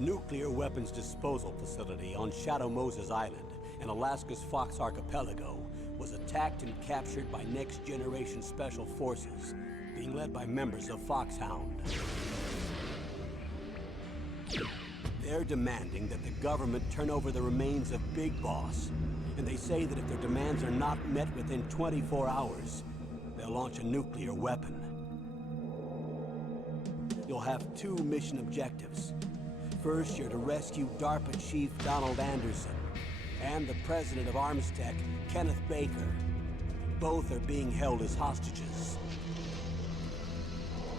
The nuclear weapons disposal facility on Shadow Moses Island in Alaska's Fox Archipelago was attacked and captured by Next Generation Special Forces, being led by members of Foxhound. They're demanding that the government turn over the remains of Big Boss, and they say that if their demands are not met within 24 hours, they'll launch a nuclear weapon. You'll have two mission objectives. First, you're to rescue DARPA Chief Donald Anderson and the president of Armstech, Kenneth Baker. Both are being held as hostages.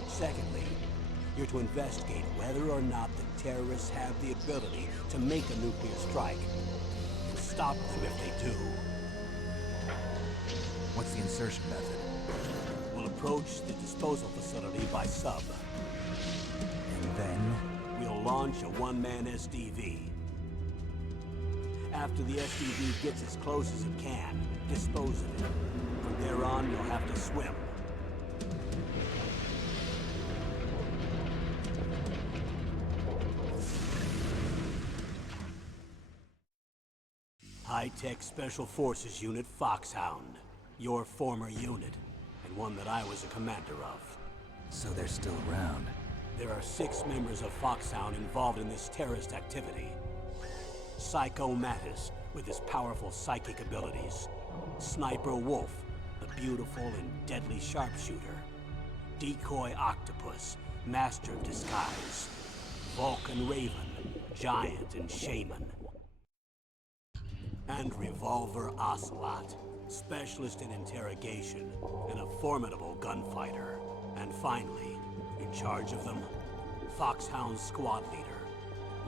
Secondly, you're to investigate whether or not the terrorists have the ability to make a nuclear strike, and stop them if they do. What's the insertion method? We'll approach the disposal facility by sub. And then? We'll launch a one-man SDV. After the SDV gets as close as it can, dispose of it. From there on, you'll have to swim. High-Tech Special Forces Unit Foxhound. Your former unit, and one that I was a commander of. So they're still around. There are 6 members of Foxhound involved in this terrorist activity. Psycho Mattis, with his powerful psychic abilities. Sniper Wolf, the beautiful and deadly sharpshooter. Decoy Octopus, master of disguise. Vulcan Raven, giant and shaman. And Revolver Ocelot, specialist in interrogation and a formidable gunfighter. And finally, in charge of them, Foxhound squad leader,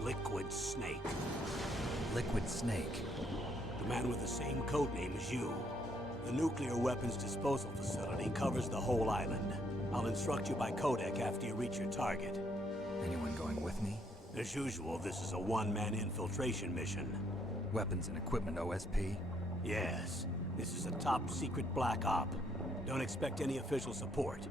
Liquid Snake. Liquid Snake? The man with the same codename as you. The nuclear weapons disposal facility covers the whole island. I'll instruct you by codec after you reach your target. Anyone going with me? As usual, this is a one-man infiltration mission. Weapons and equipment OSP? Yes. This is a top-secret black op. Don't expect any official support.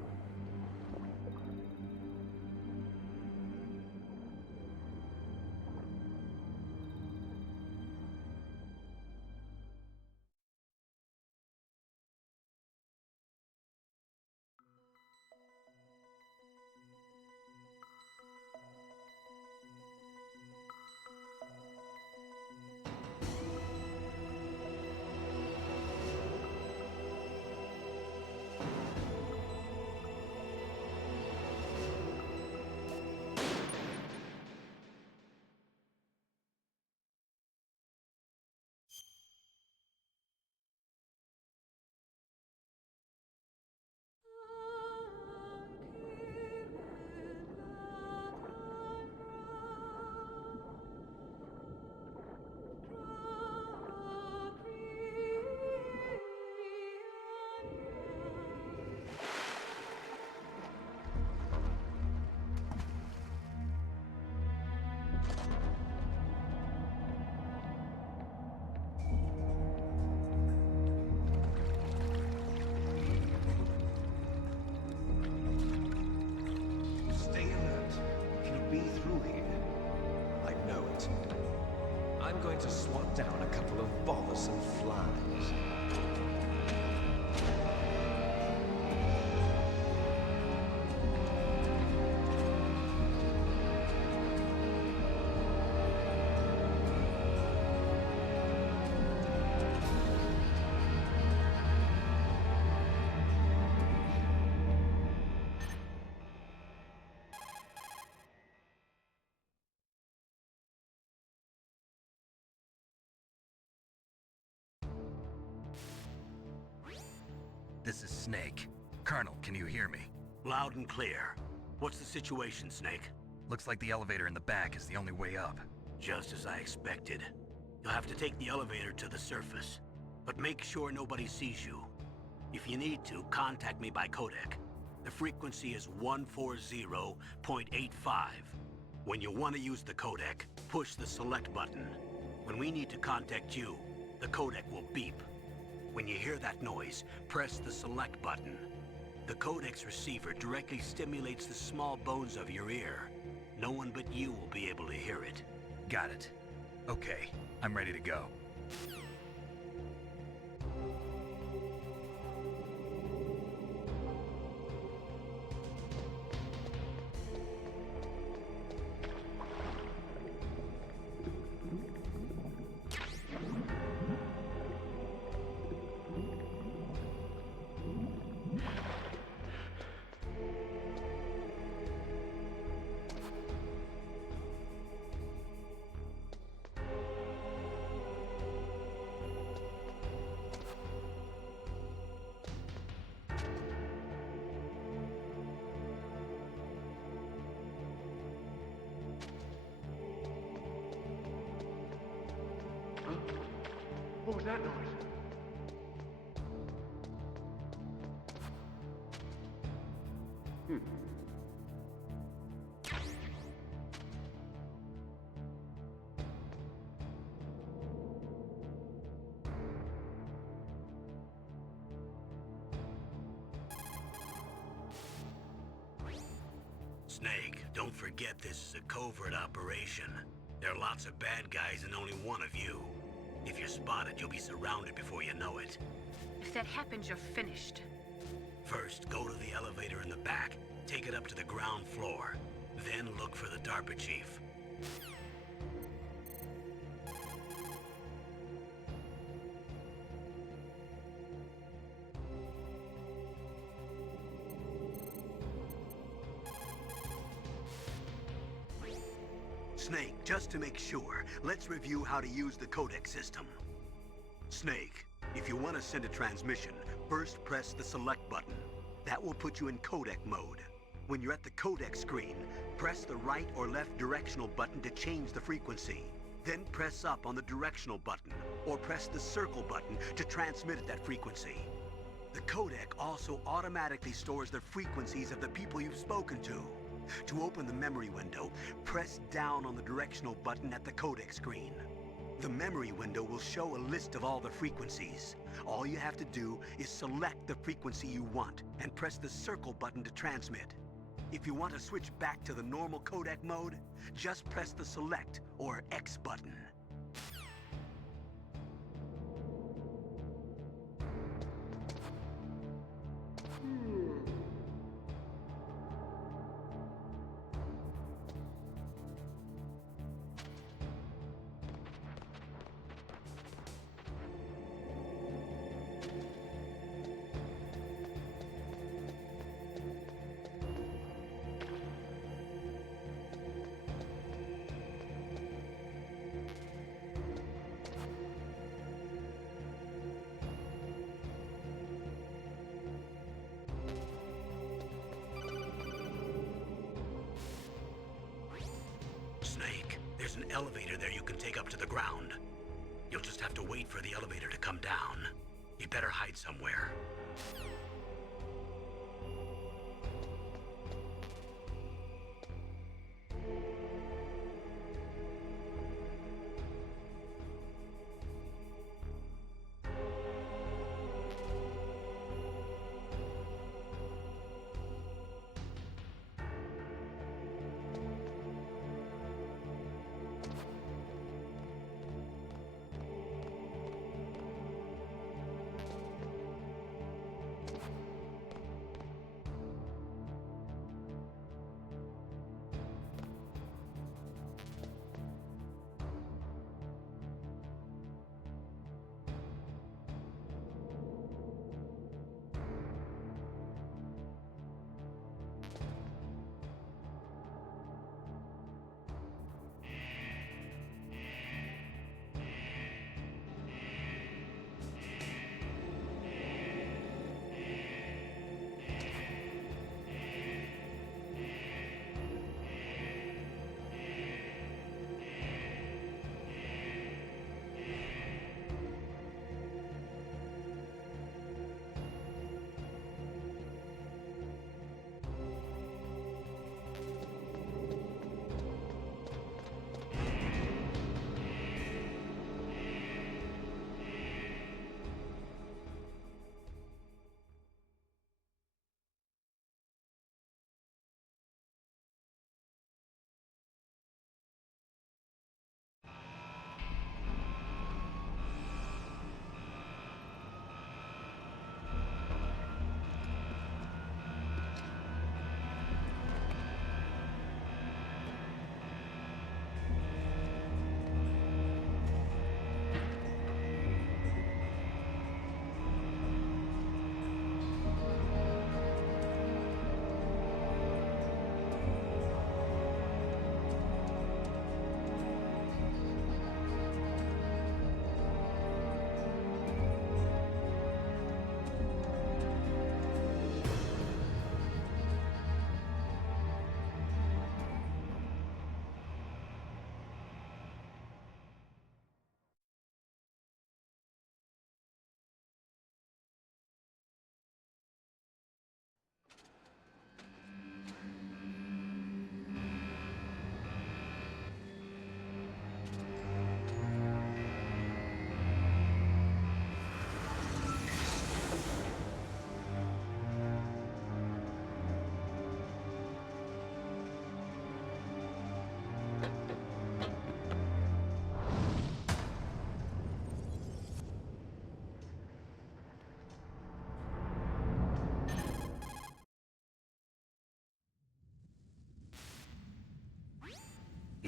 To swat down a couple of bothersome flies. This is Snake. Colonel, can you hear me? Loud and clear. What's the situation, Snake? Looks like the elevator in the back is the only way up. Just as I expected. You'll have to take the elevator to the surface. But make sure nobody sees you. If you need to, contact me by codec. The frequency is 140.85. When you want to use the codec, push the select button. When we need to contact you, the codec will beep. When you hear that noise, press the select button. The codec's receiver directly stimulates the small bones of your ear. No one but you will be able to hear it. Got it. Okay, I'm ready to go. What was that noise? Snake, don't forget this is a covert operation. There are lots of bad guys and only one of you. If you're spotted, you'll be surrounded before you know it. If that happens, you're finished. First, go to the elevator in the back, take it up to the ground floor. Then look for the DARPA chief. Snake, just to make sure, let's review how to use the codec system. Snake, if you want to send a transmission, first press the select button. That will put you in codec mode. When you're at the codec screen, press the right or left directional button to change the frequency. Then press up on the directional button, or press the circle button to transmit at that frequency. The codec also automatically stores the frequencies of the people you've spoken to. To open the memory window, press down on the directional button at the codec screen. The memory window will show a list of all the frequencies. All you have to do is select the frequency you want and press the circle button to transmit. If you want to switch back to the normal codec mode, just press the select or X button. Snake, there's an elevator there you can take up to the ground. You'll just have to wait for the elevator to come down. You better hide somewhere.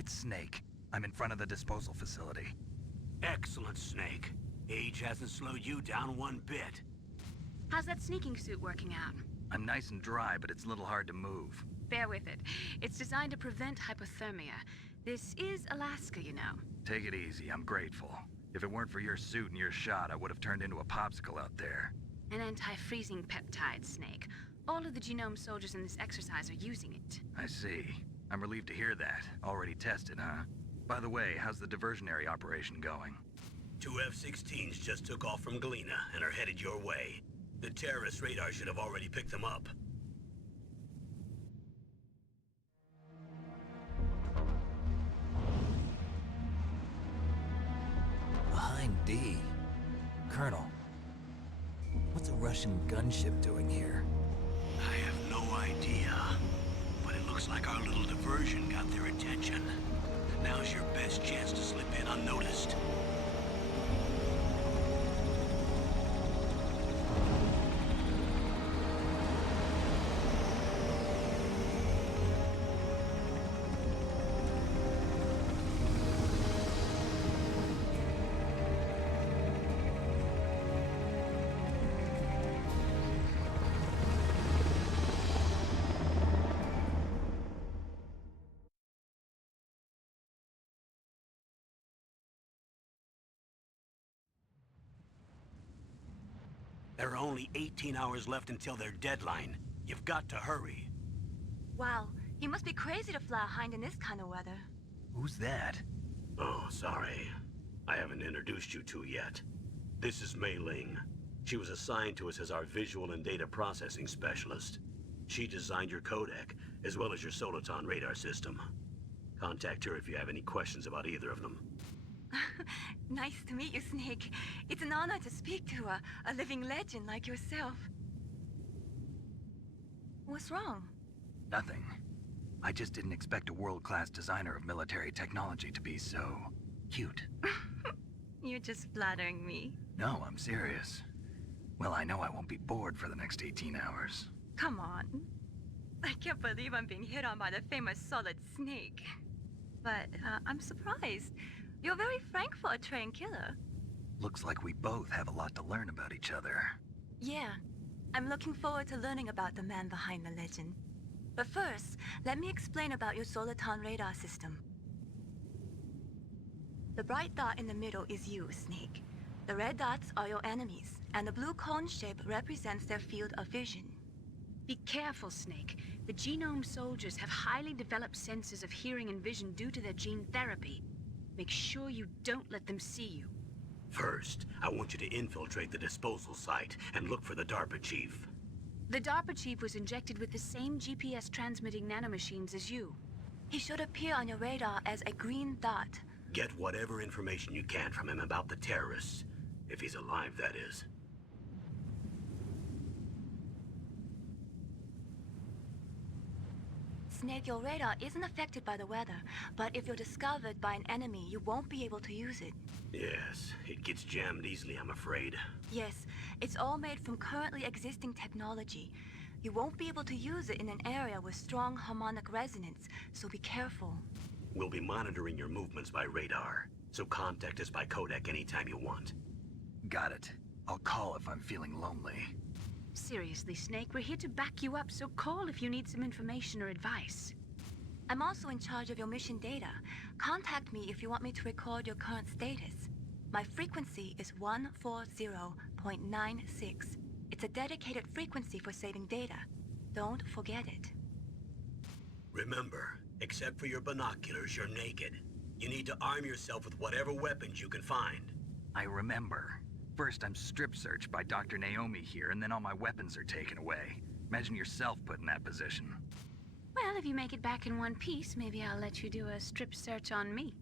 It's Snake. I'm in front of the disposal facility. Excellent, Snake. Age hasn't slowed you down one bit. How's that sneaking suit working out? I'm nice and dry, but it's a little hard to move. Bear with it. It's designed to prevent hypothermia. This is Alaska, you know. Take it easy, I'm grateful. If it weren't for your suit and your shot, I would have turned into a popsicle out there. An anti-freezing peptide, Snake. All of the genome soldiers in this exercise are using it. I see. I'm relieved to hear that. Already tested, huh? By the way, how's the diversionary operation going? 2 F-16s just took off from Galena and are headed your way. The terrorist radar should have already picked them up. Behind D. Colonel, what's a Russian gunship doing here? I have no idea, but it looks like our little diversion got their attention. Now's your best chance to slip in unnoticed. There are only 18 hours left until their deadline. You've got to hurry. Wow, you must be crazy to fly a hind in this kind of weather. Who's that? Oh, sorry. I haven't introduced you to yet. This is Mei Ling. She was assigned to us as our visual and data processing specialist. She designed your codec, as well as your Soliton radar system. Contact her if you have any questions about either of them. Nice to meet you, Snake. It's an honor to speak to a living legend like yourself. What's wrong? Nothing. I just didn't expect a world-class designer of military technology to be so cute. You're just flattering me. No, I'm serious. Well, I know I won't be bored for the next 18 hours. Come on. I can't believe I'm being hit on by the famous Solid Snake. But I'm surprised. You're very frank for a trained killer. Looks like we both have a lot to learn about each other. Yeah, I'm looking forward to learning about the man behind the legend. But first, let me explain about your Soliton radar system. The bright dot in the middle is you, Snake. The red dots are your enemies, and the blue cone shape represents their field of vision. Be careful, Snake. The genome soldiers have highly developed senses of hearing and vision due to their gene therapy. Make sure you don't let them see you. First, I want you to infiltrate the disposal site and look for the DARPA chief. The DARPA chief was injected with the same GPS transmitting nanomachines as you. He should appear on your radar as a green dot. Get whatever information you can from him about the terrorists. If he's alive, that is. Snake, your radar isn't affected by the weather, but if you're discovered by an enemy, you won't be able to use it. Yes, it gets jammed easily, I'm afraid. Yes, it's all made from currently existing technology. You won't be able to use it in an area with strong harmonic resonance, so be careful. We'll be monitoring your movements by radar, so contact us by codec anytime you want. Got it. I'll call if I'm feeling lonely. Seriously, Snake, we're here to back you up, so call if you need some information or advice. I'm also in charge of your mission data. Contact me if you want me to record your current status. My frequency is 140.96. It's a dedicated frequency for saving data. Don't forget it. Remember, except for your binoculars, you're naked. You need to arm yourself with whatever weapons you can find. I remember. First, I'm strip-searched by Dr. Naomi here, and then all my weapons are taken away. Imagine yourself put in that position. Well, if you make it back in one piece, maybe I'll let you do a strip search on me.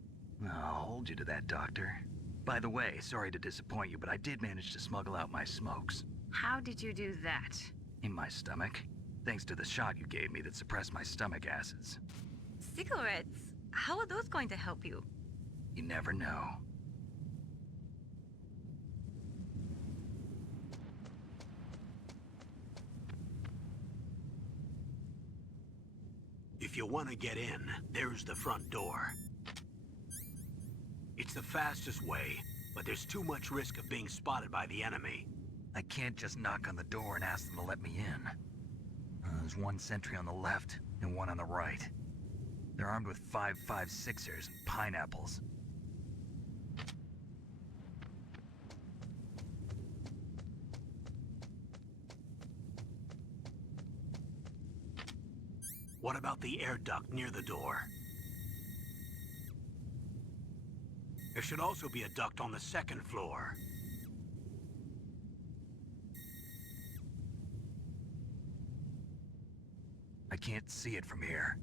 I'll hold you to that, Doctor. By the way, sorry to disappoint you, but I did manage to smuggle out my smokes. How did you do that? In my stomach. Thanks to the shot you gave me that suppressed my stomach acids. Cigarettes? How are those going to help you? You never know. If you want to get in, there's the front door. It's the fastest way, but there's too much risk of being spotted by the enemy. I can't just knock on the door and ask them to let me in. There's one sentry on the left and one on the right. They're armed with 5.56ers and pineapples. What about the air duct near the door? There should also be a duct on the second floor. I can't see it from here.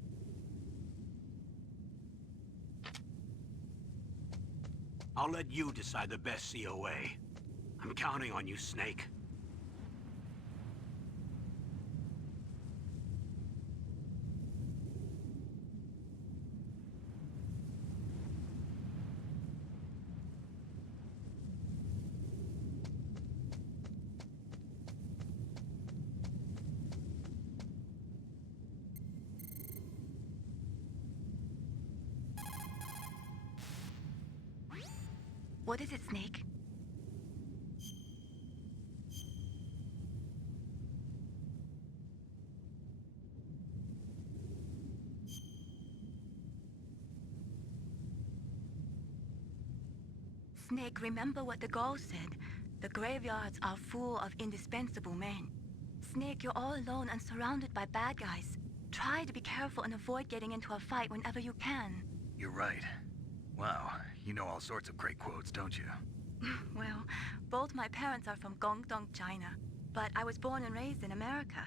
I'll let you decide the best COA. I'm counting on you, Snake. What is it, Snake? Snake, remember what the Gaul said. The graveyards are full of indispensable men. Snake, you're all alone and surrounded by bad guys. Try to be careful and avoid getting into a fight whenever you can. You're right. Wow, you know all sorts of great quotes, don't you? Well, both my parents are from Guangdong, China, but I was born and raised in America.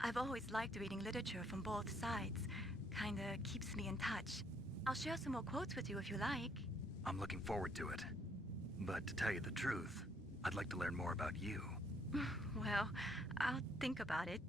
I've always liked reading literature from both sides. Kinda keeps me in touch. I'll share some more quotes with you if you like. I'm looking forward to it. But to tell you the truth, I'd like to learn more about you. Well, I'll think about it.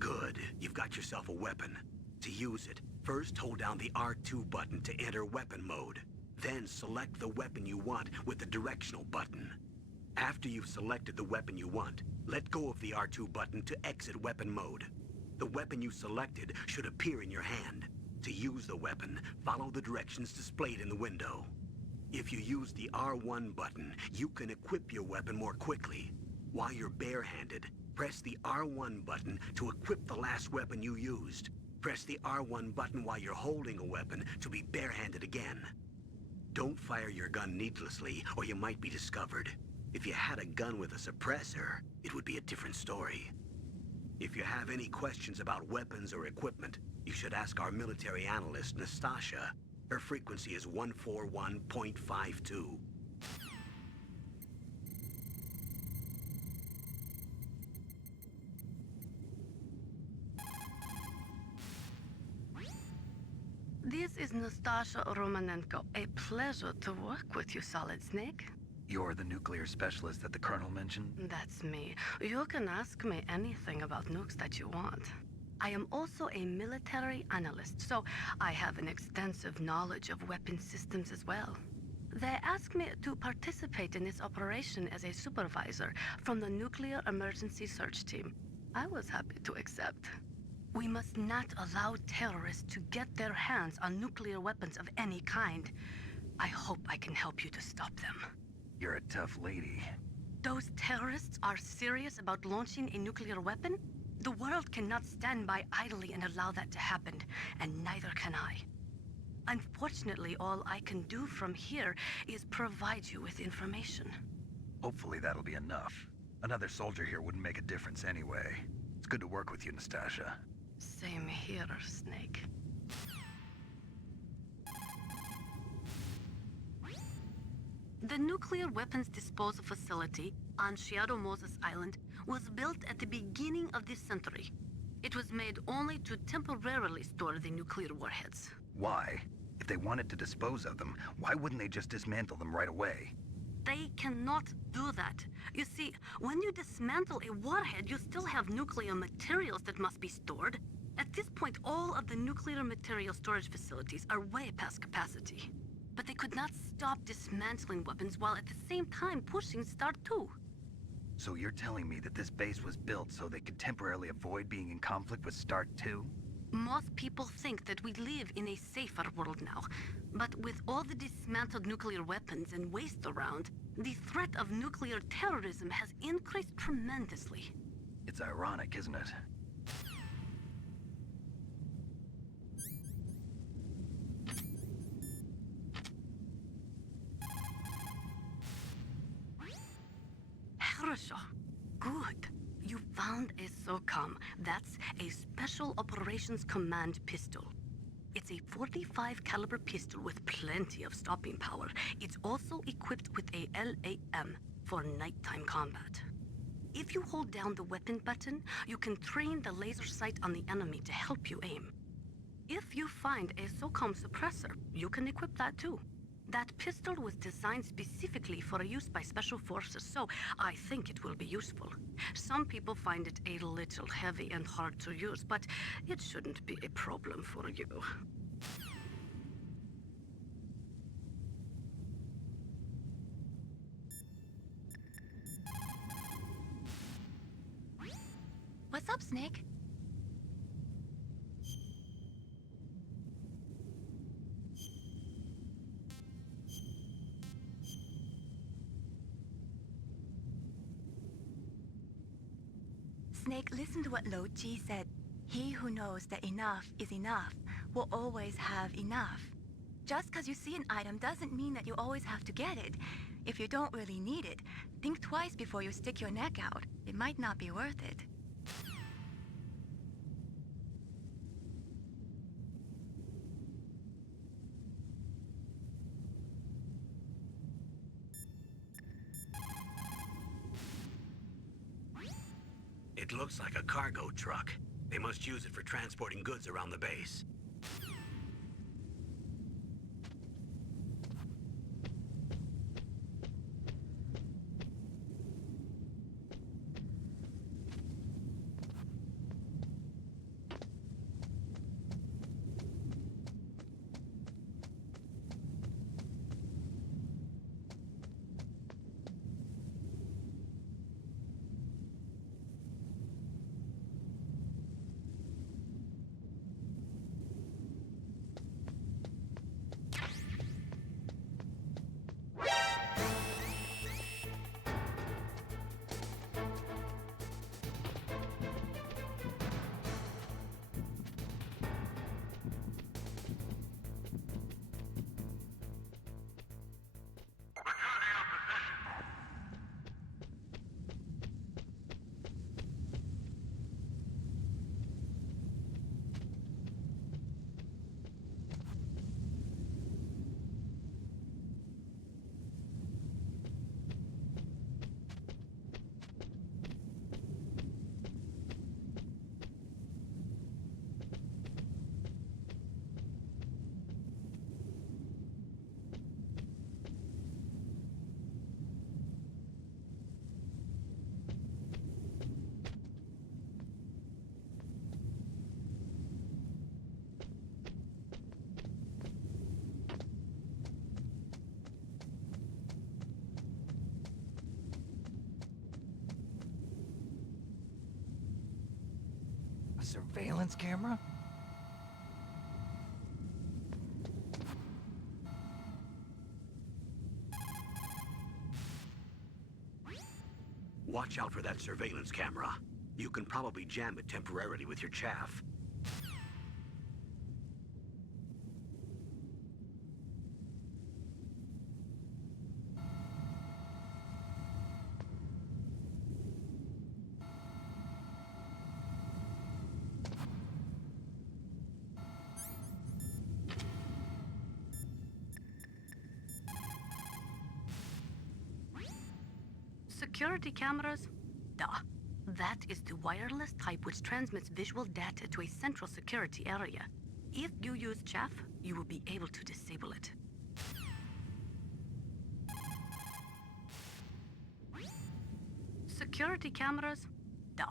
Good. You've got yourself a weapon. To use it, first hold down the R2 button to enter weapon mode. Then select the weapon you want with the directional button. After you've selected the weapon you want, let go of the R2 button to exit weapon mode. The weapon you selected should appear in your hand. To use the weapon, follow the directions displayed in the window. If you use the R1 button, you can equip your weapon more quickly. While you're barehanded, press the R1 button to equip the last weapon you used. Press the R1 button while you're holding a weapon to be barehanded again. Don't fire your gun needlessly, or you might be discovered. If you had a gun with a suppressor, it would be a different story. If you have any questions about weapons or equipment, you should ask our military analyst, Nastasha. Her frequency is 141.52. This is Nastasha Romanenko. A pleasure to work with you, Solid Snake. You're the nuclear specialist that the Colonel mentioned? That's me. You can ask me anything about nukes that you want. I am also a military analyst, so I have an extensive knowledge of weapon systems as well. They asked me to participate in this operation as a supervisor from the Nuclear Emergency Search Team. I was happy to accept. We must not allow terrorists to get their hands on nuclear weapons of any kind. I hope I can help you to stop them. You're a tough lady. Those terrorists are serious about launching a nuclear weapon? The world cannot stand by idly and allow that to happen, and neither can I. Unfortunately, all I can do from here is provide you with information. Hopefully that'll be enough. Another soldier here wouldn't make a difference anyway. It's good to work with you, Nastasha. Same here, Snake. The nuclear weapons disposal facility on Shadow Moses Island was built at the beginning of this century. It was made only to temporarily store the nuclear warheads. Why? If they wanted to dispose of them, why wouldn't they just dismantle them right away? They cannot do that. You see, when you dismantle a warhead, you still have nuclear materials that must be stored. At this point, all of the nuclear material storage facilities are way past capacity. But they could not stop dismantling weapons while at the same time pushing Start 2. So you're telling me that this base was built so they could temporarily avoid being in conflict with Start 2? Most people think that we live in a safer world now. But with all the dismantled nuclear weapons and waste around, the threat of nuclear terrorism has increased tremendously. It's ironic, isn't it? Хорошо. Good. You found a SOCOM. That's a Special Operations Command pistol. It's a 45 caliber pistol with plenty of stopping power. It's also equipped with a LAM for nighttime combat. If you hold down the weapon button, you can train the laser sight on the enemy to help you aim. If you find a SOCOM suppressor, you can equip that too. That pistol was designed specifically for use by special forces, so I think it will be useful. Some people find it a little heavy and hard to use, but it shouldn't be a problem for you. What's up, Snake? Snake, listen to what Lo Ji said. He who knows that enough is enough will always have enough. Just because you see an item doesn't mean that you always have to get it. If you don't really need it, think twice before you stick your neck out. It might not be worth it. It looks like a cargo truck. They must use it for transporting goods around the base. A surveillance camera? Watch out for that surveillance camera. You can probably jam it temporarily with your chaff. Security cameras? Duh. That is the wireless type which transmits visual data to a central security area. If you use chaff, you will be able to disable it. Security cameras? Duh.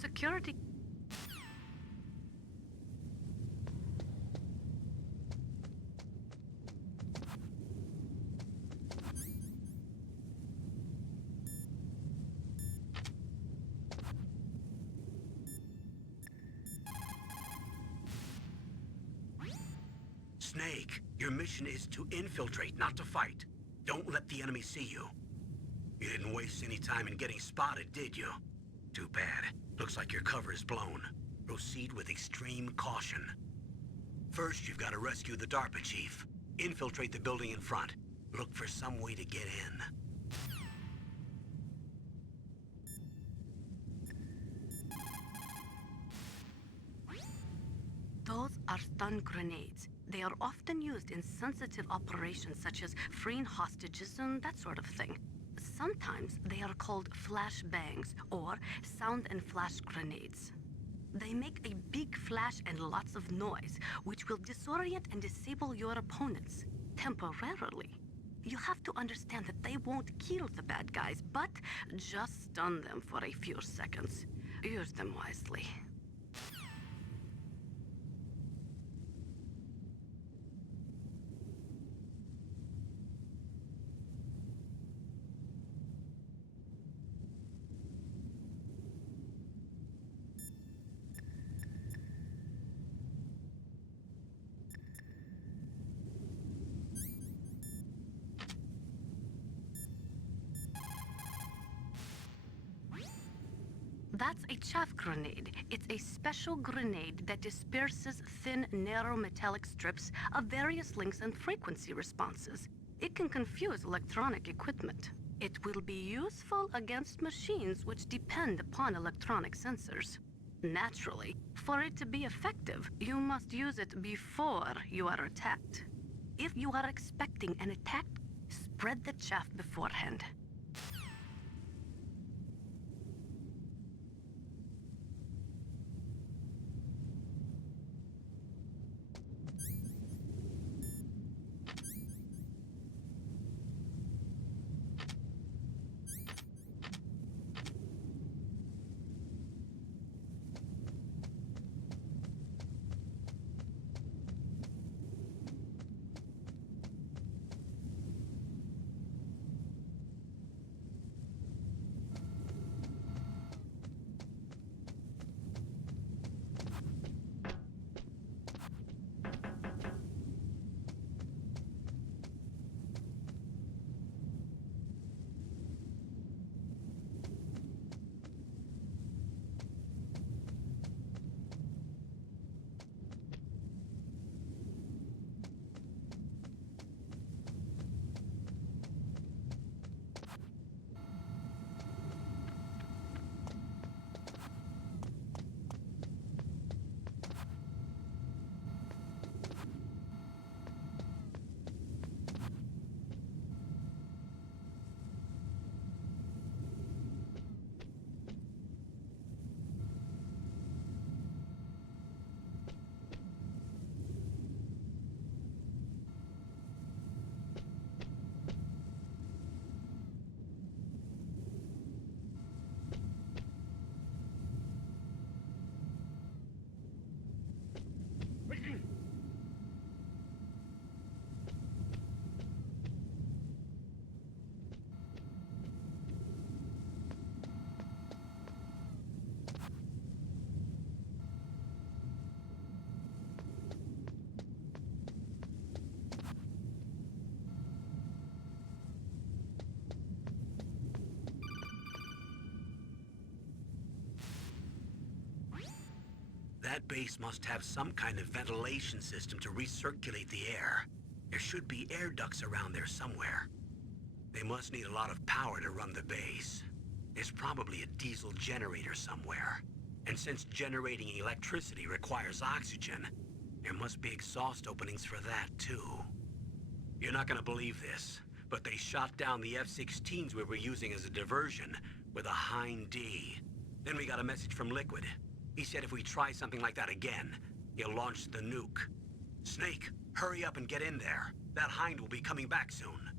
Security... Snake, your mission is to infiltrate, not to fight. Don't let the enemy see you. You didn't waste any time in getting spotted, did you? Too bad. Looks like your cover is blown. Proceed with extreme caution. First, you've got to rescue the DARPA chief. Infiltrate the building in front. Look for some way to get in. Those are stun grenades. They are often used in sensitive operations such as freeing hostages and that sort of thing. Sometimes they are called flash bangs or sound and flash grenades. They make a big flash and lots of noise, which will disorient and disable your opponents temporarily. You have to understand that they won't kill the bad guys, but just stun them for a few seconds. Use them wisely. That's a chaff grenade. It's a special grenade that disperses thin, narrow metallic strips of various lengths and frequency responses. It can confuse electronic equipment. It will be useful against machines which depend upon electronic sensors. Naturally, for it to be effective, you must use it before you are attacked. If you are expecting an attack, spread the chaff beforehand. That base must have some kind of ventilation system to recirculate the air. There should be air ducts around there somewhere. They must need a lot of power to run the base. There's probably a diesel generator somewhere. And since generating electricity requires oxygen, there must be exhaust openings for that too. You're not gonna believe this, but they shot down the F-16s we were using as a diversion with a Hind D. Then we got a message from Liquid. He said if we try something like that again, he'll launch the nuke. Snake, hurry up and get in there. That Hind will be coming back soon.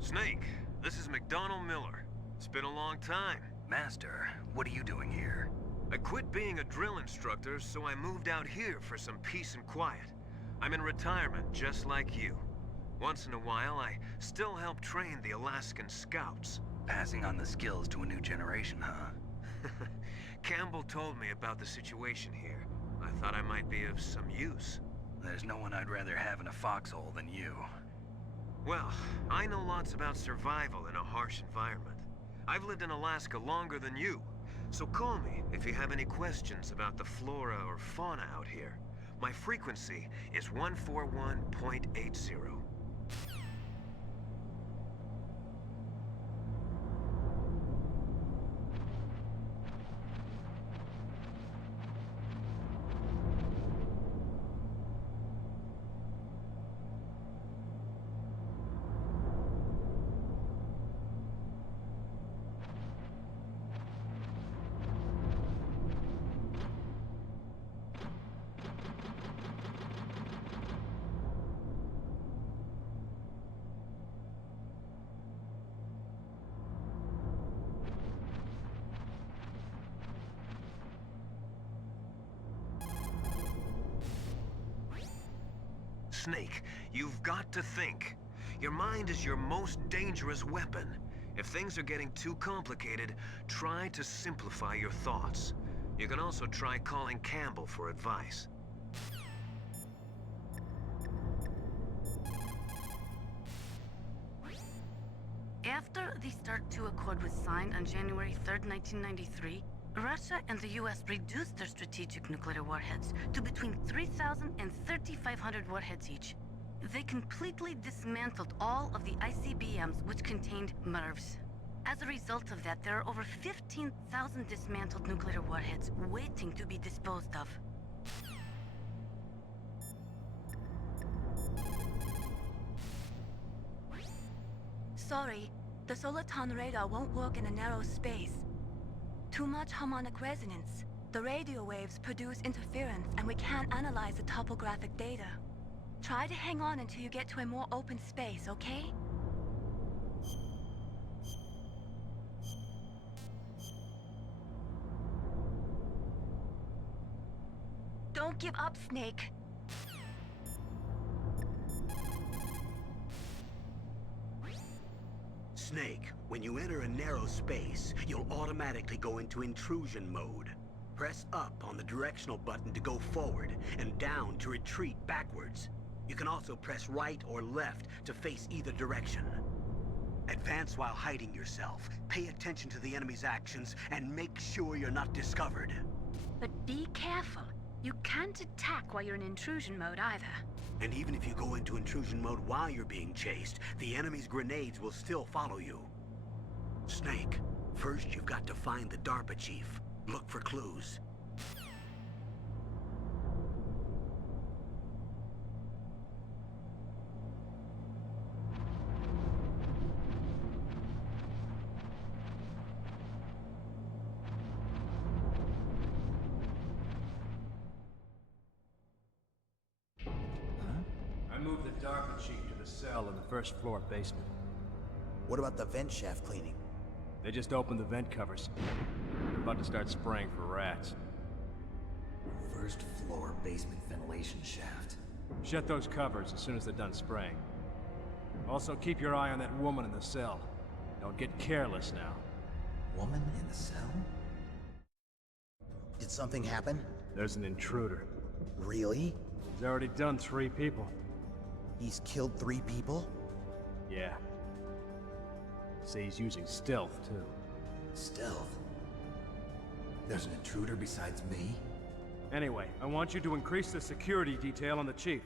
Snake, this is McDonald Miller. It's been a long time. Master, what are you doing here? I quit being a drill instructor, so I moved out here for some peace and quiet. I'm in retirement, just like you. Once in a while, I still help train the Alaskan Scouts. Passing on the skills to a new generation, huh? Campbell told me about the situation here. I thought I might be of some use. There's no one I'd rather have in a foxhole than you. Well, I know lots about survival in a harsh environment. I've lived in Alaska longer than you, so call me if you have any questions about the flora or fauna out here. My frequency is 141.80. Snake, you've got to think. Your mind is your most dangerous weapon. If things are getting too complicated, try to simplify your thoughts. You can also try calling Campbell for advice. After the START II Accord was signed on January 3rd, 1993, Russia and the US reduced their strategic nuclear warheads to between 3,000 and 3,500 warheads each. They completely dismantled all of the ICBMs which contained MIRVs. As a result of that, there are over 15,000 dismantled nuclear warheads waiting to be disposed of. Sorry, the Soliton radar won't work in a narrow space. Too much harmonic resonance. The radio waves produce interference, and we can't analyze the topographic data. Try to hang on until you get to a more open space, okay? Don't give up, Snake. Snake, when you enter a narrow space, you'll automatically go into intrusion mode. Press up on the directional button to go forward, and down to retreat backwards. You can also press right or left to face either direction. Advance while hiding yourself. Pay attention to the enemy's actions, and make sure you're not discovered. But be careful. You can't attack while you're in intrusion mode either. And even if you go into intrusion mode while you're being chased, the enemy's grenades will still follow you. Snake, first you've got to find the DARPA chief. Look for clues. I moved the DARPA chief to the cell in the first floor basement. What about the vent shaft cleaning? They just opened the vent covers. They're about to start spraying for rats. First floor basement ventilation shaft. Shut those covers as soon as they're done spraying. Also, keep your eye on that woman in the cell. Don't get careless now. Woman in the cell? Did something happen? There's an intruder. Really? He's already done 3 people. He's killed 3 people? Yeah. Say he's using stealth, too. Stealth? There's an intruder besides me? Anyway, I want you to increase the security detail on the chief.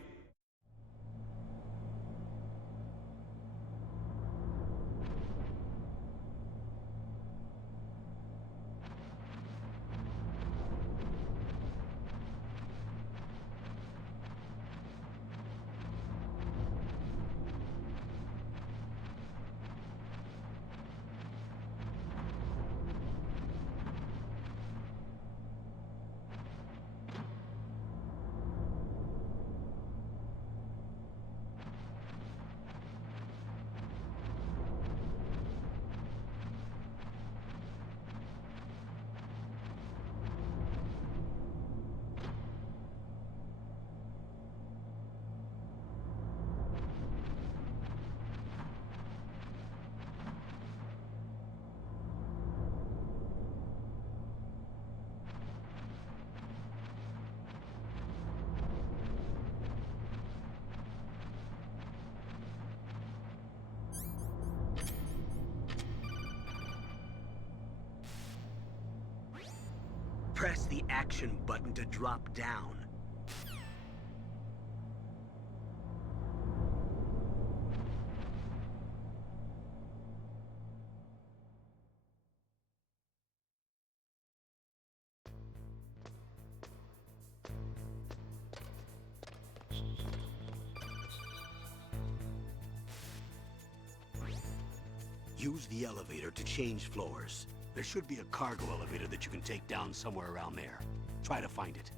Press the action button to drop down. Use the elevator to change floors. There should be a cargo elevator that you can take down somewhere around there. Try to find it.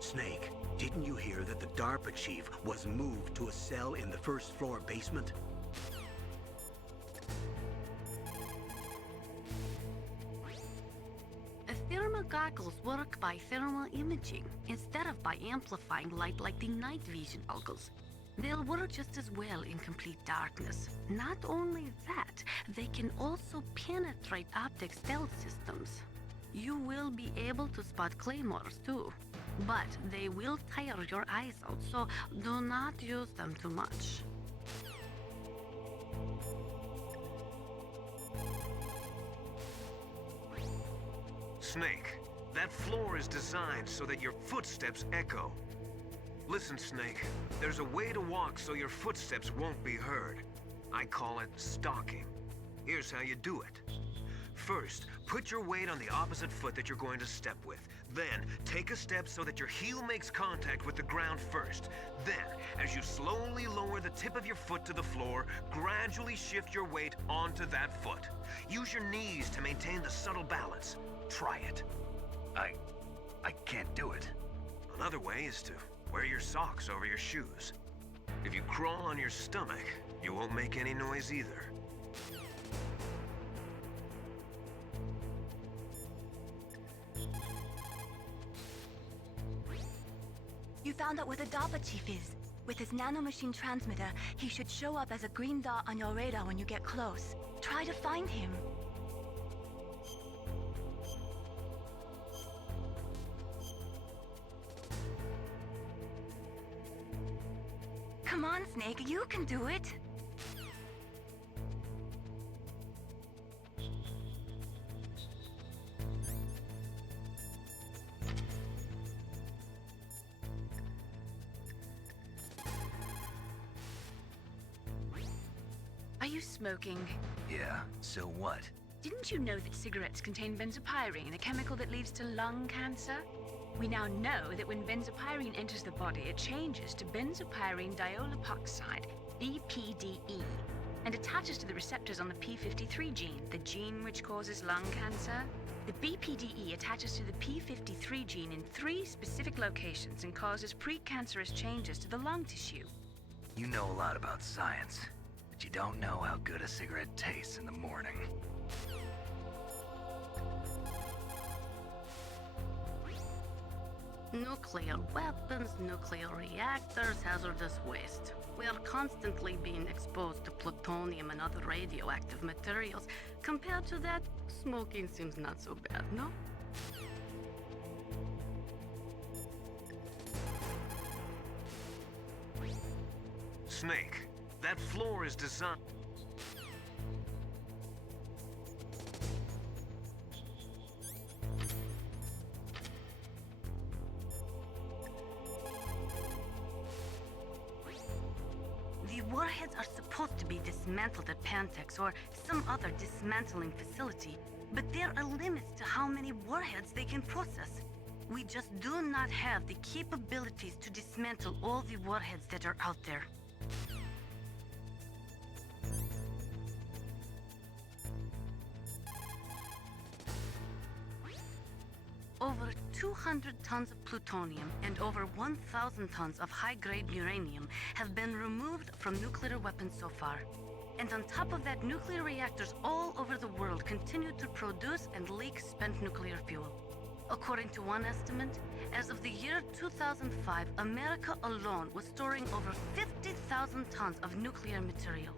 Snake, didn't you hear that the DARPA chief was moved to a cell in the first floor basement? Thermal goggles work by thermal imaging instead of by amplifying light like the night vision goggles. They'll work just as well in complete darkness. Not only that, they can also penetrate optic stealth systems. You will be able to spot claymores too, but they will tire your eyes out, so do not use them too much. Snake, that floor is designed so that your footsteps echo. Listen, Snake, there's a way to walk so your footsteps won't be heard. I call it stalking. Here's how you do it. First, put your weight on the opposite foot that you're going to step with. Then, take a step so that your heel makes contact with the ground first. Then, as you slowly lower the tip of your foot to the floor, gradually shift your weight onto that foot. Use your knees to maintain the subtle balance. Try it. I can't do it. Another way is to wear your socks over your shoes. If you crawl on your stomach, you won't make any noise either. You found out where the DARPA chief is. With his nanomachine transmitter, he should show up as a green dot on your radar when you get close. Try to find him. Come on, Snake, you can do it. Are you smoking? Yeah, so what? Didn't you know that cigarettes contain benzopyrene, a chemical that leads to lung cancer? We now know that when benzopyrene enters the body, it changes to benzopyrene diolipoxide, BPDE, and attaches to the receptors on the p53 gene, the gene which causes lung cancer. The BPDE attaches to the p53 gene in 3 specific locations and causes precancerous changes to the lung tissue. You know a lot about science, but you don't know how good a cigarette tastes in the morning. Nuclear weapons, nuclear reactors, hazardous waste. We are constantly being exposed to plutonium and other radioactive materials. Compared to that, smoking seems not so bad, no? Snake, that floor is designed... The warheads are supposed to be dismantled at Pantex or some other dismantling facility, but there are limits to how many warheads they can process. We just do not have the capabilities to dismantle all the warheads that are out there. Over 200 tons of plutonium and over 1,000 tons of high-grade uranium have been removed from nuclear weapons so far. And on top of that, nuclear reactors all over the world continue to produce and leak spent nuclear fuel. According to one estimate, as of the year 2005, America alone was storing over 50,000 tons of nuclear material.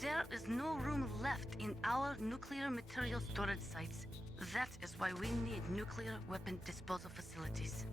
There is no room left in our nuclear material storage sites. That is why we need nuclear weapon disposal facilities.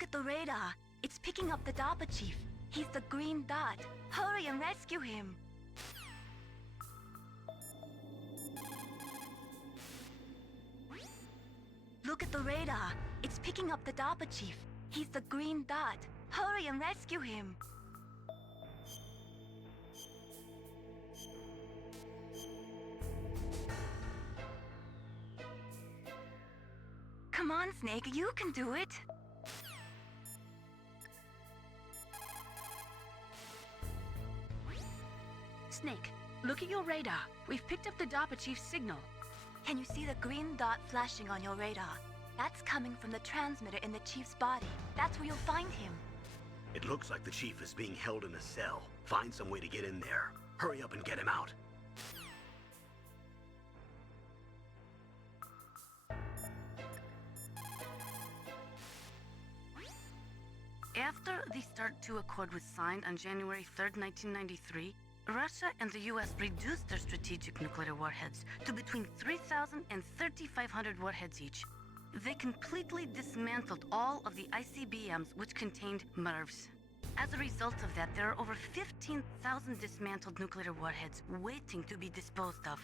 Look at the radar. It's picking up the DARPA chief. He's the green dot. Hurry and rescue him. Look at the radar. It's picking up the DARPA chief. He's the green dot. Hurry and rescue him. Come on, Snake, you can do it. Snake, look at your radar. We've picked up the DARPA chief's signal. Can you see the green dot flashing on your radar? That's coming from the transmitter in the chief's body. That's where you'll find him. It looks like the chief is being held in a cell. Find some way to get in there. Hurry up and get him out. After the START II Accord was signed on January 3rd, 1993, Russia and the US reduced their strategic nuclear warheads to between 3,000 and 3,500 warheads each. They completely dismantled all of the ICBMs which contained MIRVs. As a result of that, there are over 15,000 dismantled nuclear warheads waiting to be disposed of.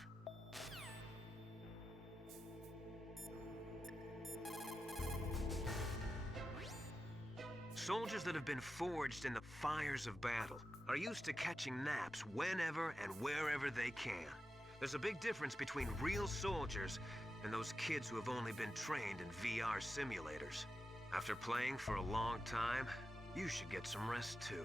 Soldiers that have been forged in the fires of battle are used to catching naps whenever and wherever they can. There's a big difference between real soldiers and those kids who have only been trained in VR simulators. After playing for a long time, you should get some rest too.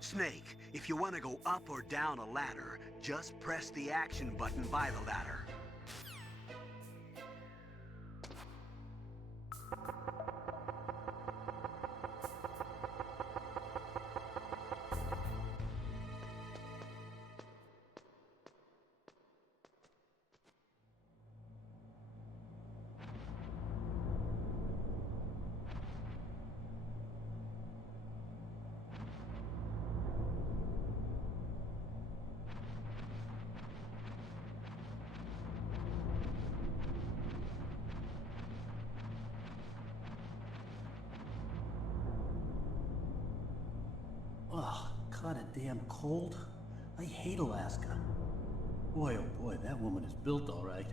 Snake, if you want to go up or down a ladder, just press the action button by the ladder. Ugh, kinda damn cold. I hate Alaska. Boy, oh boy, that woman is built all right.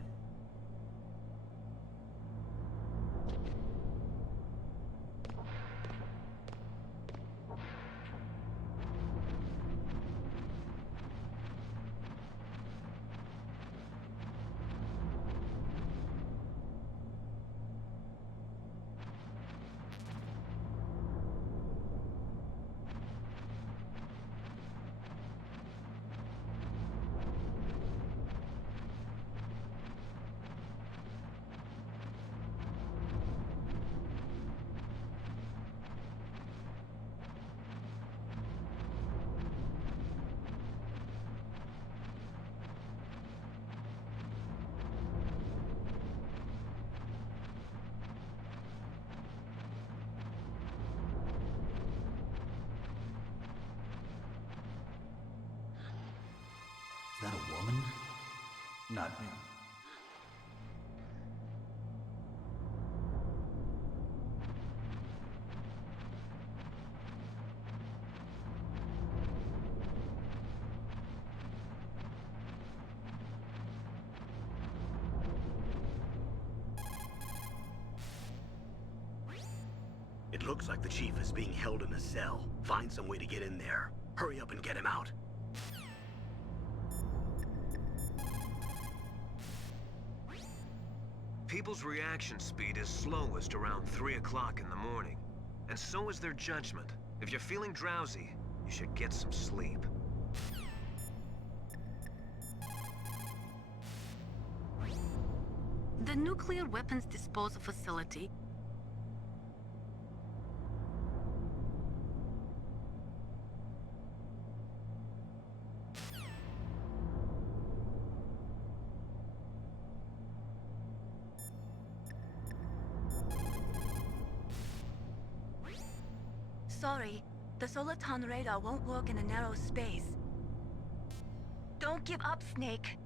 Is that a woman? Not me. It looks like the chief is being held in a cell. Find some way to get in there. Hurry up and get him out. People's reaction speed is slowest around 3 o'clock in the morning. And so is their judgment. If you're feeling drowsy, you should get some sleep. the nuclear weapons disposal facility. Sorry, the Soliton radar won't work in a narrow space. Don't give up, Snake.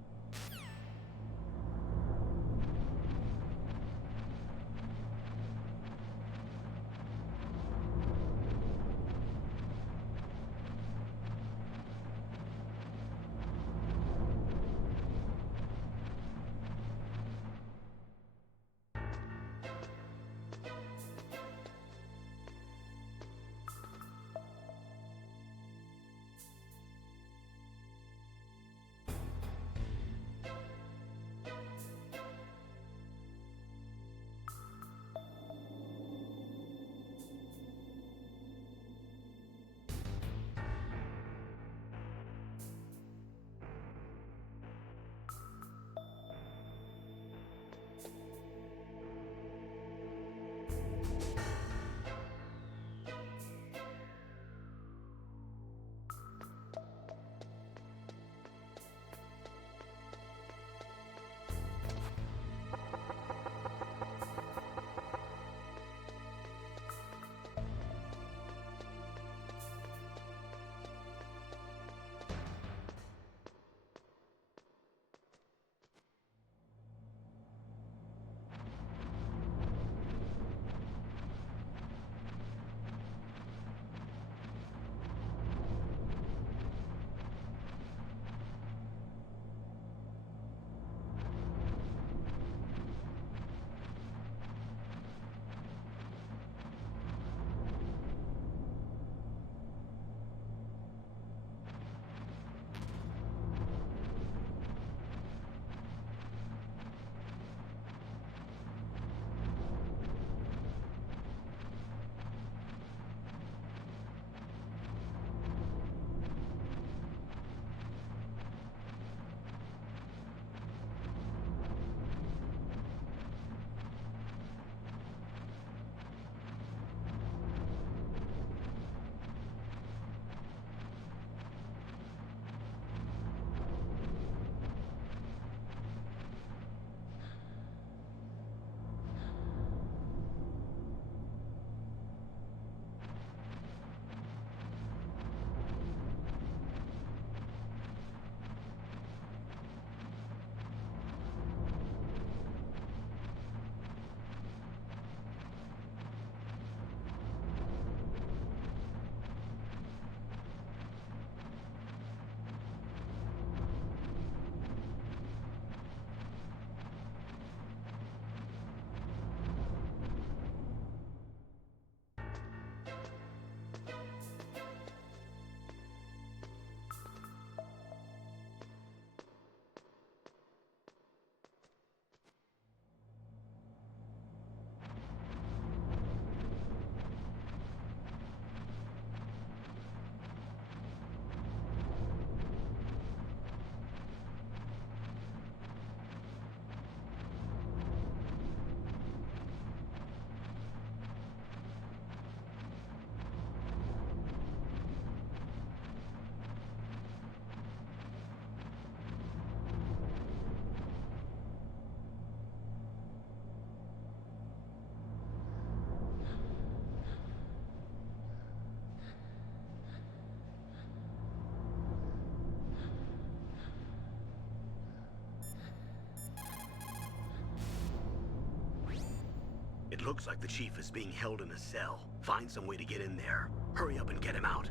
It looks like the chief is being held in a cell. Find some way to get in there. Hurry up and get him out.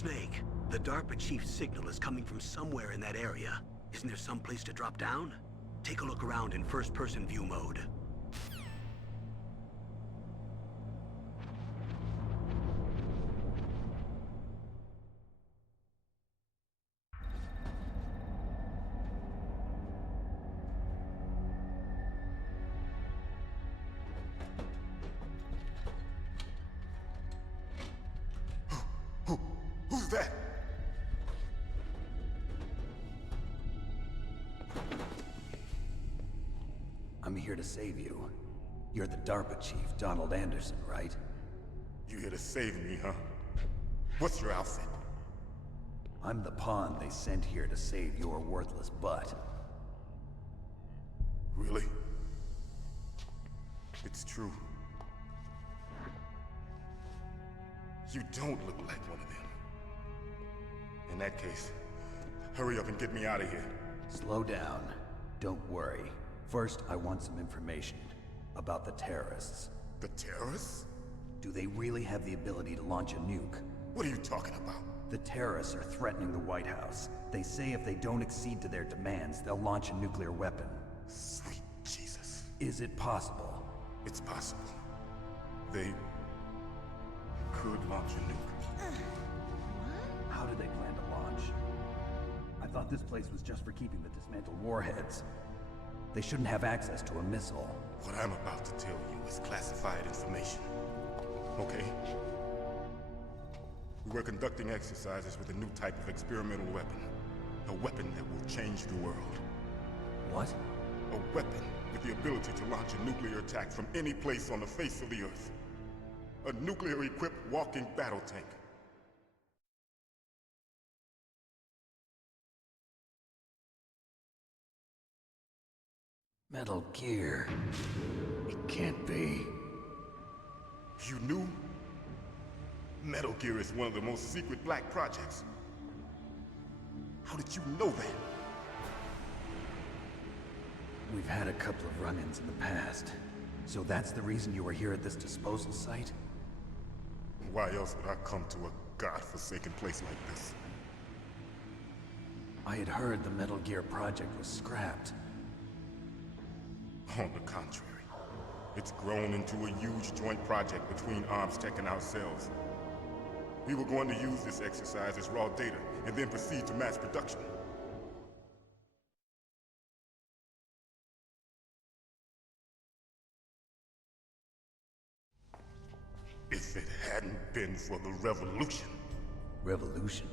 Snake, the DARPA chief's signal is coming from somewhere in that area. Isn't there some place to drop down? Take a look around in first-person view mode. Who's that? I'm here to save you. You're the DARPA chief, Donald Anderson, right? You here to save me, huh? What's your outfit? I'm the pawn they sent here to save your worthless butt. Really? It's true. You don't look like one of them. In that case, hurry up and get me out of here. Slow down. Don't worry. First, I want some information about the terrorists. The terrorists? Do they really have the ability to launch a nuke? What are you talking about? The terrorists are threatening the White House. They say if they don't accede to their demands, they'll launch a nuclear weapon. Sweet Jesus. Is it possible? It's possible. They could launch a nuke. How do they plan to launch? I thought this place was just for keeping the dismantled warheads. They shouldn't have access to a missile. What I'm about to tell you is classified information. Okay? We were conducting exercises with a new type of experimental weapon. A weapon that will change the world. What? A weapon with the ability to launch a nuclear attack from any place on the face of the Earth. A nuclear-equipped walking battle tank. Metal Gear. It can't be. You knew? Metal Gear is one of the most secret black projects. How did you know that? We've had a couple of run-ins in the past. So that's the reason you were here at this disposal site? Why else would I come to a godforsaken place like this? I had heard the Metal Gear project was scrapped. On the contrary, it's grown into a huge joint project between ArmsTech and ourselves. We were going to use this exercise as raw data, and then proceed to mass production. If it hadn't been for the revolution... Revolution?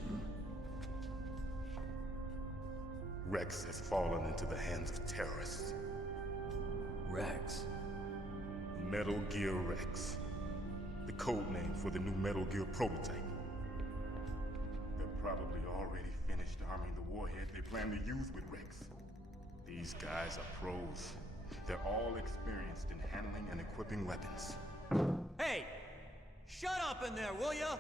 Rex has fallen into the hands of terrorists. Rex? Metal Gear Rex. The code name for the new Metal Gear prototype. They're probably already finished arming the warhead they plan to use with Rex. These guys are pros. They're all experienced in handling and equipping weapons. Hey! Shut up in there, will ya?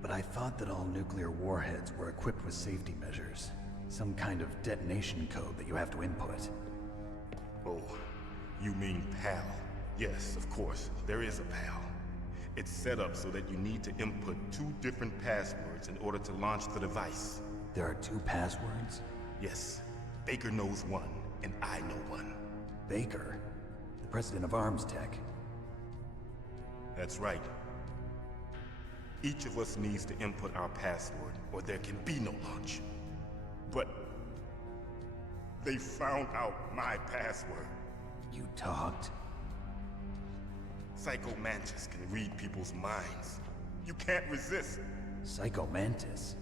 But I thought that all nuclear warheads were equipped with safety measures. Some kind of detonation code that you have to input. Oh, you mean PAL? Yes, of course, there is a PAL. It's set up so that you need to input 2 different passwords in order to launch the device. There are 2 passwords? Yes. Baker knows one, and I know one. Baker? The president of ArmsTech? That's right. Each of us needs to input our password, or there can be no launch. But they found out my password. You talked? Psycho Mantis can read people's minds. You can't resist. Psycho Mantis?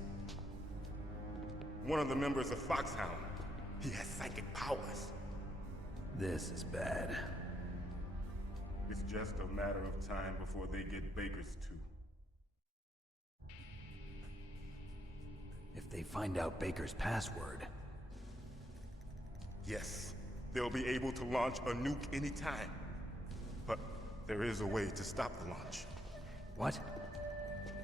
One of the members of Foxhound. He has psychic powers. This is bad. It's just a matter of time before they get Baker's too. If they find out Baker's password... Yes, they'll be able to launch a nuke anytime. But there is a way to stop the launch. What?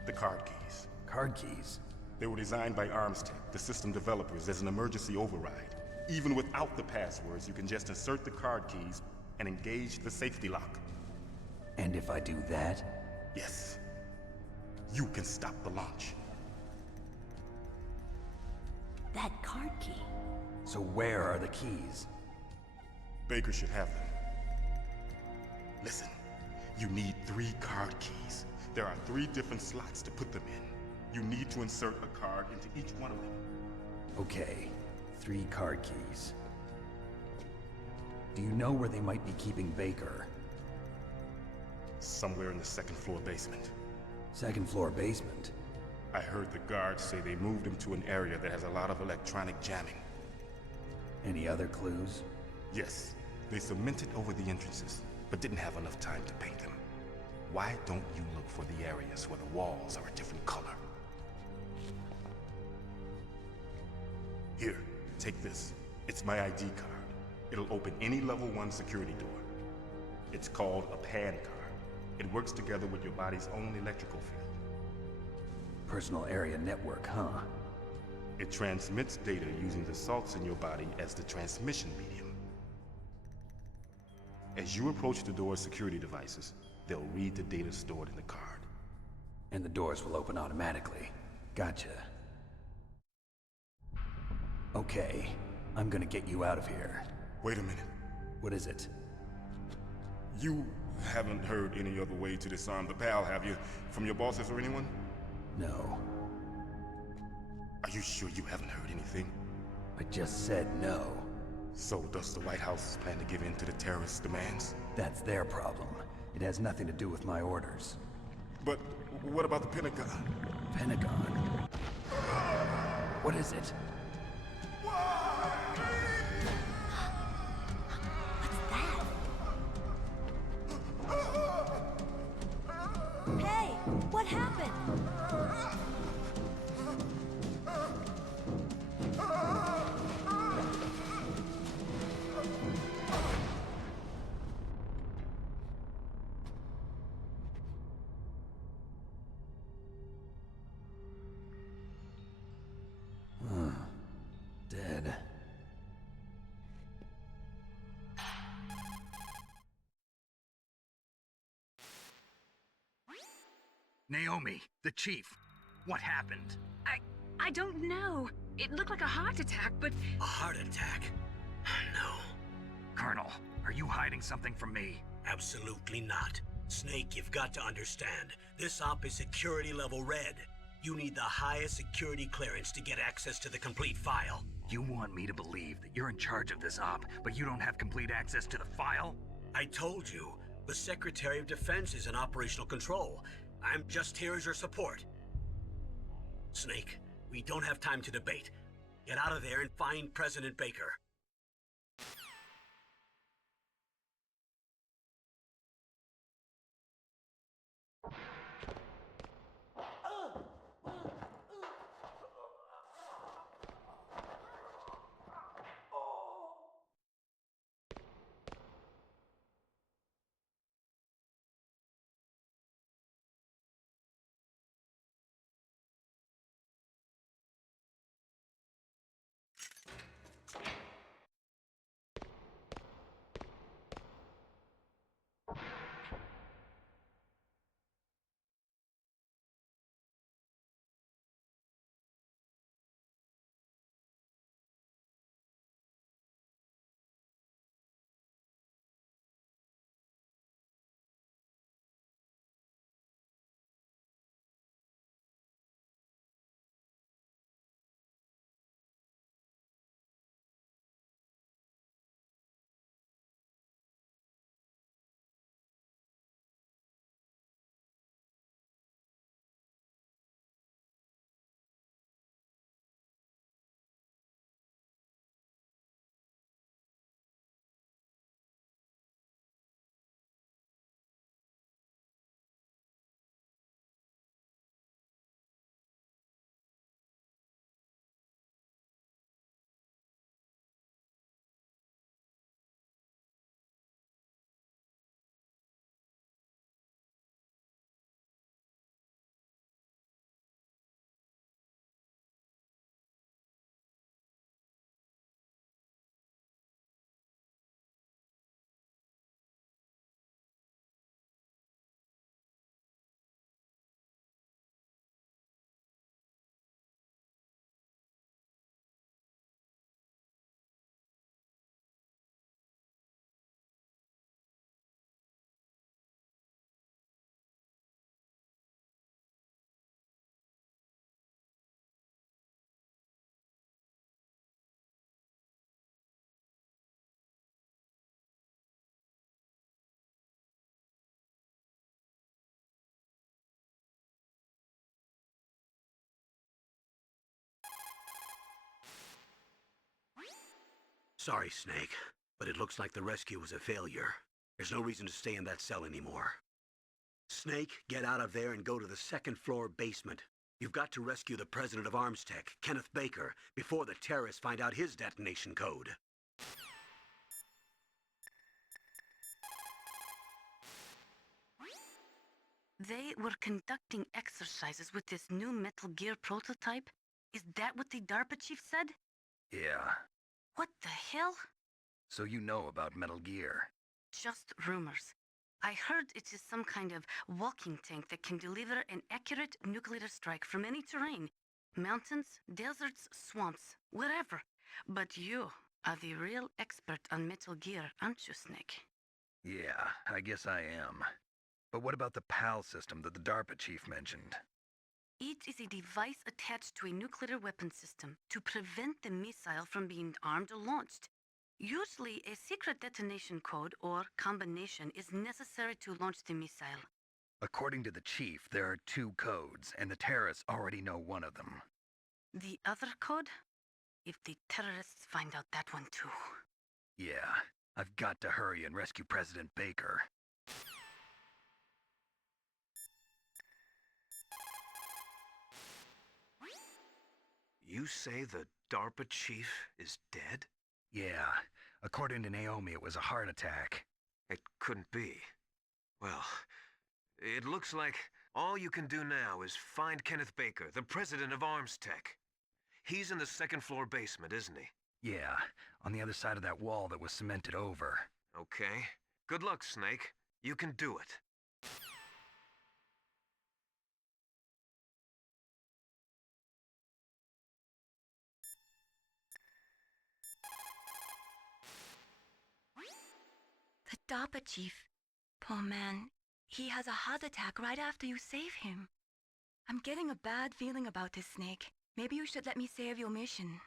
The card keys. Card keys? They were designed by ArmsTech, the system developers, as an emergency override. Even without the passwords, you can just insert the card keys and engage the safety lock. And if I do that? Yes. You can stop the launch. That card key. So where are the keys? Baker should have them. Listen, you need 3 card keys. There are 3 different slots to put them in. You need to insert a card into each one of them. Okay, 3 card keys. Do you know where they might be keeping Baker? Somewhere in the 2nd floor basement. 2nd floor basement? I heard the guards say they moved him to an area that has a lot of electronic jamming. Any other clues? Yes, they cemented over the entrances, but didn't have enough time to paint them. Why don't you look for the areas where the walls are a different color? Here, take this. It's my ID card. It'll open any level 1 security door. It's called a PAN card. It works together with your body's own electrical field. Personal area network, huh? It transmits data using the salts in your body as the transmission medium. As you approach the door's security devices, they'll read the data stored in the card. And the doors will open automatically. Gotcha. Okay, I'm gonna get you out of here. Wait a minute. What is it? You haven't heard any other way to disarm the PAL, have you? From your bosses or anyone? No. Are you sure you haven't heard anything? I just said no. So does the White House plan to give in to the terrorists' demands? That's their problem. It has nothing to do with my orders. But what about the Pentagon? Pentagon? What is it? Hey, what happened? Dead. Naomi, the chief. What happened? I don't know. It looked like a heart attack, but... A heart attack? No. Colonel, are you hiding something from me? Absolutely not. Snake, you've got to understand. This op is security level red. You need the highest security clearance to get access to the complete file. You want me to believe that you're in charge of this op, but you don't have complete access to the file? I told you, the Secretary of Defense is in operational control. I'm just here as your support. Snake, we don't have time to debate. Get out of there and find President Baker. Sorry, Snake, but it looks like the rescue was a failure. There's no reason to stay in that cell anymore. Snake, get out of there and go to the second-floor basement. You've got to rescue the president of ArmsTech, Kenneth Baker, before the terrorists find out his detonation code. They were conducting exercises with this new Metal Gear prototype? Is that what the DARPA chief said? Yeah. What the hell? So you know about Metal Gear. Just rumors. I heard it is some kind of walking tank that can deliver an accurate nuclear strike from any terrain. Mountains, deserts, swamps, wherever. But you are the real expert on Metal Gear, aren't you, Snake? Yeah, I guess I am. But what about the PAL system that the DARPA chief mentioned? It is a device attached to a nuclear weapon system to prevent the missile from being armed or launched. Usually, a secret detonation code or combination is necessary to launch the missile. According to the chief, there are 2 codes, and the terrorists already know one of them. The other code? If the terrorists find out that one too. Yeah, I've got to hurry and rescue President Baker. You say the DARPA chief is dead? Yeah, according to Naomi, it was a heart attack. It couldn't be. Well, it looks like all you can do now is find Kenneth Baker, the president of ArmsTech. He's in the second-floor basement, isn't he? Yeah, on the other side of that wall that was cemented over. Okay. Good luck, Snake. You can do it. The DARPA chief. Poor man. He has a heart attack right after you save him. I'm getting a bad feeling about this, Snake. Maybe you should let me save your mission.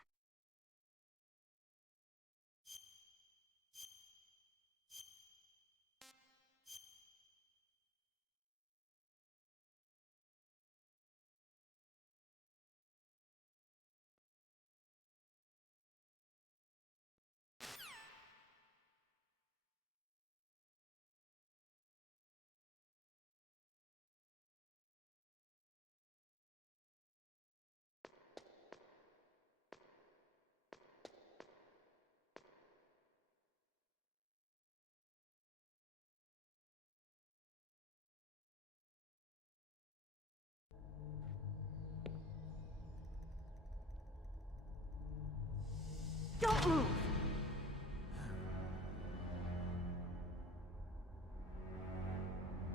Don't move!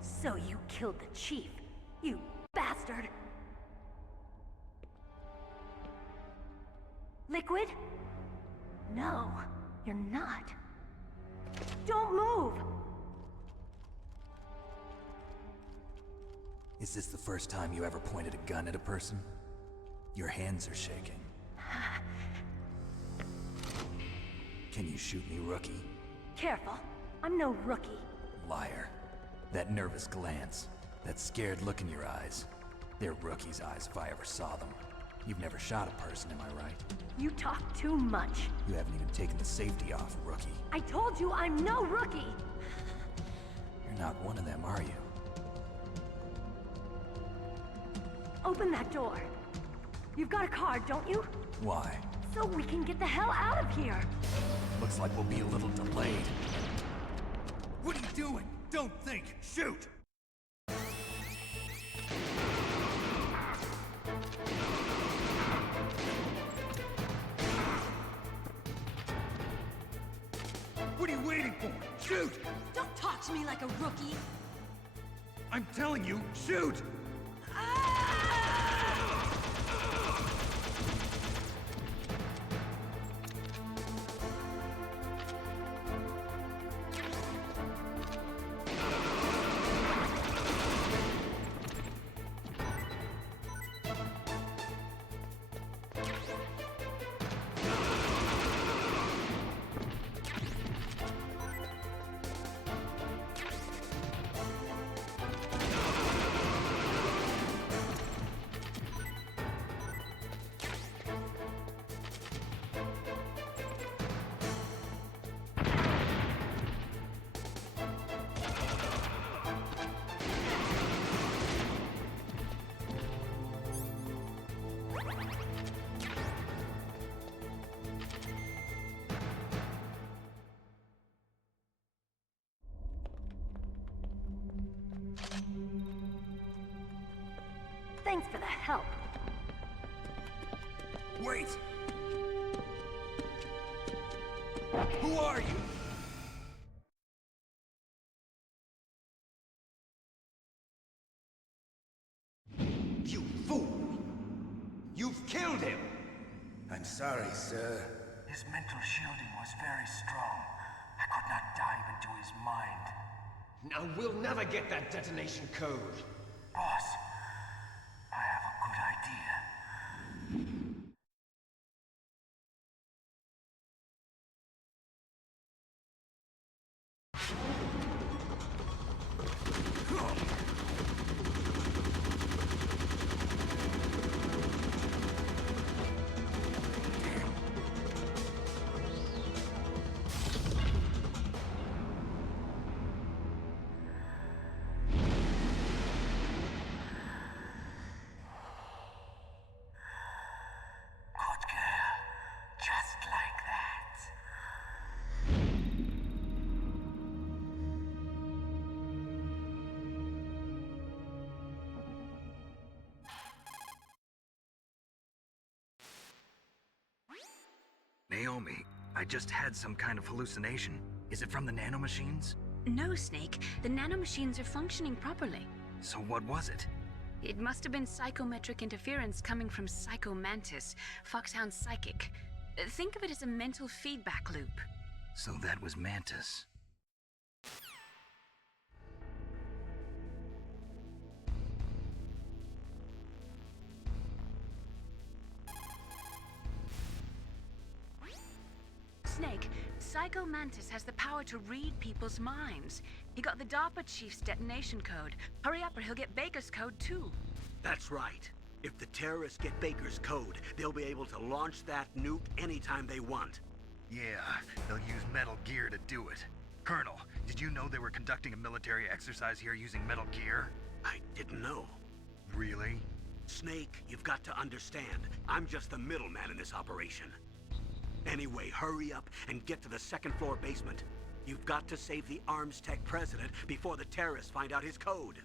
So you killed the chief, you bastard! Liquid? No, you're not. Don't move! Is this the first time you ever pointed a gun at a person? Your hands are shaking. Can you shoot me, rookie? Careful, I'm no rookie. Liar. That nervous glance, that scared look in your eyes. They're rookies' eyes if I ever saw them. You've never shot a person, am I right? You talk too much. You haven't even taken the safety off, rookie. I told you I'm no rookie! You're not one of them, are you? Open that door. You've got a card, don't you? Why? So we can get the hell out of here! Looks like we'll be a little delayed. What are you doing? Don't think! Shoot! What are you waiting for? Shoot! Don't talk to me like a rookie! I'm telling you, shoot! Thanks for the help. Wait! Who are you? You fool! You've killed him! I'm sorry, sir. His mental shielding was very strong. I could not dive into his mind. Now we'll never get that detonation code. Boss, I have a good idea. Good girl. Just like that. Naomi, I just had some kind of hallucination. Is it from the nanomachines? No, Snake. The nanomachines are functioning properly. So what was it? It must have been psychometric interference coming from Psycho Mantis, Foxhound's psychic. Think of it as a mental feedback loop. So that was Mantis. Snake, Psycho Mantis has the power to read people's minds. He got the DARPA chief's detonation code. Hurry up or he'll get Baker's code too. That's right. If the terrorists get Baker's code, they'll be able to launch that nuke anytime they want. Yeah, they'll use Metal Gear to do it. Colonel, did you know they were conducting a military exercise here using Metal Gear? I didn't know. Really? Snake, you've got to understand. I'm just the middleman in this operation. Anyway, hurry up and get to the second floor basement. You've got to save the Arms Tech president before the terrorists find out his code.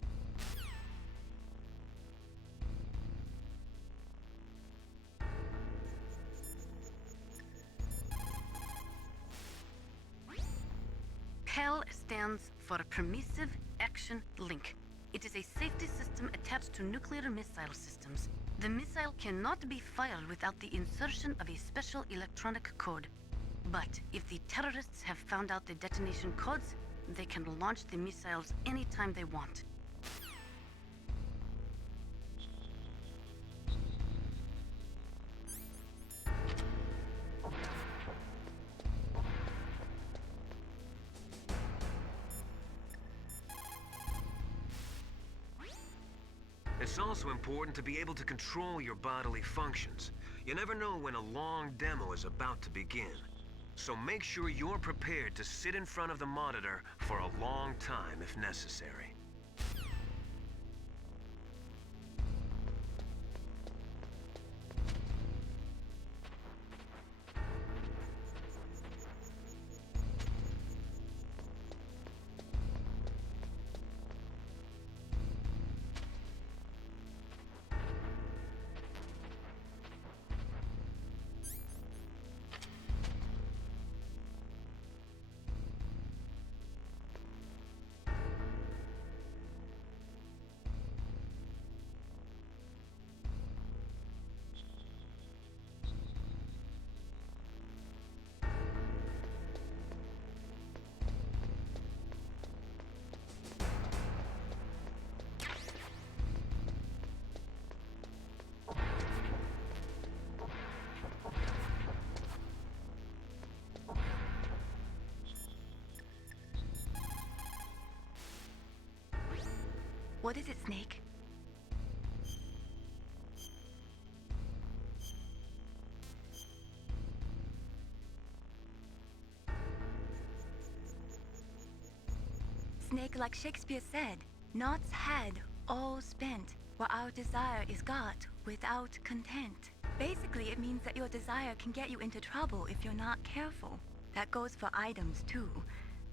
PEL stands for Permissive Action Link. It is a safety system attached to nuclear missile systems. The missile cannot be fired without the insertion of a special electronic code. But if the terrorists have found out the detonation codes, they can launch the missiles anytime they want. It's also important to be able to control your bodily functions. You never know when a long demo is about to begin. So make sure you're prepared to sit in front of the monitor for a long time if necessary. What is it, Snake? Snake, like Shakespeare said, naught's had, all spent, where our desire is got without content. Basically, it means that your desire can get you into trouble if you're not careful. That goes for items, too.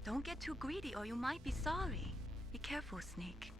Don't get too greedy or you might be sorry. Be careful, Snake.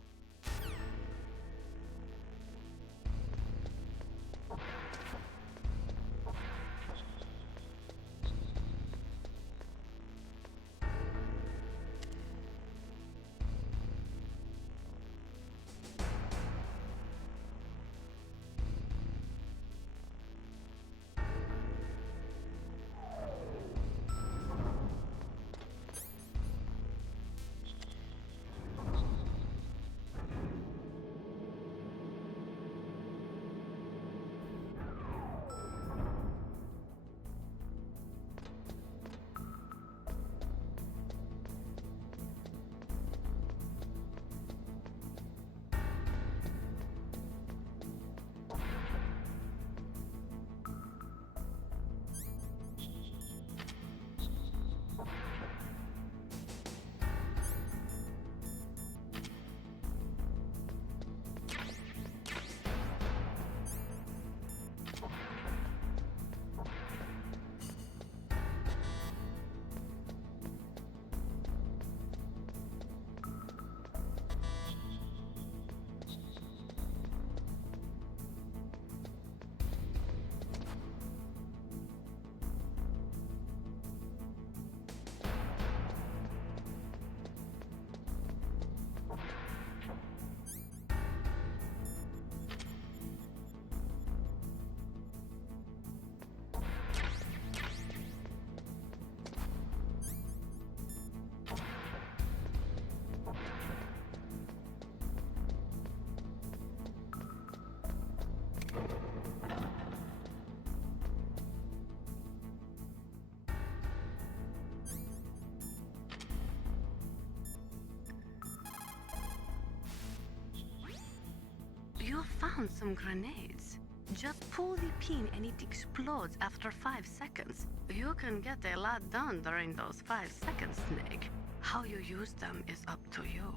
on some grenades. Just pull the pin and it explodes after 5 seconds. You can get a lot done during those 5 seconds, Snake. How you use them is up to you.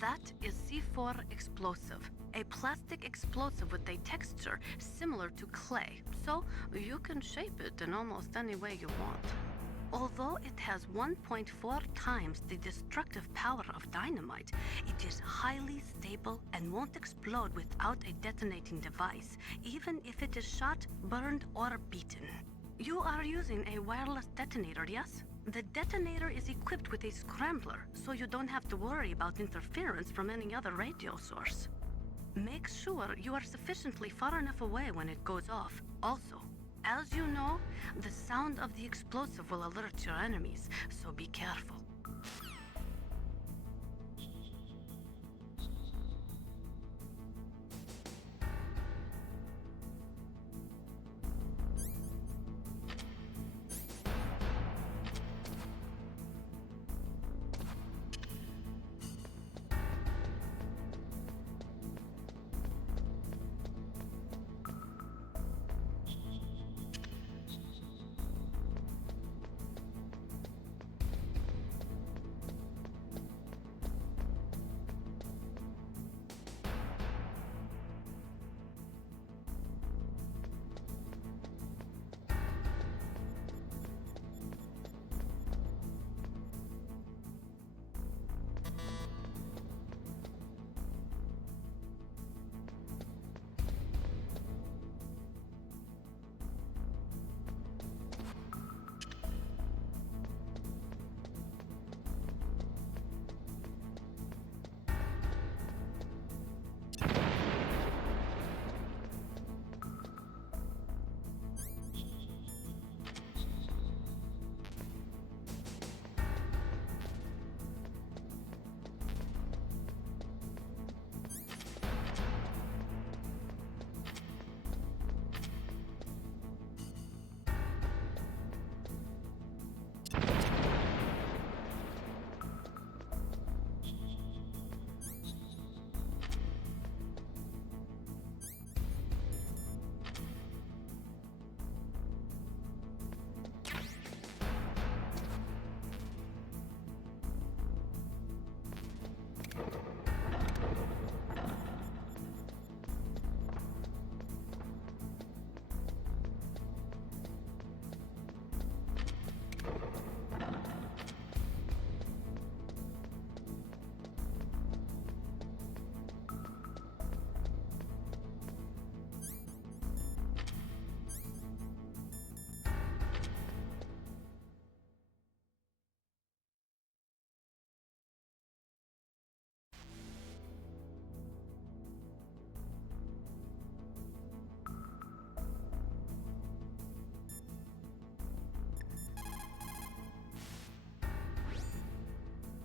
That is C4 explosive, a plastic explosive with a texture similar to clay, so you can shape it in almost any way you want. Although it has 1.4 times the destructive power of dynamite, it is highly stable and won't explode without a detonating device, even if it is shot, burned, or beaten. You are using a wireless detonator, yes? The detonator is equipped with a scrambler, so you don't have to worry about interference from any other radio source. Make sure you are sufficiently far enough away when it goes off. Also, as you know, the sound of the explosive will alert your enemies, so be careful.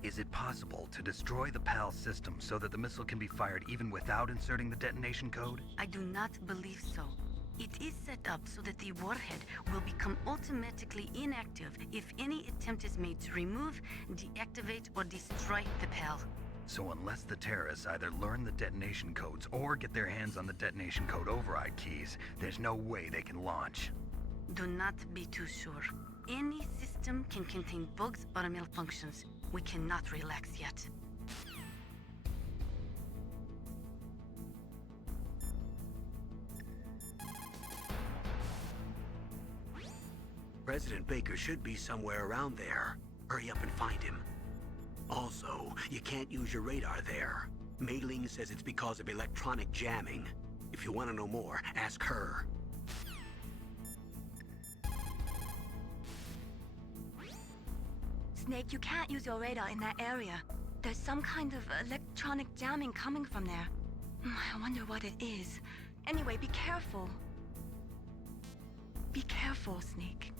Is it possible to destroy the PAL system so that the missile can be fired even without inserting the detonation code? I do not believe so. It is set up so that the warhead will become automatically inactive if any attempt is made to remove, deactivate, or destroy the PAL. So unless the terrorists either learn the detonation codes or get their hands on the detonation code override keys, there's no way they can launch. Do not be too sure. Any system can contain bugs or malfunctions. We cannot relax yet. President Baker should be somewhere around there. Hurry up and find him. Also, you can't use your radar there. Mei Ling says it's because of electronic jamming. If you want to know more, ask her. Snake, you can't use your radar in that area. There's some kind of electronic jamming coming from there. I wonder what it is. Anyway, be careful. Be careful, Snake.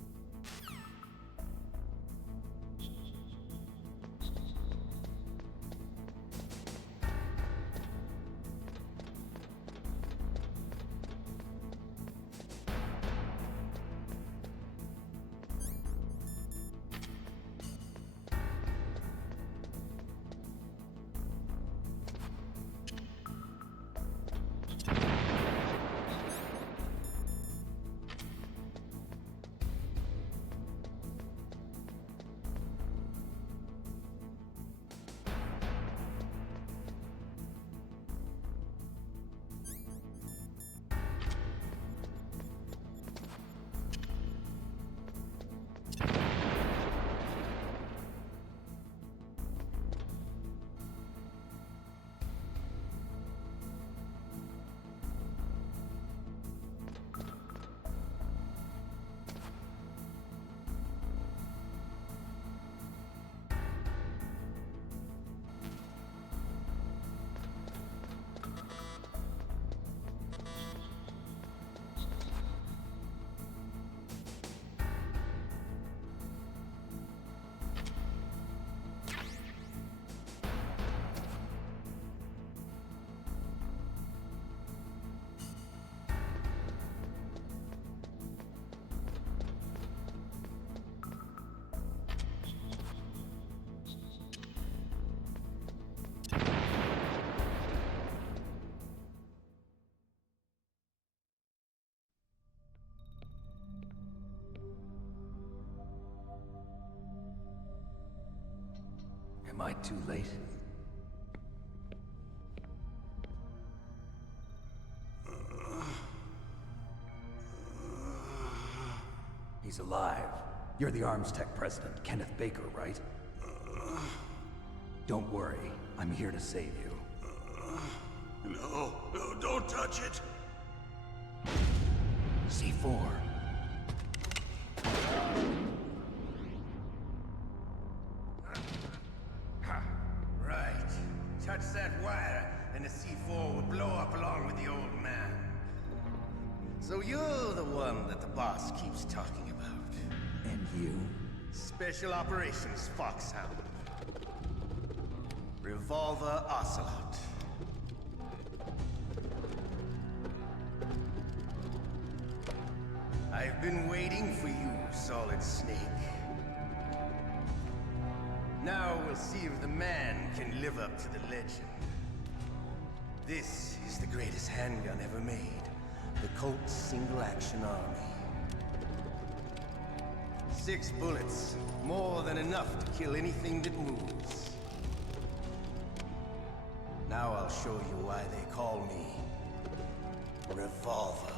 Am I too late? He's alive. You're the Arms Tech president, Kenneth Baker, right? Don't worry. I'm here to save you. No, don't touch it! C4. Right. Touch that wire, and the C4 will blow up along with the old man. So you're the one that the boss keeps talking about. And you? Special Operations Foxhound. Revolver Ocelot. I've been waiting for you, Solid Snake. Now we'll see if the man can live up to the legend. This is the greatest handgun ever made. The Colt Single Action Army. 6 bullets, more than enough to kill anything that moves. Now I'll show you why they call me Revolver.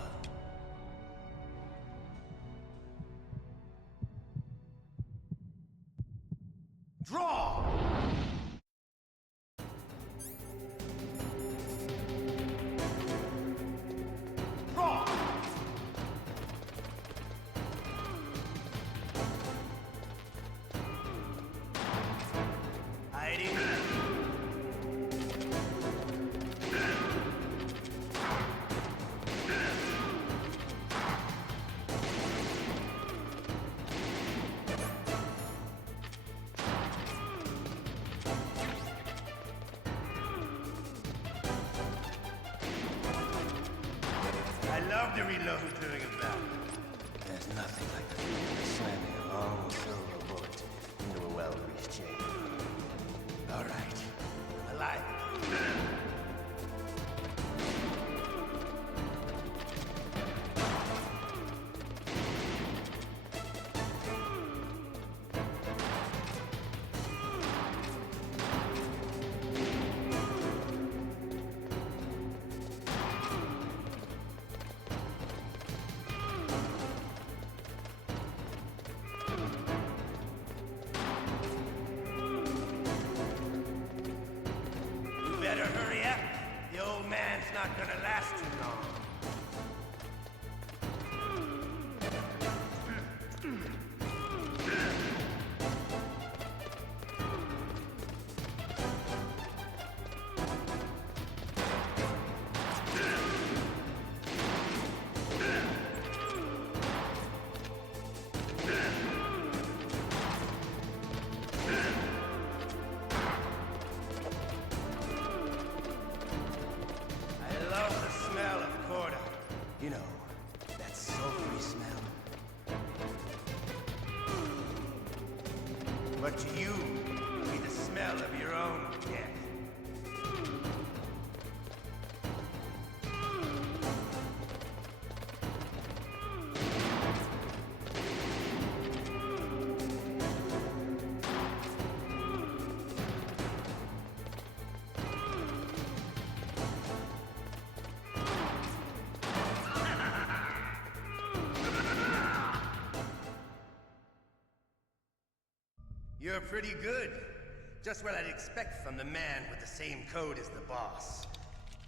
Draw! Draw! Hiding. I love to reload during a battle. There's nothing like the feeling of slamming a long silver bullet into a well-greased chain. All right, alive. Better hurry up. The old man's not gonna last too long. I love the smell of Corda. You know, that sulfury smell. But to you, it'll be the smell of your own death. You're pretty good. Just what I'd expect from the man with the same code as the boss.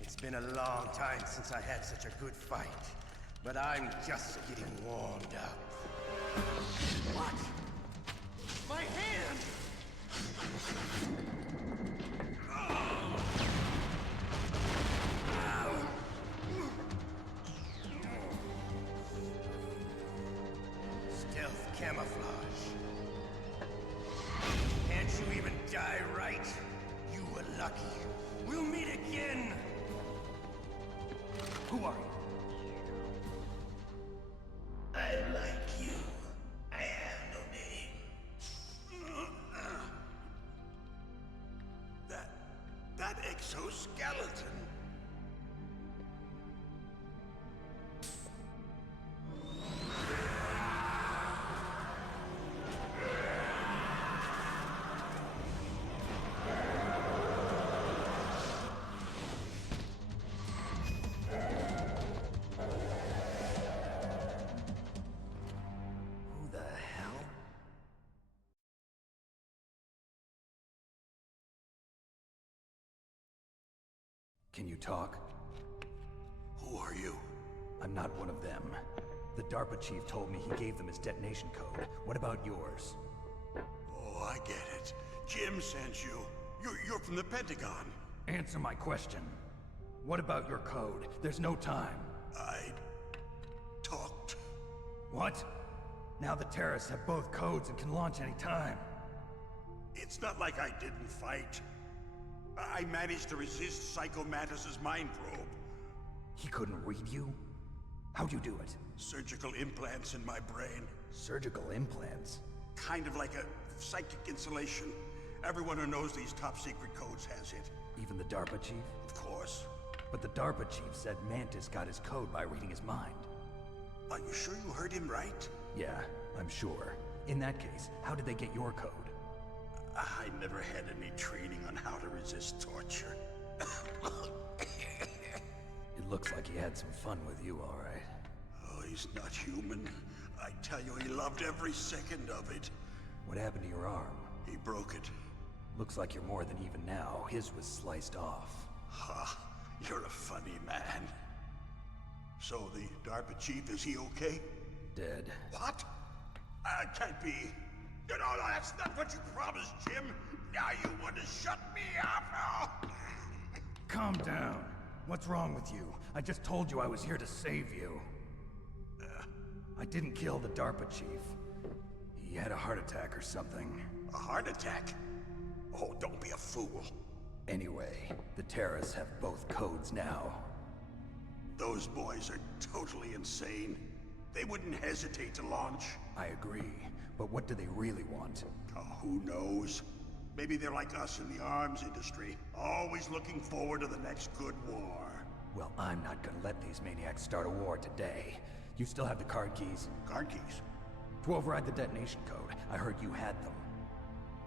It's been a long time since I had such a good fight, but I'm just getting warmed up. What? My hand! Stealth camouflage. Can't you even die right? You were lucky. We'll meet again! Who are you? I like you. I have no name. That exoskeleton. Can you talk? Who are you? I'm not one of them. The DARPA chief told me he gave them his detonation code. What about yours? Oh, I get it. Jim sent you. You're from the Pentagon. Answer my question. What about your code? There's no time. I talked. What? Now the terrorists have both codes and can launch any time. It's not like I didn't fight. I managed to resist Psycho Mantis's mind probe. He couldn't read you? How'd you do it? Surgical implants in my brain. Surgical implants? Kind of like a psychic insulation. Everyone who knows these top secret codes has it. Even the DARPA chief? Of course. But the DARPA chief said Mantis got his code by reading his mind. Are you sure you heard him right? Yeah, I'm sure. In that case, how did they get your code? I never had any training on how to resist torture. It looks like he had some fun with you, all right. Oh, he's not human. I tell you, he loved every second of it. What happened to your arm? He broke it. Looks like you're more than even now. His was sliced off. Ha, you're a funny man. So the DARPA chief, is he okay? Dead. What? Can't be. You know, that's not what you promised, Jim. Now you want to shut me up? Calm down. What's wrong with you? I just told you I was here to save you. I didn't kill the DARPA chief. He had a heart attack or something. A heart attack? Oh, don't be a fool. Anyway, the terrorists have both codes now. Those boys are totally insane. They wouldn't hesitate to launch. I agree, but what do they really want? Oh, who knows? Maybe they're like us in the arms industry, always looking forward to the next good war. Well, I'm not gonna let these maniacs start a war today. You still have the card keys? Card keys? To override the detonation code. I heard you had them.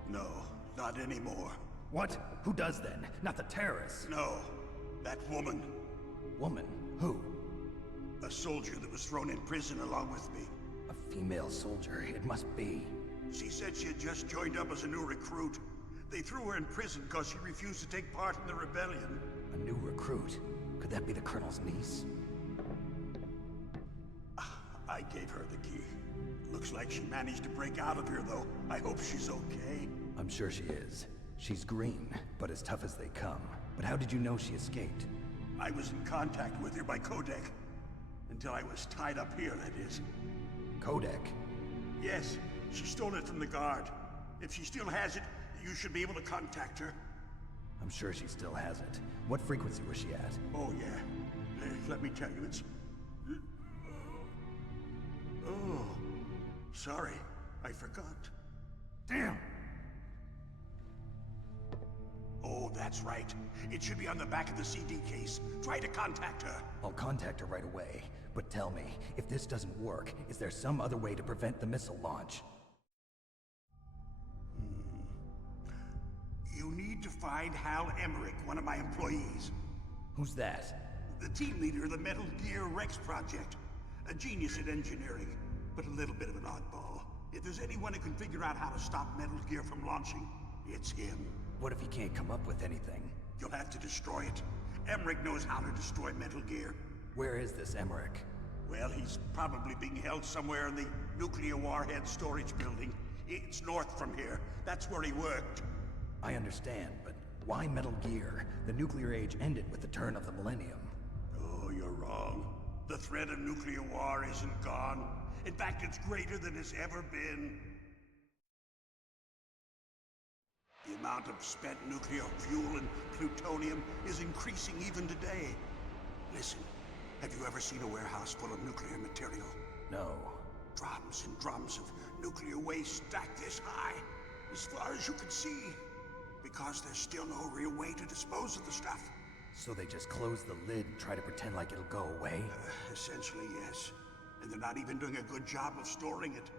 No, not anymore. What? Who does then? Not the terrorists? No, that woman. Woman? Who? A soldier that was thrown in prison along with me. A female soldier, it must be. She said she had just joined up as a new recruit. They threw her in prison because she refused to take part in the rebellion. A new recruit? Could that be the Colonel's niece? I gave her the key. Looks like she managed to break out of here, though. I hope she's okay. I'm sure she is. She's green, but as tough as they come. But how did you know she escaped? I was in contact with her by codec. Until I was tied up here, that is. Codec? Yes, she stole it from the guard. If she still has it, you should be able to contact her. I'm sure she still has it. What frequency was she at? Oh, yeah. Let me tell you, it's... Oh, sorry. I forgot. Damn! Oh, that's right. It should be on the back of the CD case. Try to contact her. I'll contact her right away. But tell me, if this doesn't work, is there some other way to prevent the missile launch? You need to find Hal Emmerich, one of my employees. Who's that? The team leader of the Metal Gear Rex project. A genius at engineering, but a little bit of an oddball. If there's anyone who can figure out how to stop Metal Gear from launching, it's him. What if he can't come up with anything? You'll have to destroy it. Emmerich knows how to destroy Metal Gear. Where is this Emmerich? Well, he's probably being held somewhere in the nuclear warhead storage building. It's north from here. That's where he worked. I understand, but why Metal Gear? The nuclear age ended with the turn of the millennium. Oh, you're wrong. The threat of nuclear war isn't gone. In fact, it's greater than it's ever been. The amount of spent nuclear fuel and plutonium is increasing even today. Listen, have you ever seen a warehouse full of nuclear material? No. Drums and drums of nuclear waste stacked this high, as far as you can see. Because there's still no real way to dispose of the stuff. So they just close the lid and try to pretend like it'll go away? Essentially, yes. And they're not even doing a good job of storing it.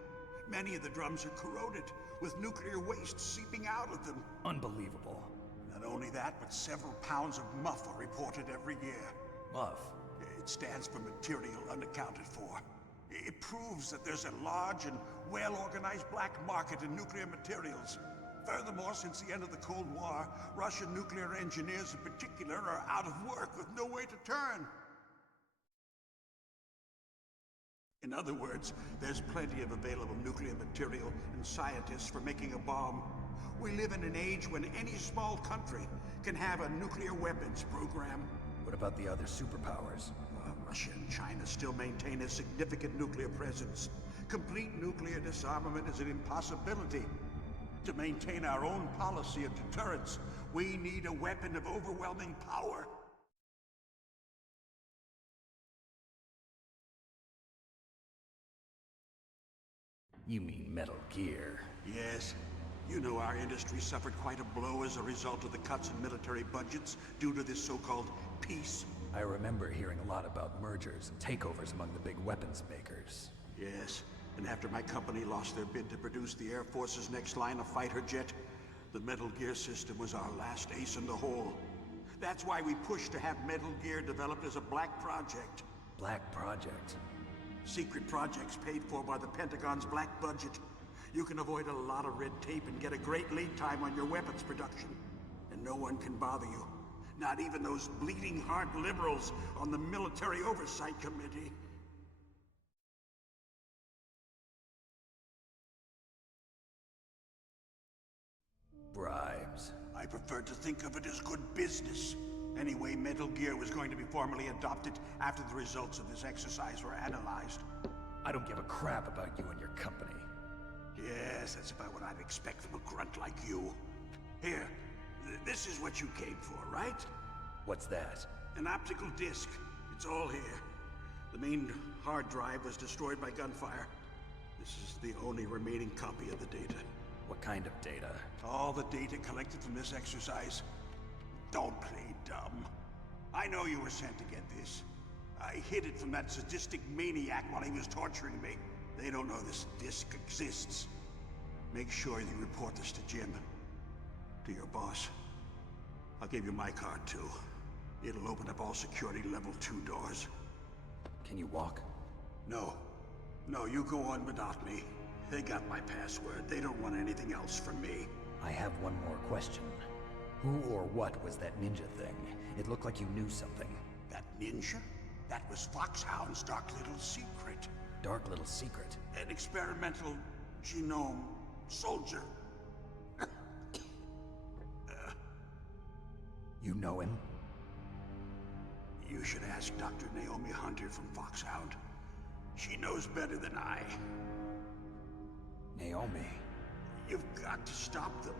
Many of the drums are corroded, with nuclear waste seeping out of them. Unbelievable. Not only that, but several pounds of MUF are reported every year. MUF? It stands for material unaccounted for. It proves that there's a large and well-organized black market in nuclear materials. Furthermore, since the end of the Cold War, Russian nuclear engineers in particular are out of work with no way to turn. In other words, there's plenty of available nuclear material and scientists for making a bomb. We live in an age when any small country can have a nuclear weapons program. What about the other superpowers? Russia and China still maintain a significant nuclear presence. Complete nuclear disarmament is an impossibility. To maintain our own policy of deterrence, we need a weapon of overwhelming power. You mean Metal Gear? Yes. You know our industry suffered quite a blow as a result of the cuts in military budgets due to this so-called peace. I remember hearing a lot about mergers and takeovers among the big weapons makers. Yes, and after my company lost their bid to produce the Air Force's next line of fighter jet, the Metal Gear system was our last ace in the hole. That's why we pushed to have Metal Gear developed as a black project. Black project? Secret projects paid for by the Pentagon's black budget. You can avoid a lot of red tape and get a great lead time on your weapons production. And no one can bother you. Not even those bleeding heart liberals on the Military Oversight Committee. Bribes. I prefer to think of it as good business. Anyway, Metal Gear was going to be formally adopted after the results of this exercise were analyzed. I don't give a crap about you and your company. Yes, that's about what I'd expect from a grunt like you. Here, this is what you came for, right? What's that? An optical disc. It's all here. The main hard drive was destroyed by gunfire. This is the only remaining copy of the data. What kind of data? All the data collected from this exercise. Don't play dumb. I know you were sent to get this. I hid it from that sadistic maniac while he was torturing me. They don't know this disc exists. Make sure you report this to Jim. To your boss. I'll give you my card too. It'll open up all security level 2 doors. Can you walk? No. No, you go on without me. They got my password. They don't want anything else from me. I have one more question. Who or what was that ninja thing? It looked like you knew something. That ninja? That was Foxhound's dark little secret. Dark little secret? An experimental genome soldier. You know him? You should ask Dr. Naomi Hunter from Foxhound. She knows better than I. Naomi? You've got to stop them.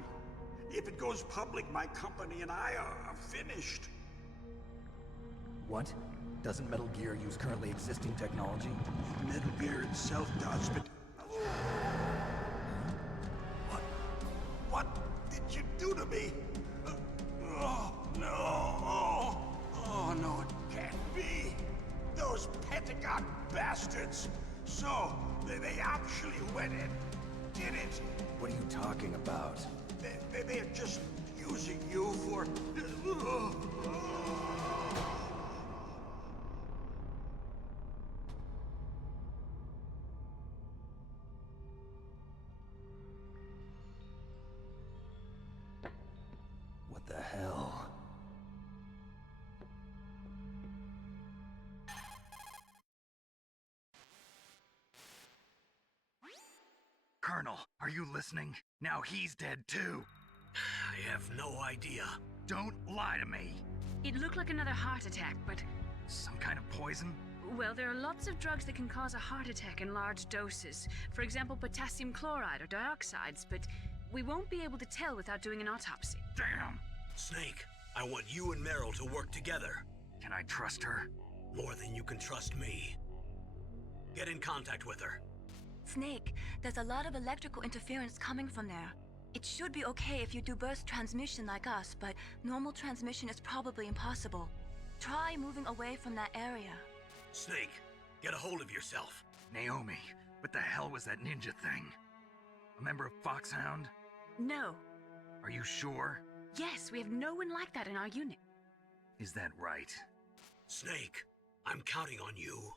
If it goes public, my company and I are finished. What? Doesn't Metal Gear use currently existing technology? Metal Gear itself does, but... What did you do to me? Oh, no. Oh, no, it can't be. Those Pentagon bastards. So, they actually went and did it. What are you talking about? They're just using you for... What the hell? Colonel, are you listening? Now he's dead too. I have no idea. Don't lie to me. It looked like another heart attack, but... Some kind of poison? Well, there are lots of drugs that can cause a heart attack in large doses. For example, potassium chloride or dioxides, but we won't be able to tell without doing an autopsy. Damn! Snake, I want you and Meryl to work together. Can I trust her? More than you can trust me. Get in contact with her. Snake, there's a lot of electrical interference coming from there. It should be okay if you do burst transmission like us, but normal transmission is probably impossible. Try moving away from that area. Snake, get a hold of yourself. Naomi, what the hell was that ninja thing? A member of Foxhound? No. Are you sure? Yes, we have no one like that in our unit. Is that right? Snake, I'm counting on you.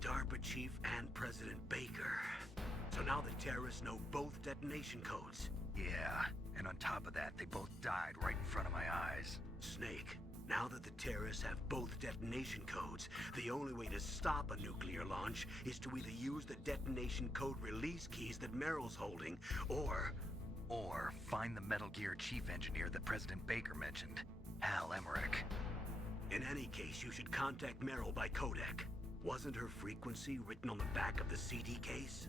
DARPA chief and President Baker. So now the terrorists know both detonation codes. Yeah, and on top of that, they both died right in front of my eyes. Snake, now that the terrorists have both detonation codes, the only way to stop a nuclear launch is to either use the detonation code release keys that Meryl's holding, or find the Metal Gear chief engineer that President Baker mentioned, Hal Emmerich. In any case, you should contact Meryl by codec. Wasn't her frequency written on the back of the CD case?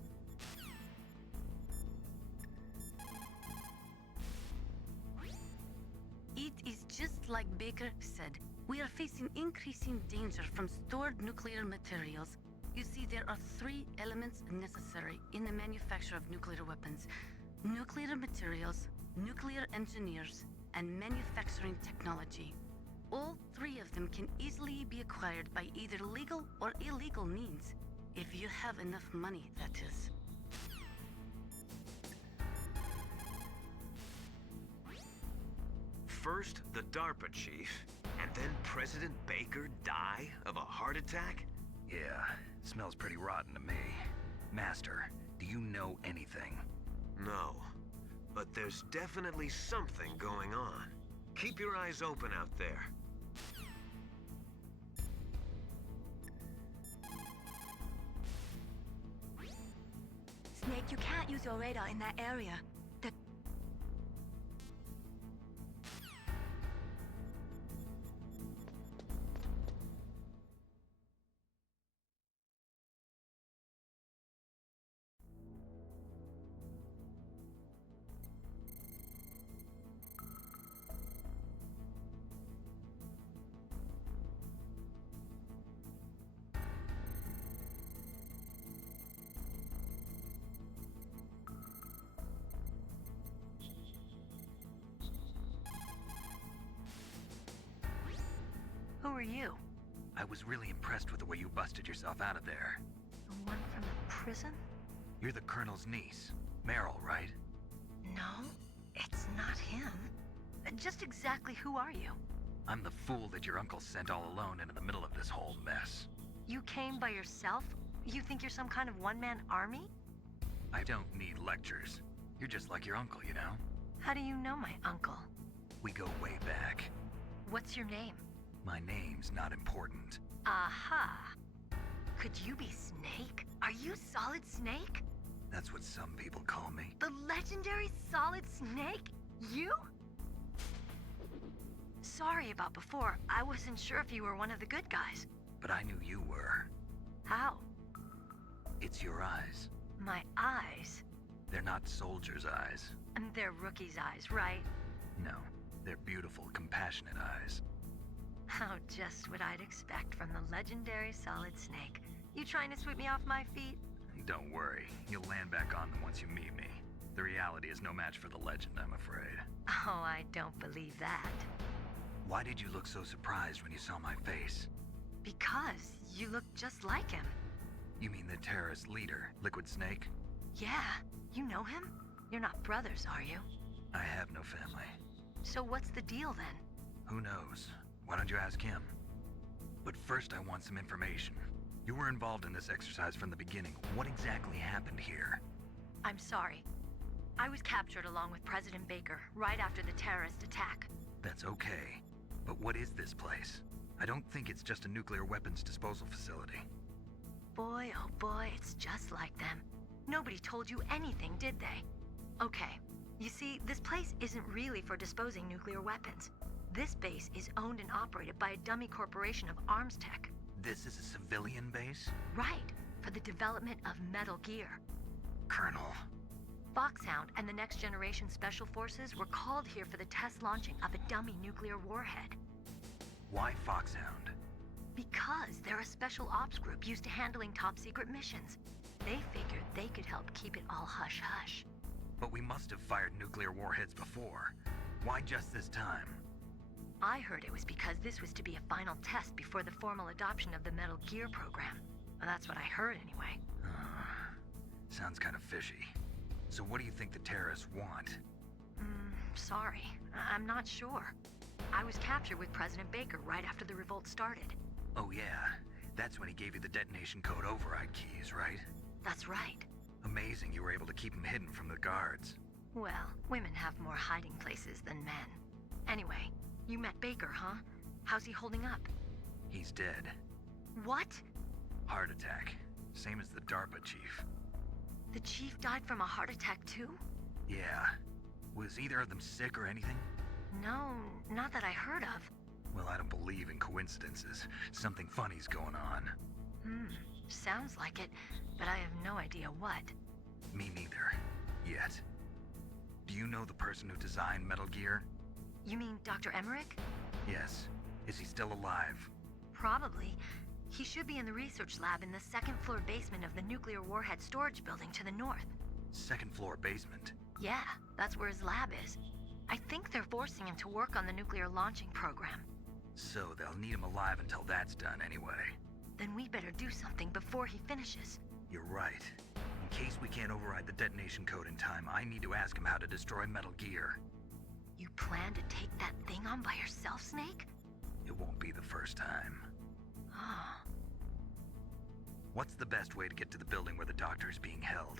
It is just like Baker said. We are facing increasing danger from stored nuclear materials. You see, there are 3 elements necessary in the manufacture of nuclear weapons: nuclear materials, nuclear engineers, and manufacturing technology. All 3 of them can easily be acquired by either legal or illegal means. If you have enough money, that is. First, the DARPA chief, and then President Baker die of a heart attack? Yeah, smells pretty rotten to me. Master, do you know anything? No, but there's definitely something going on. Keep your eyes open out there. Snake, you can't use your radar in that area. Who are you? I was really impressed with the way you busted yourself out of there. The one from the prison? You're the Colonel's niece, Meryl, right? No, it's not him. Just exactly who are you? I'm the fool that your uncle sent all alone into the middle of this whole mess. You came by yourself? You think you're some kind of one-man army? I don't need lectures. You're just like your uncle, you know? How do you know my uncle? We go way back. What's your name? My name's not important. Aha! Could you be Snake? Are you Solid Snake? That's what some people call me. The legendary Solid Snake? You? Sorry about before. I wasn't sure if you were one of the good guys. But I knew you were. How? It's your eyes. My eyes? They're not soldiers' eyes. And they're rookies' eyes, right? No, they're beautiful, compassionate eyes. Oh, just what I'd expect from the legendary Solid Snake. You trying to sweep me off my feet? Don't worry, you'll land back on them once you meet me. The reality is no match for the legend, I'm afraid. Oh, I don't believe that. Why did you look so surprised when you saw my face? Because you look just like him. You mean the terrorist leader, Liquid Snake? Yeah, you know him? You're not brothers, are you? I have no family. So what's the deal then? Who knows? Why don't you ask him? But first I want some information. You were involved in this exercise from the beginning. What exactly happened here? I'm sorry. I was captured along with President Baker right after the terrorist attack. That's okay. But what is this place? I don't think it's just a nuclear weapons disposal facility. Boy, oh boy, it's just like them. Nobody told you anything, did they? Okay, you see, this place isn't really for disposing nuclear weapons. This base is owned and operated by a dummy corporation of arms tech. This is a civilian base? Right, for the development of Metal Gear. Colonel. Foxhound and the Next Generation Special Forces were called here for the test launching of a dummy nuclear warhead. Why Foxhound? Because they're a special ops group used to handling top-secret missions. They figured they could help keep it all hush-hush. But we must have fired nuclear warheads before. Why just this time? I heard it was because this was to be a final test before the formal adoption of the Metal Gear program. Well, that's what I heard anyway. Sounds kind of fishy. So what do you think the terrorists want? Sorry. I'm not sure. I was captured with President Baker right after the revolt started. Oh yeah, that That's when he gave you the detonation code override keys, right? That's right. Amazing you were able to keep him hidden from the guards. Well, women have more hiding places than men. Anyway, you met Baker, huh? How's he holding up? He's dead. What? Heart attack. Same as the DARPA chief. The chief died from a heart attack too? Yeah. Was either of them sick or anything? No, not that I heard of. Well, I don't believe in coincidences. Something funny's going on. Sounds like it, but I have no idea what. Me neither. Yet. Do you know the person who designed Metal Gear? You mean Dr. Emmerich? Yes. Is he still alive? Probably. He should be in the research lab in the second floor basement of the nuclear warhead storage building to the north. Second floor basement? Yeah, that's where his lab is. I think they're forcing him to work on the nuclear launching program. So they'll need him alive until that's done anyway. Then we better do something before he finishes. You're right. In case we can't override the detonation code in time, I need to ask him how to destroy Metal Gear. You plan to take that thing on by yourself, Snake? It won't be the first time. Ah. What's the best way to get to the building where the doctor's being held?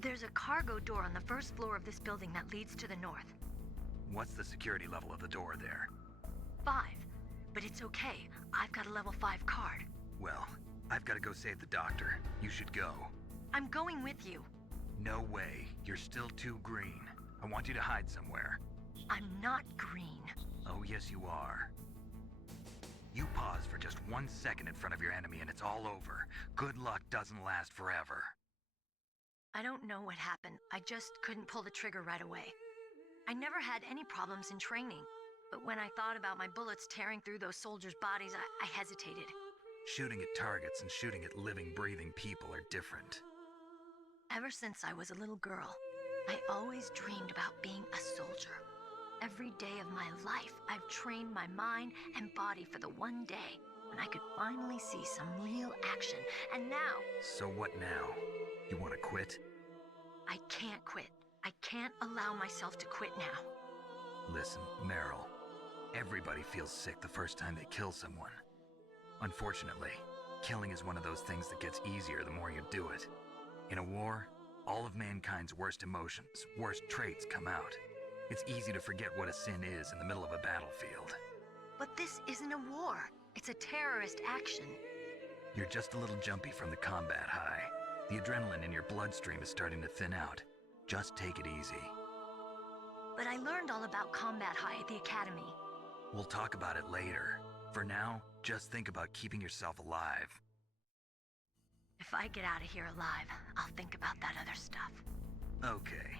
There's a cargo door on the first floor of this building that leads to the north. What's the security level of the door there? 5. But it's okay. I've got a level 5 card. Well, I've got to go save the doctor. You should go. I'm going with you. No way. You're still too green. I want you to hide somewhere. I'm not green. Oh, yes, you are. You pause for just 1 second in front of your enemy and it's all over. Good luck doesn't last forever. I don't know what happened. I just couldn't pull the trigger right away. I never had any problems in training, but when I thought about my bullets tearing through those soldiers' bodies, I hesitated. Shooting at targets and shooting at living, breathing people are different. Ever since I was a little girl, I always dreamed about being a soldier. Every day of my life, I've trained my mind and body for the one day when I could finally see some real action, and now... So what now? You want to quit? I can't quit. I can't allow myself to quit now. Listen, Meryl. Everybody feels sick the first time they kill someone. Unfortunately, killing is one of those things that gets easier the more you do it. In a war, all of mankind's worst emotions, worst traits come out. It's easy to forget what a sin is in the middle of a battlefield. But this isn't a war. It's a terrorist action. You're just a little jumpy from the combat high. The adrenaline in your bloodstream is starting to thin out. Just take it easy. But I learned all about combat high at the academy. We'll talk about it later. For now, just think about keeping yourself alive. If I get out of here alive, I'll think about that other stuff. Okay.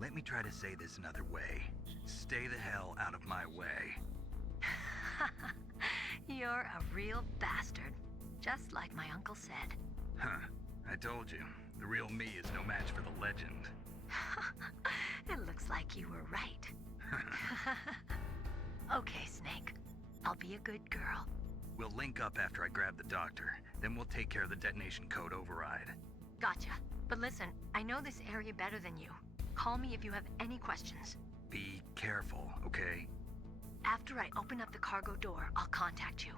Let me try to say this another way. Stay the hell out of my way. You're a real bastard. Just like my uncle said. Huh. I told you. The real me is no match for the legend. It looks like you were right. Okay, Snake. I'll be a good girl. We'll link up after I grab the doctor. Then we'll take care of the detonation code override. Gotcha. But listen, I know this area better than you. Call me if you have any questions. Be careful, okay? After I open up the cargo door, I'll contact you.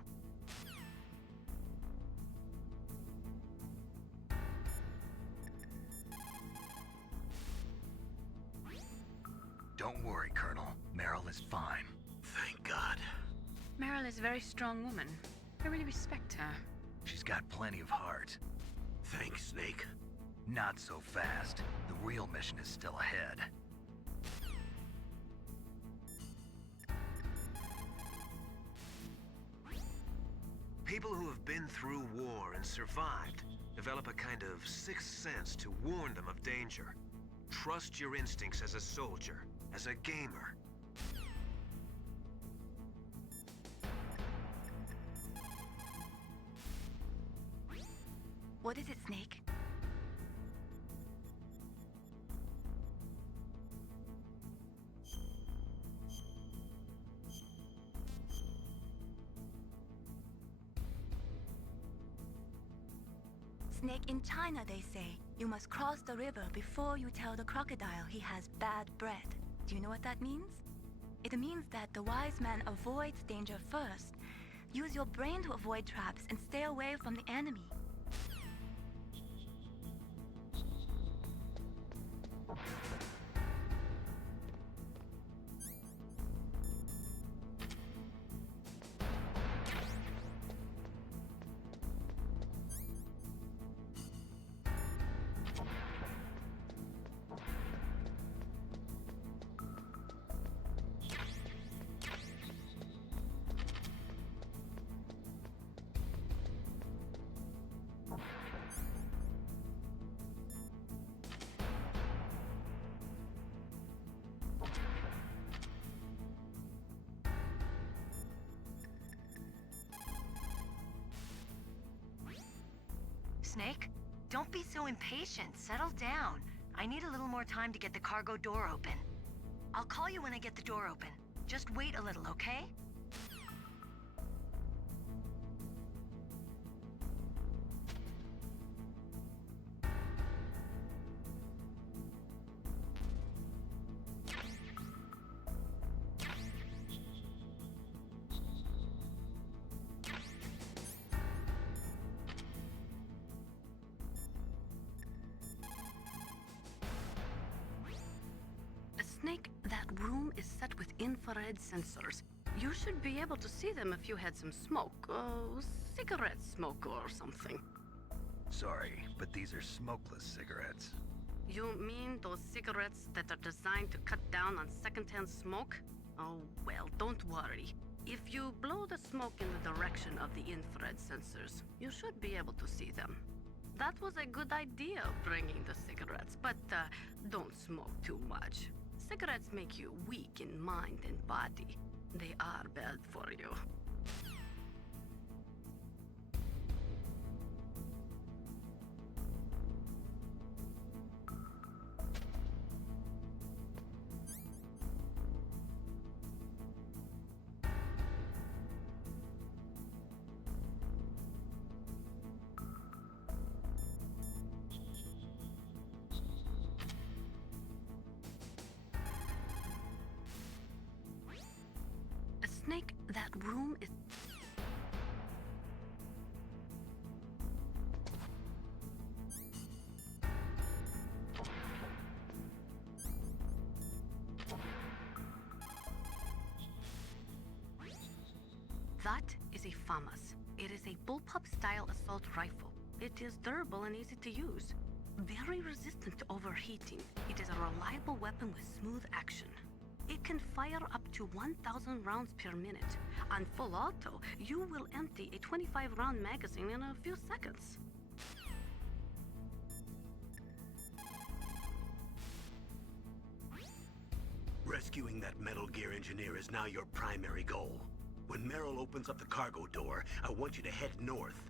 Don't worry, Colonel. Meryl is fine. Thank God. Meryl is a very strong woman. I really respect her. She's got plenty of heart. Thanks, Snake. Not so fast. The real mission is still ahead. People who have been through war and survived develop a kind of sixth sense to warn them of danger. Trust your instincts as a soldier, as a gamer. What is it, Snake? Snake, in China they say, you must cross the river before you tell the crocodile he has bad breath. Do you know what that means? It means that the wise man avoids danger first, Use your brain to avoid traps and stay away from the enemy. Snake, don't be so impatient. Settle down. I need a little more time to get the cargo door open. I'll call you when I get the door open. Just wait a little, okay? Snake, that room is set with infrared sensors. You should be able to see them if you had some smoke. Cigarette smoke or something. Sorry, but these are smokeless cigarettes. You mean those cigarettes that are designed to cut down on secondhand smoke? Oh, well, don't worry. If you blow the smoke in the direction of the infrared sensors, you should be able to see them. That was a good idea, bringing the cigarettes, but don't smoke too much. Cigarettes make you weak in mind and body. They are bad for you. Snake, that room is... That is a FAMAS. It is a bullpup-style assault rifle. It is durable and easy to use. Very resistant to overheating. It is a reliable weapon with smooth action. It can fire up to 1,000 rounds per minute. On full auto, you will empty a 25-round magazine in a few seconds. Rescuing that Metal Gear engineer is now your primary goal. When Meryl opens up the cargo door, I want you to head north.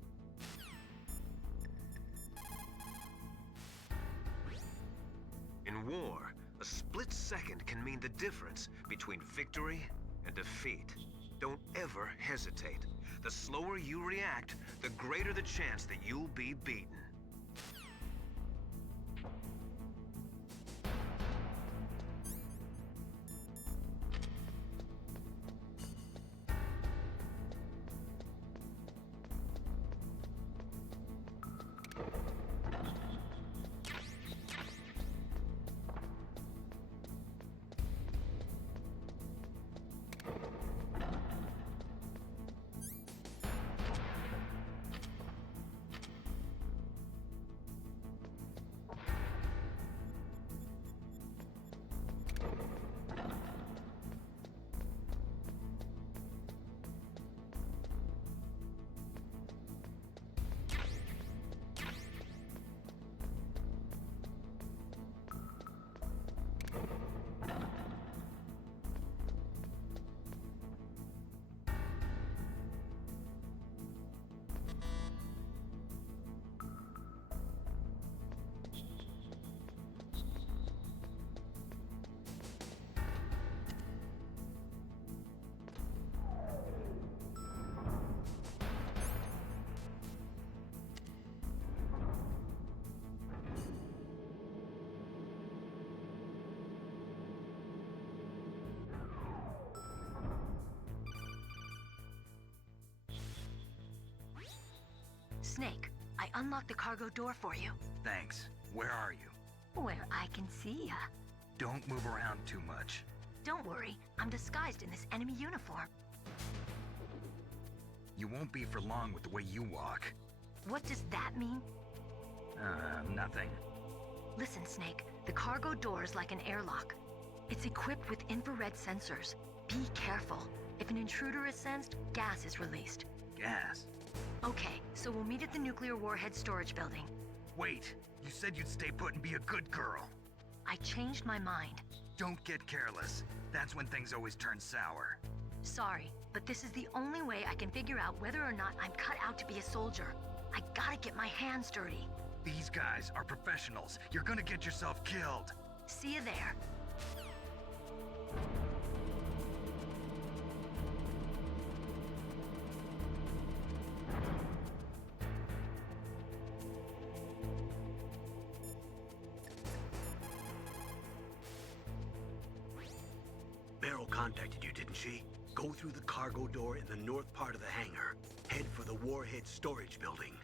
In war, a split second can mean the difference between victory and defeat. Don't ever hesitate. The slower you react, the greater the chance that you'll be beaten. Snake, I unlocked the cargo door for you. Thanks. Where are you? Where I can see ya. Don't move around too much. Don't worry, I'm disguised in this enemy uniform. You won't be for long with the way you walk. What does that mean? Nothing. Listen, Snake, the cargo door is like an airlock. It's equipped with infrared sensors. Be careful. If an intruder is sensed, gas is released. Gas? Okay, so we'll meet at the nuclear warhead storage building. Wait, you said you'd stay put and be a good girl. I changed my mind. Don't get careless. That's when things always turn sour. Sorry, but this is the only way I can figure out whether or not I'm cut out to be a soldier. I gotta get my hands dirty. These guys are professionals. You're gonna get yourself killed. See you there. Beryl contacted you, didn't she? Go through the cargo door in the north part of the hangar. Head for the warhead storage building.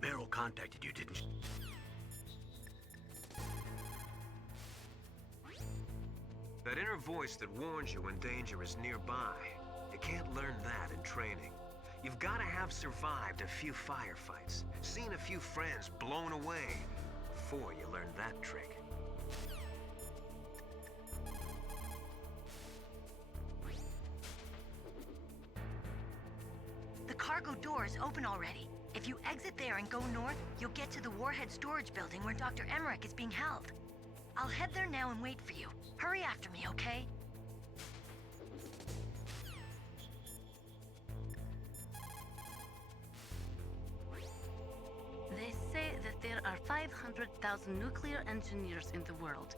Beryl contacted you, didn't she? That inner voice that warns you when danger is nearby. You can't learn that in training. You've got to have survived a few firefights, seen a few friends blown away, before you learn that trick. The cargo door is open already. If you exit there and go north, you'll get to the warhead storage building where Dr. Emmerich is being held. I'll head there now and wait for you. Hurry after me, okay? They say that there are 500,000 nuclear engineers in the world.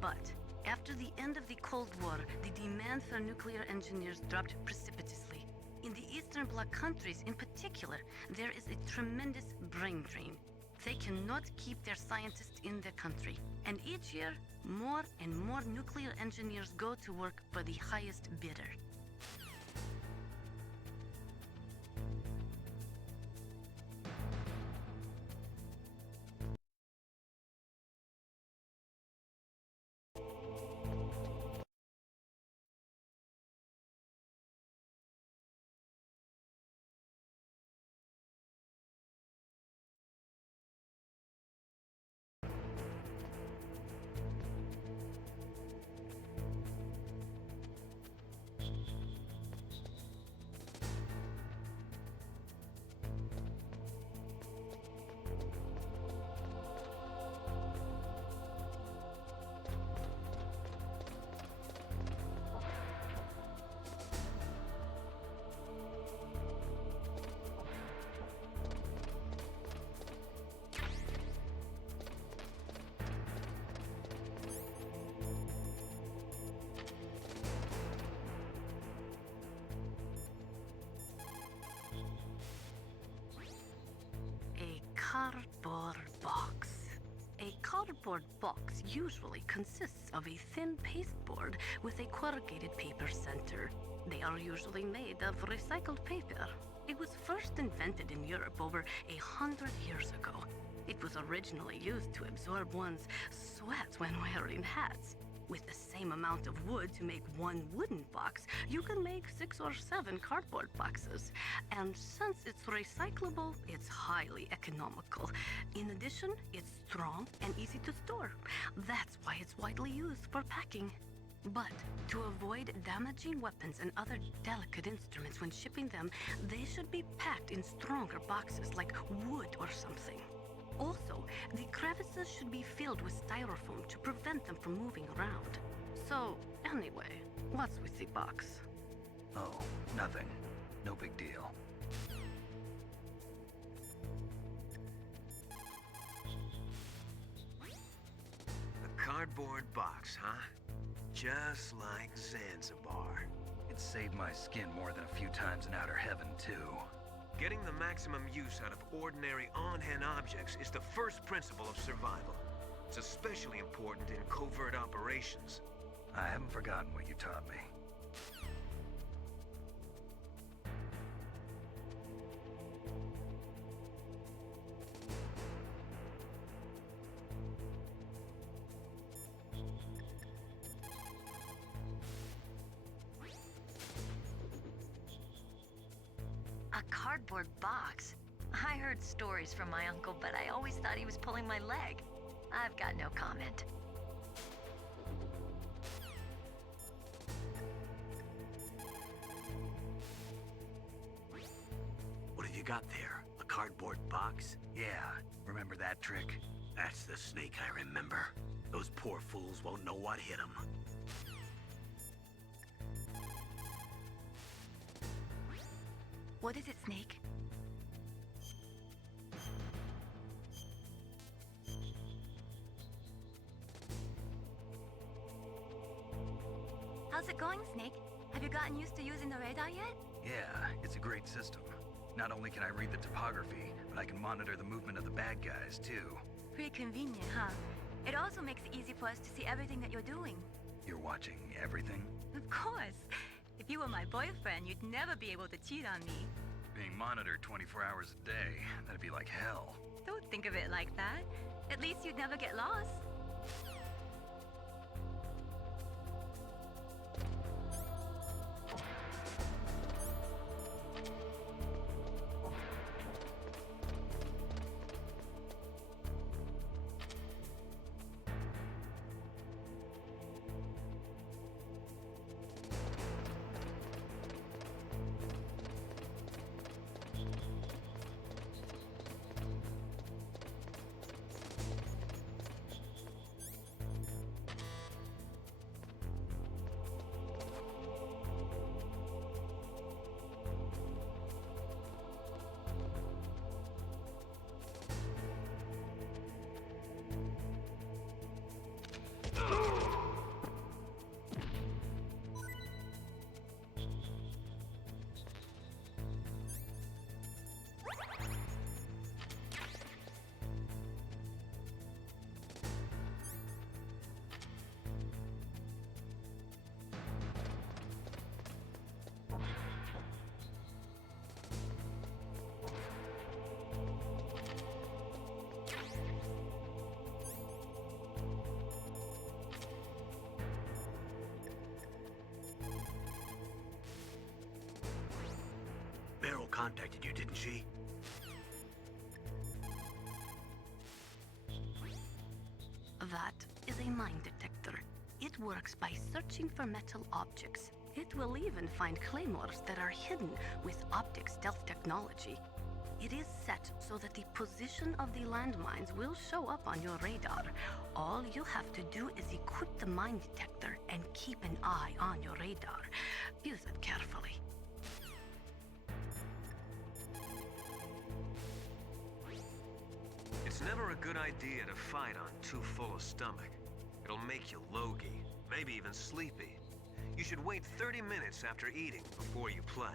But after the end of the Cold War, the demand for nuclear engineers dropped precipitously. In the Eastern Bloc countries in particular, there is a tremendous brain drain. They cannot keep their scientists in their country. And each year, more and more nuclear engineers go to work for the highest bidder. Cardboard box. A cardboard box usually consists of a thin pasteboard with a corrugated paper center. They are usually made of recycled paper. It was first invented in Europe over 100 years ago. It was originally used to absorb one's sweat when wearing hats. With the same amount of wood to make one wooden box, you can make 6 or 7 cardboard boxes. And since it's recyclable, it's highly economical. In addition, it's strong and easy to store. That's why it's widely used for packing. But to avoid damaging weapons and other delicate instruments when shipping them, they should be packed in stronger boxes like wood or something. Also, the crevices should be filled with styrofoam to prevent them from moving around. So, anyway, what's with the box? Oh, nothing. No big deal. A cardboard box, huh? Just like Zanzibar. It saved my skin more than a few times in outer heaven, too. Getting the maximum use out of ordinary on-hand objects is the first principle of survival. It's especially important in covert operations. I haven't forgotten what you taught me. A cardboard box? I heard stories from my uncle, but I always thought he was pulling my leg. I've got no comment. What have you got there? A cardboard box? Yeah, remember that trick? That's the snake I remember. Those poor fools won't know what hit them. What is it, Snake? How's it going, Snake? Have you gotten used to using the radar yet? Yeah, it's a great system. Not only can I read the topography, but I can monitor the movement of the bad guys, too. Pretty convenient, huh? It also makes it easy for us to see everything that you're doing. You're watching everything? Of course. If you were my boyfriend, you'd never be able to cheat on me. Being monitored 24 hours a day, that'd be like hell. Don't think of it like that. At least you'd never get lost. Beryl contacted you, didn't she? That is a mine detector. It works by searching for metal objects. It will even find claymores that are hidden with optic stealth technology. It is set so that the position of the landmines will show up on your radar. All you have to do is equip the mine detector and keep an eye on your radar. Use it carefully. It's never a good idea to fight on too full a stomach. It'll make you logy, maybe even sleepy. You should wait 30 minutes after eating before you play.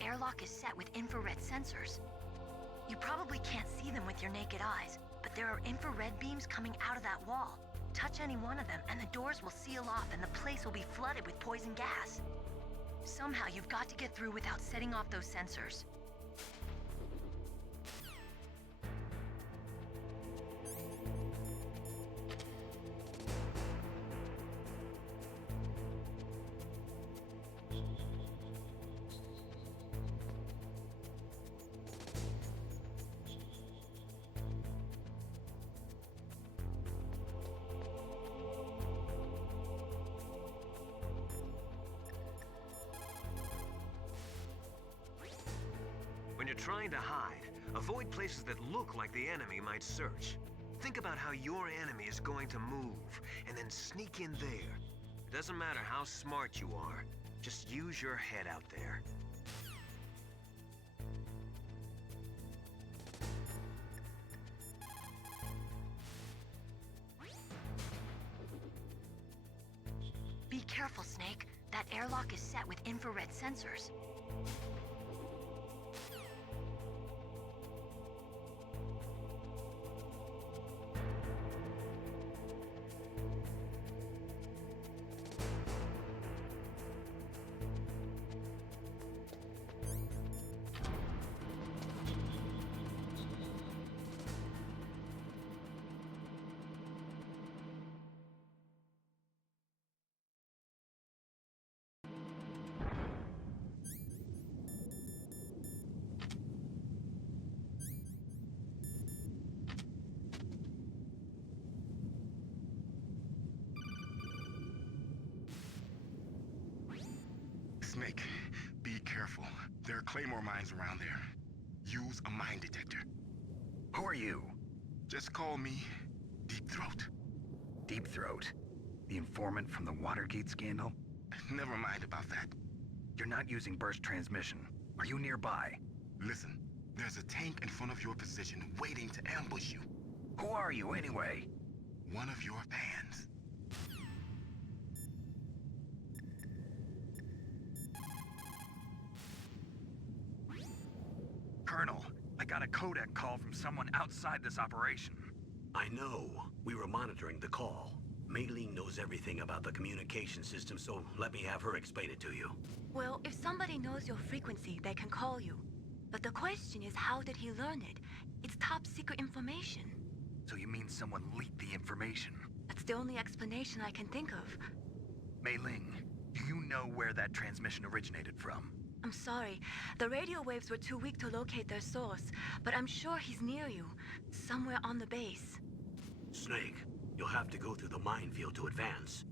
airlock is set with infrared sensors. You probably can't see them with your naked eyes, but there are infrared beams coming out of that wall. Touch any one of them, and the doors will seal off, and the place will be flooded with poison gas. Somehow, you've got to get through without setting off those sensors. When you're trying to hide, avoid places that look like the enemy might search. Think about how your enemy is going to move, and then sneak in there. It doesn't matter how smart you are, just use your head out there. Be careful, Snake. That airlock is set with infrared sensors. Snake, be careful. There are Claymore mines around there. Use a mine detector. Who are you? Just call me Deep Throat. Deep Throat? The informant from the Watergate scandal? Never mind about that. You're not using burst transmission. Are you nearby? Listen, there's a tank in front of your position waiting to ambush you. Who are you anyway? One of your fans. Colonel, I got a codec call from someone outside this operation. I know. We were monitoring the call. Mei Ling knows everything about the communication system, so let me have her explain it to you. Well, if somebody knows your frequency, they can call you. But the question is, how did he learn it? It's top secret information. So you mean someone leaked the information? That's the only explanation I can think of. Mei Ling, do you know where that transmission originated from? I'm sorry. The radio waves were too weak to locate their source, but I'm sure he's near you, somewhere on the base. Snake, you'll have to go through the minefield to advance.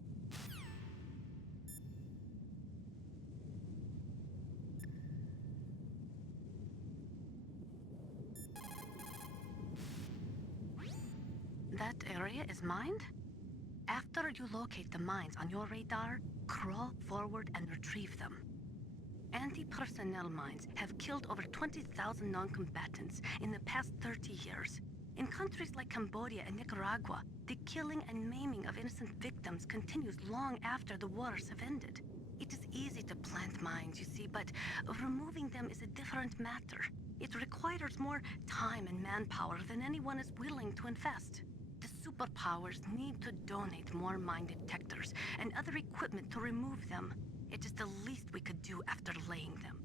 That area is mined? After you locate the mines on your radar, crawl forward and retrieve them. Anti-personnel mines have killed over 20,000 non-combatants in the past 30 years. In countries like Cambodia and Nicaragua, the killing and maiming of innocent victims continues long after the wars have ended. It is easy to plant mines, you see, but removing them is a different matter. It requires more time and manpower than anyone is willing to invest. The superpowers need to donate more mine detectors and other equipment to remove them. It is the least we could do after laying them.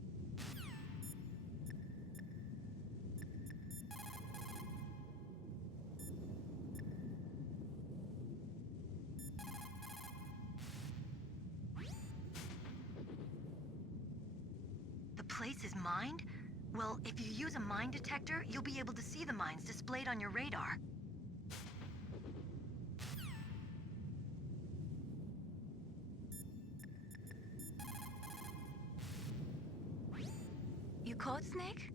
The place is mined? Well, if you use a mine detector, you'll be able to see the mines displayed on your radar. You caught Snake?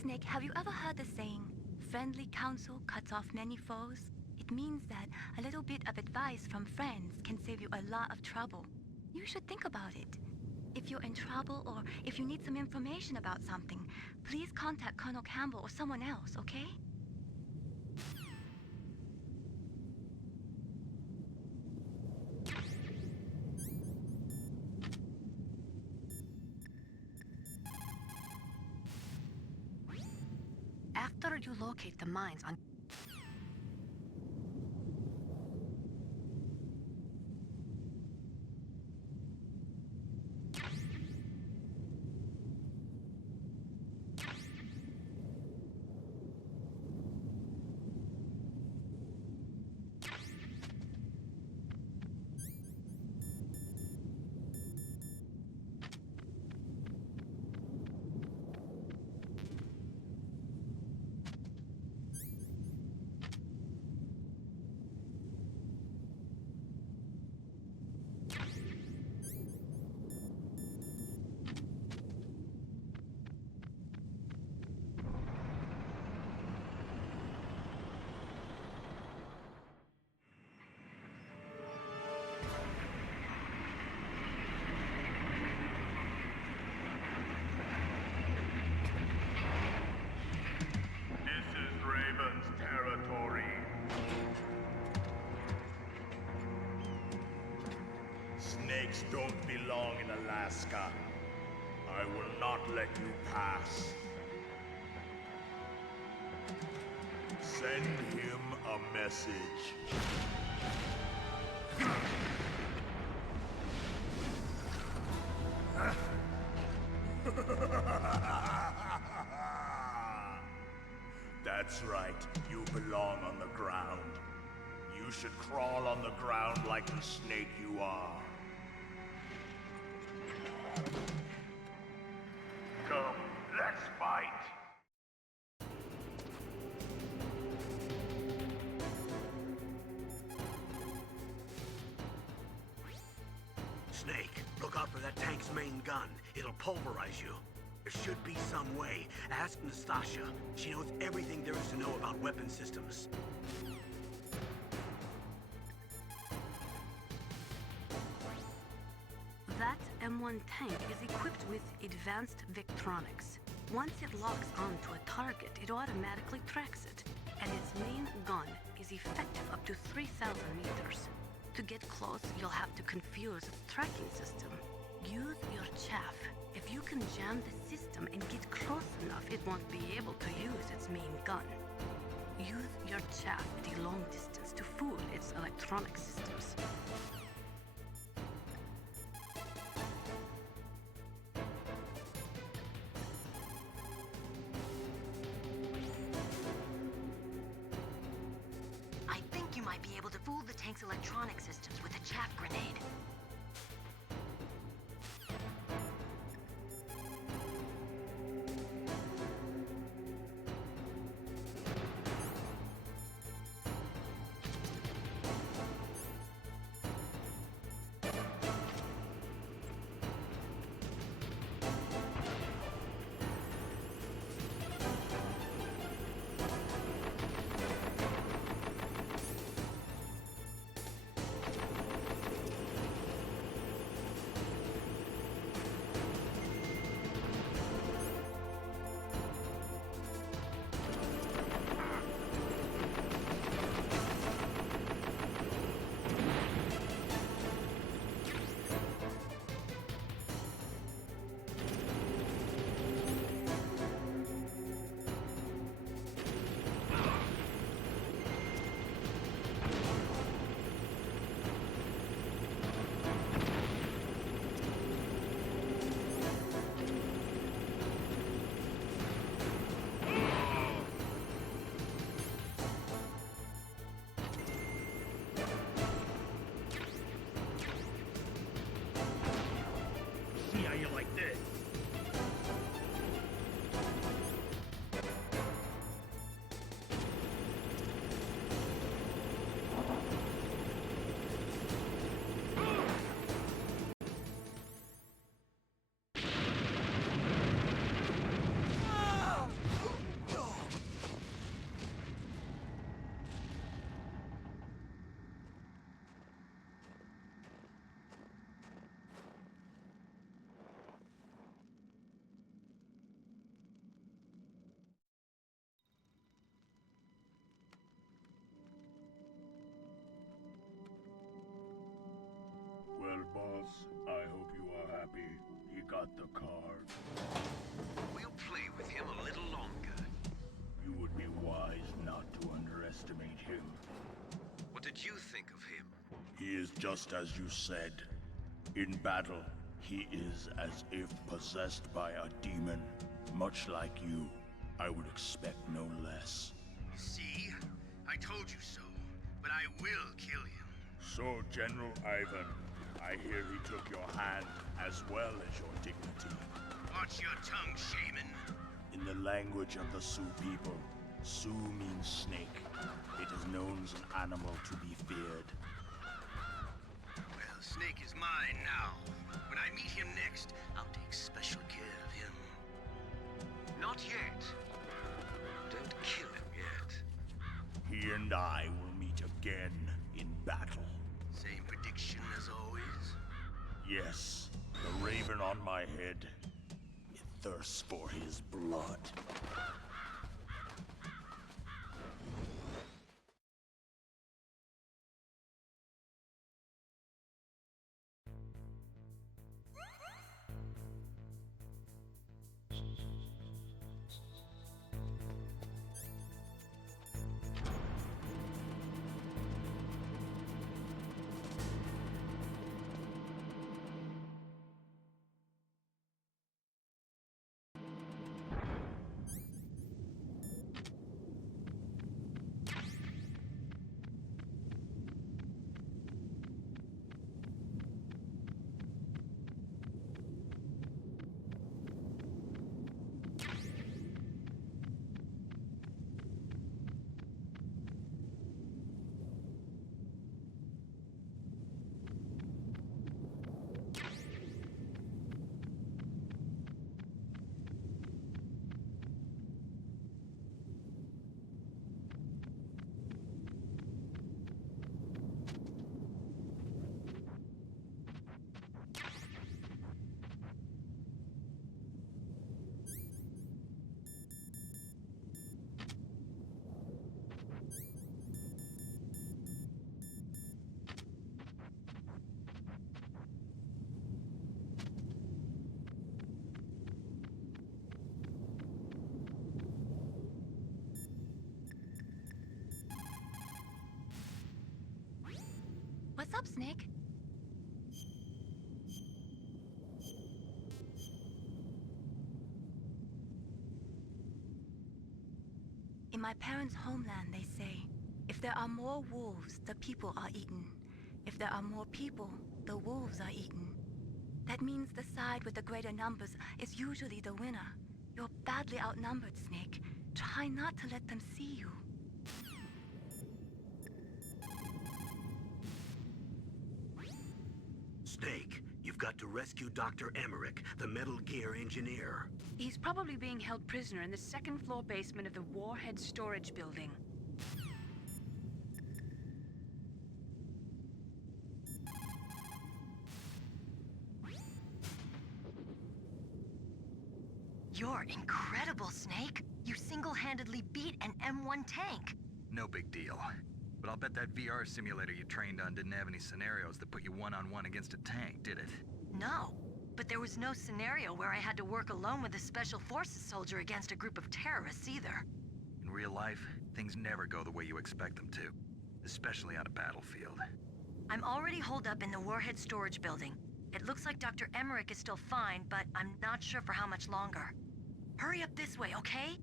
Snake, have you ever heard the saying, friendly counsel cuts off many foes? It means that a little bit of advice from friends can save you a lot of trouble. You should think about it. If you're in trouble or if you need some information about something, please contact Colonel Campbell or someone else, okay? sure you locate the mines on... Snakes don't belong in Alaska. I will not let you pass. Send him a message. That's right. You belong on the ground. You should crawl on the ground like the snake you are. Come, let's fight. Snake, look out for that tank's main gun. It'll pulverize you. There should be some way. Ask Nastasha. She knows everything there is to know about weapon systems. That M1 tank is equipped with advanced Victronics. Once it locks onto a target, it automatically tracks it, and its main gun is effective up to 3,000 meters. To get close, you'll have to confuse the tracking system. Use your chaff. If you can jam the system and get close enough, it won't be able to use its main gun. Use your chaff at a long distance to fool its electronic systems. I think you might be able to fool the tank's electronic systems with a chaff grenade. Well, boss, I hope you are happy. He got the card. We'll play with him a little longer. You You would be wise not to underestimate him. What did you think of him? He is just as you said. In battle, he is as if possessed by a demon. Much like you, I would expect no less. See? I told you so. But I will kill him. So, General Ivan, I hear he took your hand as well as your dignity. Watch your tongue, shaman. In the language of the Sioux people, Sioux means snake. It is known as an animal to be feared. Well, Snake is mine now. When I meet him next, I'll take special care of him. Not yet. Don't kill him yet. He and I will meet again in battle. Same prediction as always? Yes, the raven on my head. It thirsts for his blood. What's up, Snake? In my parents' homeland, they say, if there are more wolves, the people are eaten. If there are more people, the wolves are eaten. That means the side with the greater numbers is usually the winner. You're badly outnumbered, Snake. Try not to let them see you. Snake, you've got to rescue Dr. Emmerich, the Metal Gear engineer. He's probably being held prisoner in the second-floor basement of the Warhead Storage Building. You're incredible, Snake. You single-handedly beat an M1 tank. No big deal. But I'll bet that VR simulator you trained on didn't have any scenarios that put you one-on-one against a tank, did it? No, but there was no scenario where I had to work alone with a Special Forces soldier against a group of terrorists either. In real life, things never go the way you expect them to, especially on a battlefield. I'm already holed up in the Warhead Storage Building. It looks like Dr. Emmerich is still fine, but I'm not sure for how much longer. Hurry up this way, okay?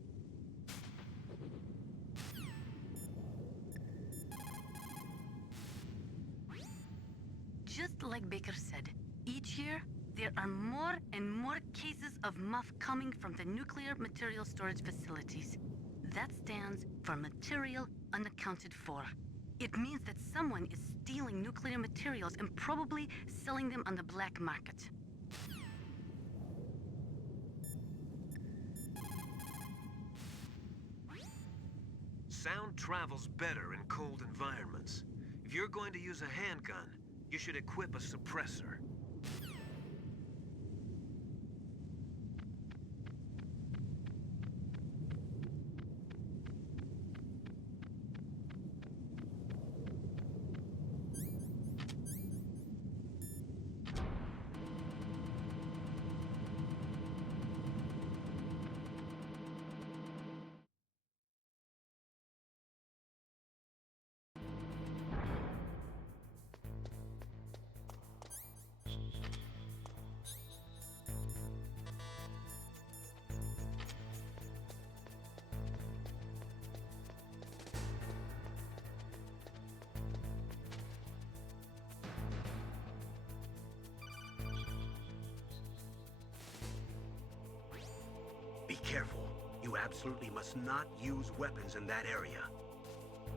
Just like Baker said, each year there are more and more cases of MUF coming from the nuclear material storage facilities. That stands for material unaccounted for. It means that someone is stealing nuclear materials and probably selling them on the black market. Sound travels better in cold environments. If you're going to use a handgun, you should equip a suppressor. careful. You absolutely must not use weapons in that area.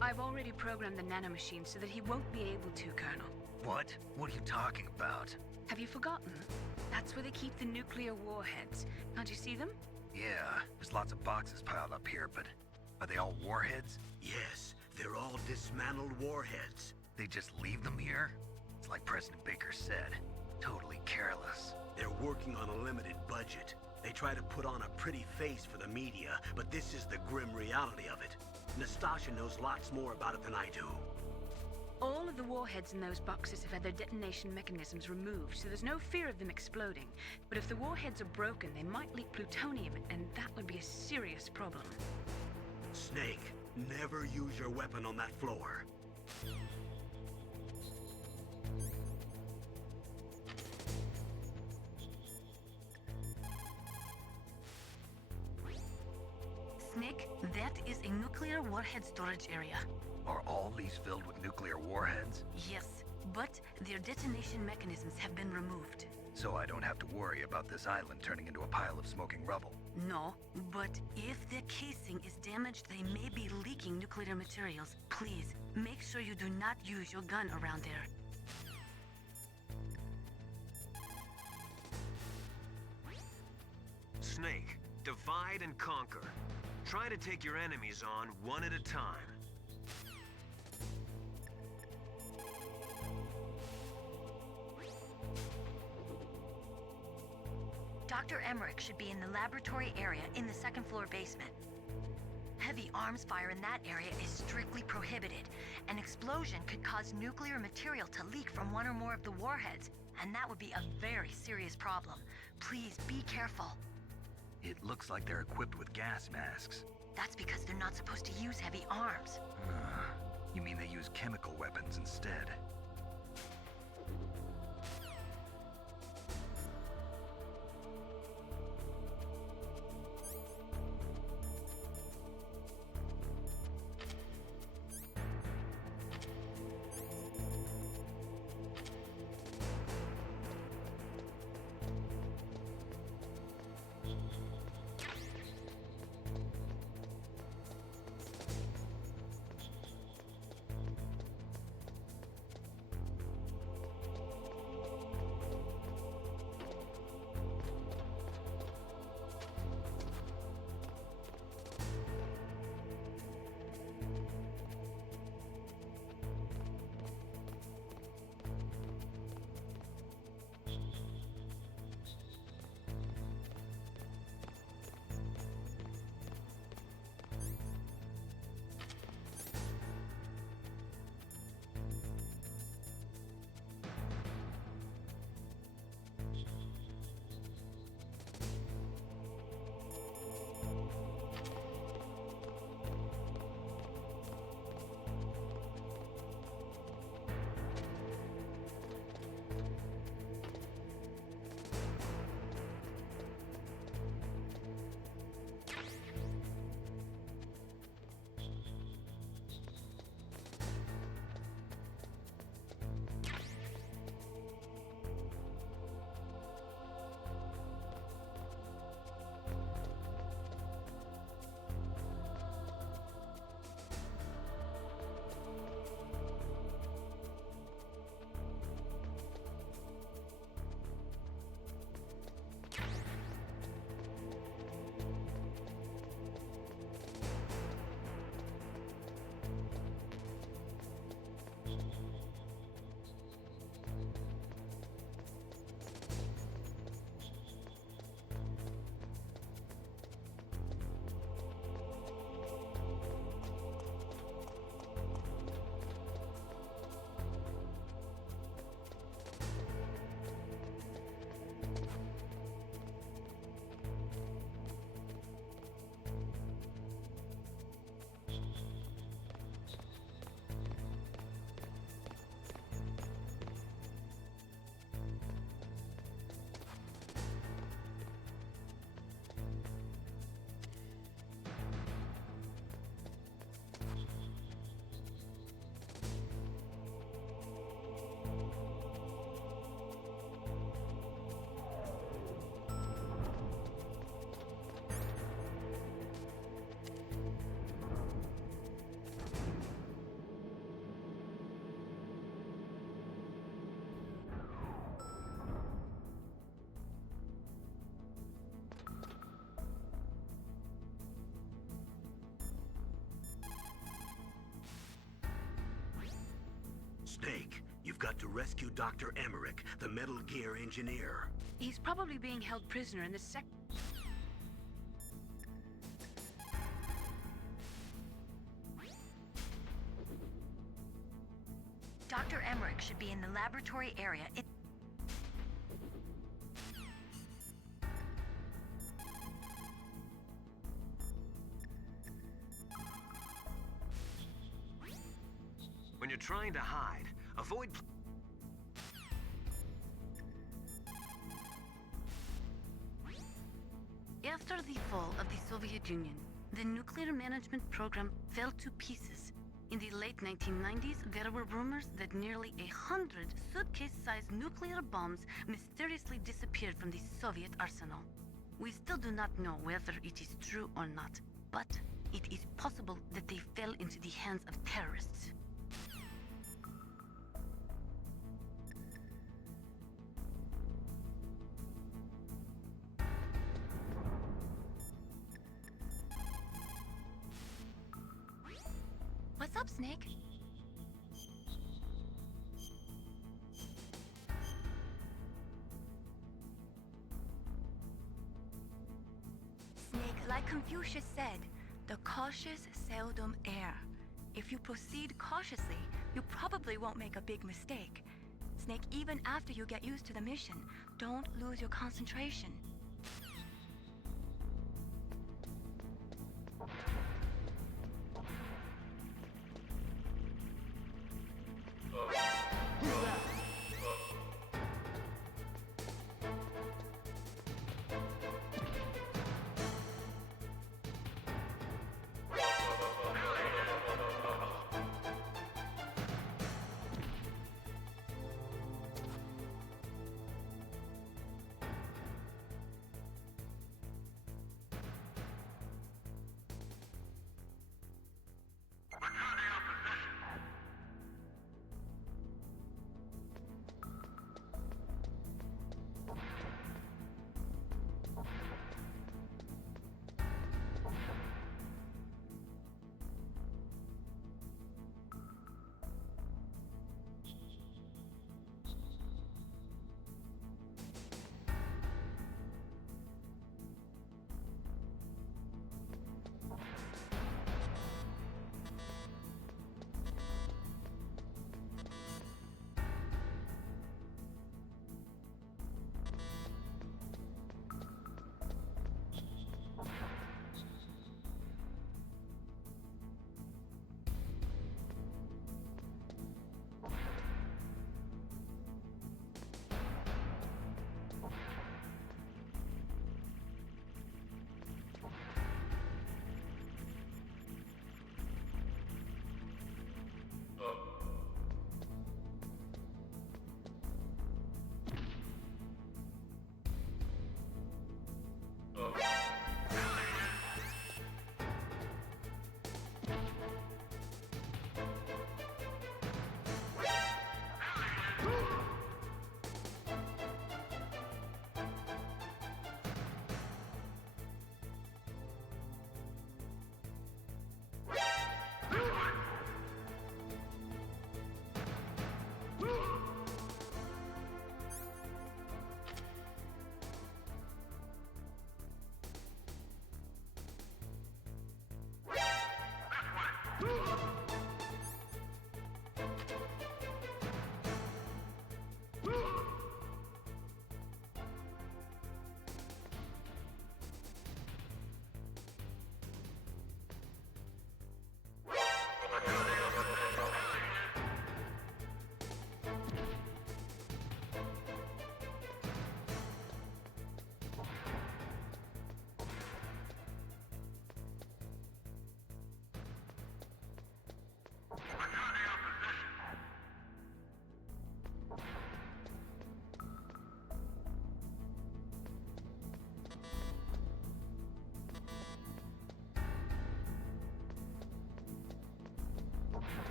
I've already programmed the nanomachine so that he won't be able to, Colonel. What? What are you talking about? Have you forgotten? That's where they keep the nuclear warheads. Can't you see them? Yeah, there's lots of boxes piled up here, but are they all warheads? Yes, they're all dismantled warheads. They just leave them here? It's like President Baker said. Totally careless. They're working on a limited budget. They try to put on a pretty face for the media, but this is the grim reality of it. Nastasha knows lots more about it than I do. All of the warheads in those boxes have had their detonation mechanisms removed, so there's no fear of them exploding. But if the warheads are broken, they might leak plutonium, and that would be a serious problem. Snake, never use your weapon on that floor. Snake, that is a nuclear warhead storage area. Are all these filled with nuclear warheads? Yes, but their detonation mechanisms have been removed. So I don't have to worry about this island turning into a pile of smoking rubble. No, but if the casing is damaged, they may be leaking nuclear materials. Please, make sure you do not use your gun around there. Snake, divide and conquer. Try to take your enemies on one at a time. Dr. Emmerich should be in the laboratory area in the second floor basement. Heavy arms fire in that area is strictly prohibited. An explosion could cause nuclear material to leak from one or more of the warheads, and that would be a very serious problem. Please be careful. It looks like they're equipped with gas masks. That's because they're not supposed to use heavy arms. You mean they use chemical weapons instead? got to rescue Dr. Emmerich, the Metal Gear engineer. He's probably being held prisoner in the Dr. Emmerich should be in the laboratory area. When you're trying to hide, avoid... After the fall of the Soviet Union, the nuclear management program fell to pieces. In the late 1990s, there were rumors that nearly 100 suitcase-sized nuclear bombs mysteriously disappeared from the Soviet arsenal. We still do not know whether it is true or not, but it is possible that they fell into the hands of terrorists. What's up, Snake? Snake, like Confucius said, the cautious seldom err. If you proceed cautiously, you probably won't make a big mistake. Snake, even after you get used to the mission, don't lose your concentration.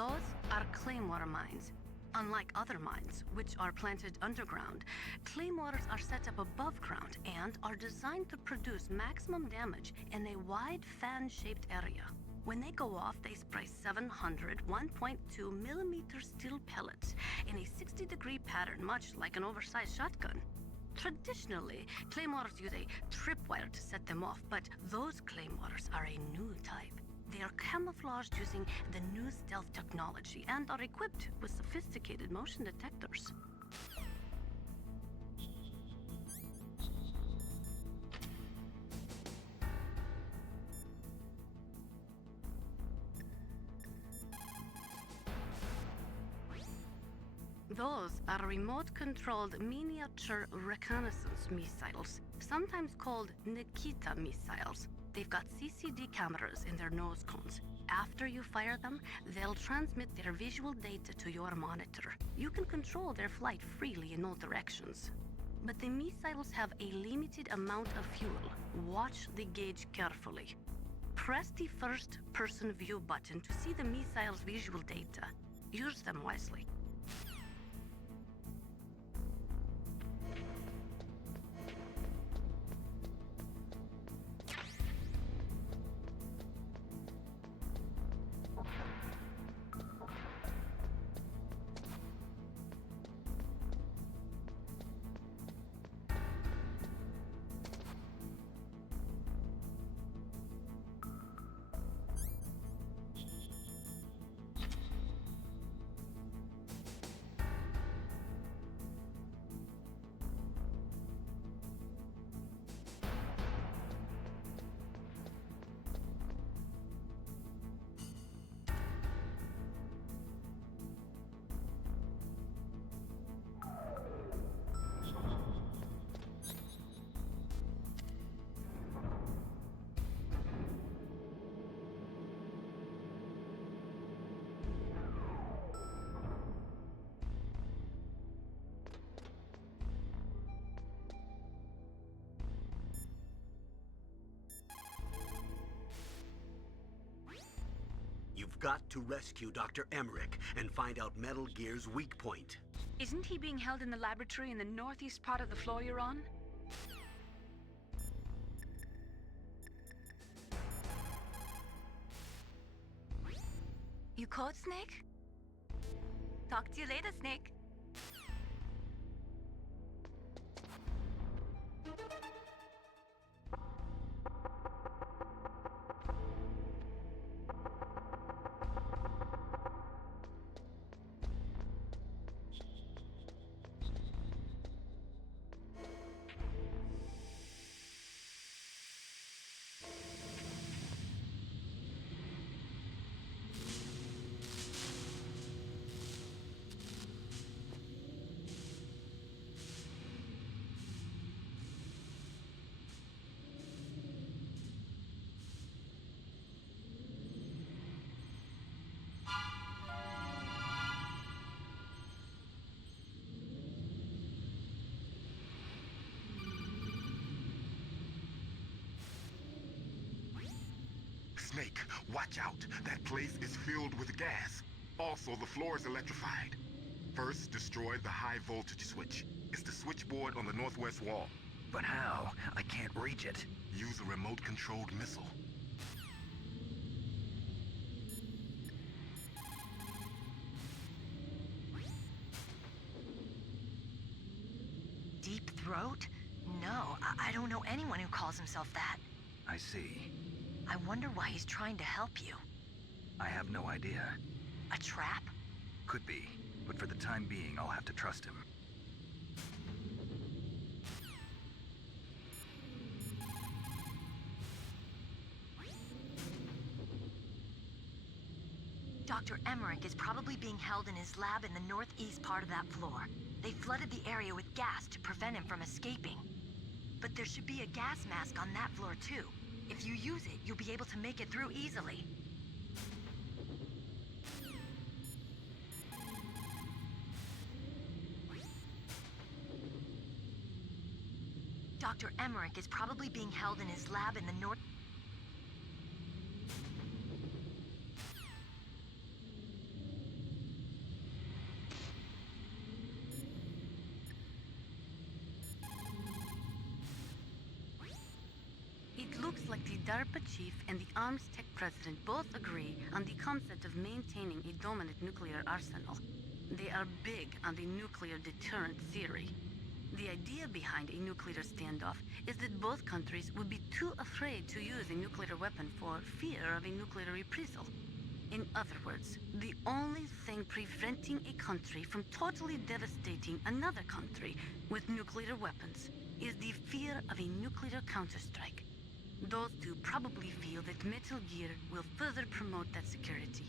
Those are claymore mines. Unlike other mines, which are planted underground, claymores are set up above ground and are designed to produce maximum damage in a wide fan-shaped area. When they go off, they spray 700 1.2 millimeter steel pellets in a 60-degree pattern, much like an oversized shotgun. Traditionally, claymores use a tripwire to set them off, but those claymores are a new type. They are camouflaged using the new stealth technology and are equipped with sophisticated motion detectors. Those are remote-controlled miniature reconnaissance missiles, sometimes called Nikita missiles. They've got CCD cameras in their nose cones. After you fire them, they'll transmit their visual data to your monitor. You can control their flight freely in all directions. But the missiles have a limited amount of fuel. Watch the gauge carefully. Press the first-person view button to see the missile's visual data. Use them wisely. You've got to rescue Dr. Emmerich and find out Metal Gear's weak point. Isn't he being held in the laboratory in the northeast part of the floor you're on? You called, Snake? Talk to you later, Snake. Snake, watch out. That place is filled with gas. Also, the floor is electrified. First, destroy the high voltage switch. It's the switchboard on the northwest wall. But how? I can't reach it. Use a remote-controlled missile. Deep Throat? No, I don't know anyone who calls himself that. I see. I wonder why he's trying to help you. I have no idea. A trap? Could be, but for the time being, I'll have to trust him. Dr. Emmerich is probably being held in his lab in the northeast part of that floor. They flooded the area with gas to prevent him from escaping. But there should be a gas mask on that floor too. If you use it, you'll be able to make it through easily. Dr. Emmerich is probably being held in his lab in the north... DARPA chief and the Arms Tech president both agree on the concept of maintaining a dominant nuclear arsenal. They are big on the nuclear deterrent theory. The idea behind a nuclear standoff is that both countries would be too afraid to use a nuclear weapon for fear of a nuclear reprisal. In other words, the only thing preventing a country from totally devastating another country with nuclear weapons is the fear of a nuclear counterstrike. Those two probably feel that Metal Gear will further promote that security.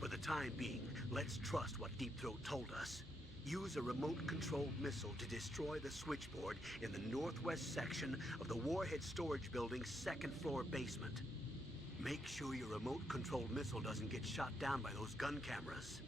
For the time being, let's trust what Deep Throat told us. Use a remote-controlled missile to destroy the switchboard in the northwest section of the Warhead Storage Building's second-floor basement. Make sure your remote-controlled missile doesn't get shot down by those gun cameras.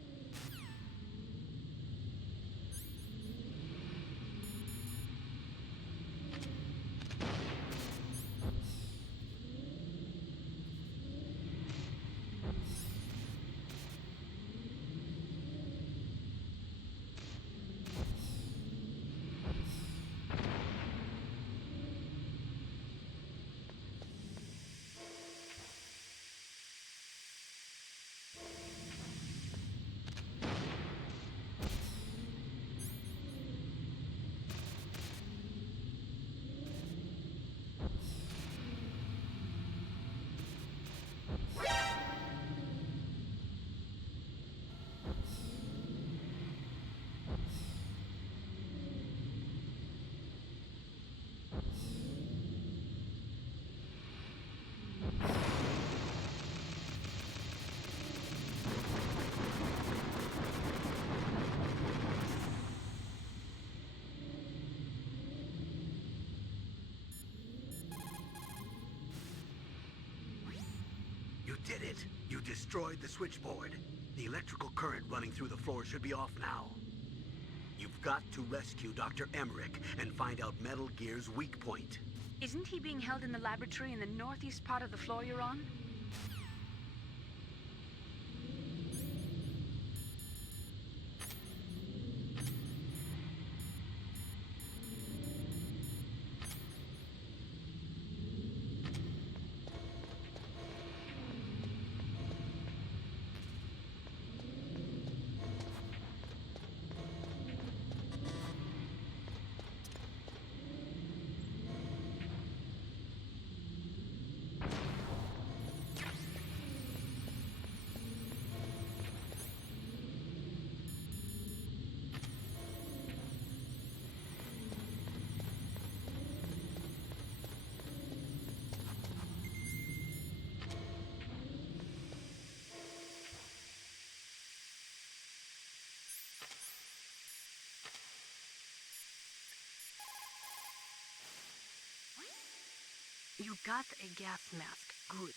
You did it! You destroyed the switchboard. The electrical current running through the floor should be off now. You've got to rescue Dr. Emmerich and find out Metal Gear's weak point. Isn't he being held in the laboratory in the northeast part of the floor you're on? You got a gas mask. Good.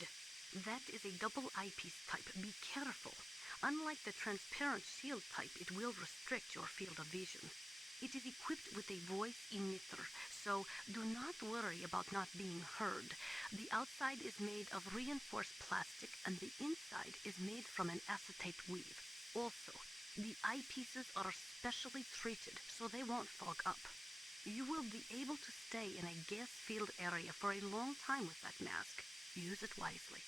That is a double eyepiece type. Be careful. Unlike the transparent shield type, it will restrict your field of vision. It is equipped with a voice emitter, so do not worry about not being heard. The outside is made of reinforced plastic, and the inside is made from an acetate weave. Also, the eyepieces are specially treated, so they won't fog up. You will be able to stay in a gas-filled area for a long time with that mask. Use it wisely.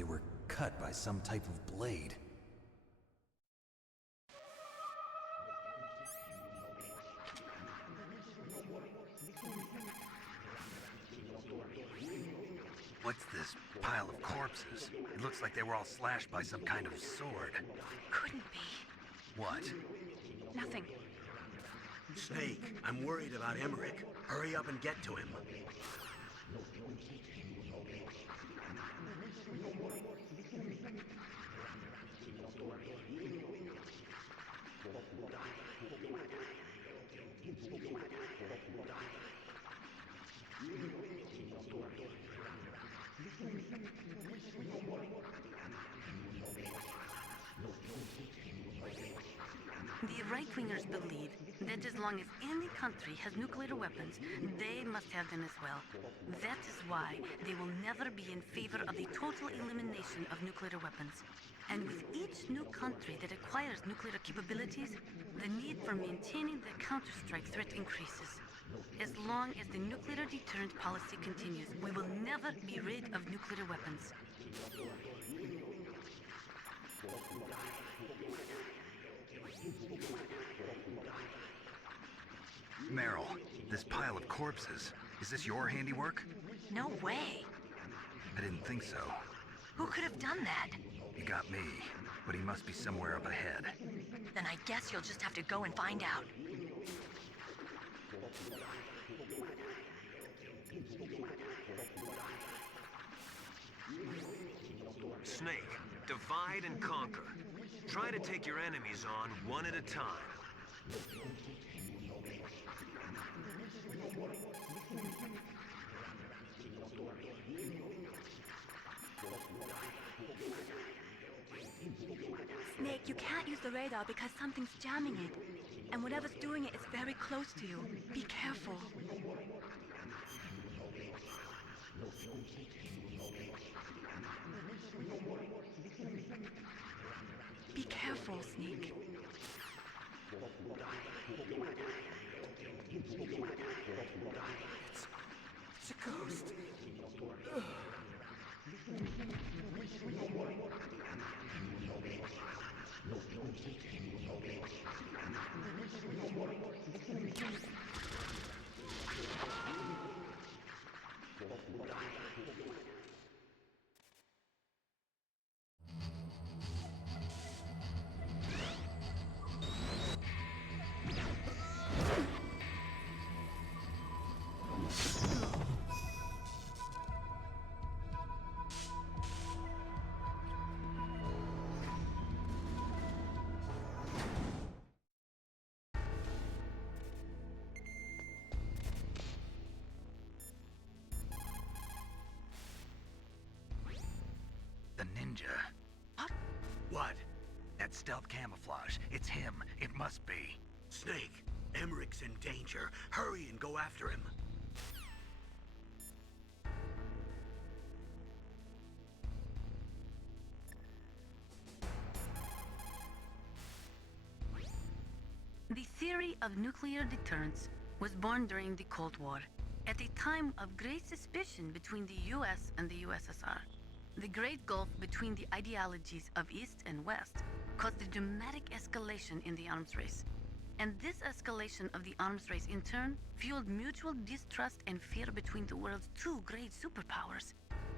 they were cut by some type of blade. What's this pile of corpses? It looks like they were all slashed by some kind of sword. Couldn't be. What? Nothing. Snake, I'm worried about Emmerich. Hurry up and get to him. The right-wingers believe that as long as any country has nuclear weapons, they must have them as well. That is why they will never be in favor of the total elimination of nuclear weapons. And with each new country that acquires nuclear capabilities, the need for maintaining the counter-strike threat increases. As long as the nuclear deterrent policy continues, we will never be rid of nuclear weapons. Meryl, this pile of corpses, is this your handiwork? No way. I didn't think so. Who could have done that? You got me, but he must be somewhere up ahead. Then I guess you'll just have to go and find out. Snake, divide and conquer. Try to take your enemies on one at a time. Snake, you can't use the radar because something's jamming it. And whatever's doing it is very close to you. Be careful. Be careful, Snake. It's a ghost. The ninja. What? That stealth camouflage. It's him. It must be. Snake, Emmerich's in danger. Hurry and go after him. The theory of nuclear deterrence was born during the Cold War, at a time of great suspicion between the US and the USSR. The great gulf between the ideologies of East and West caused a dramatic escalation in the arms race. And this escalation of the arms race in turn fueled mutual distrust and fear between the world's two great superpowers.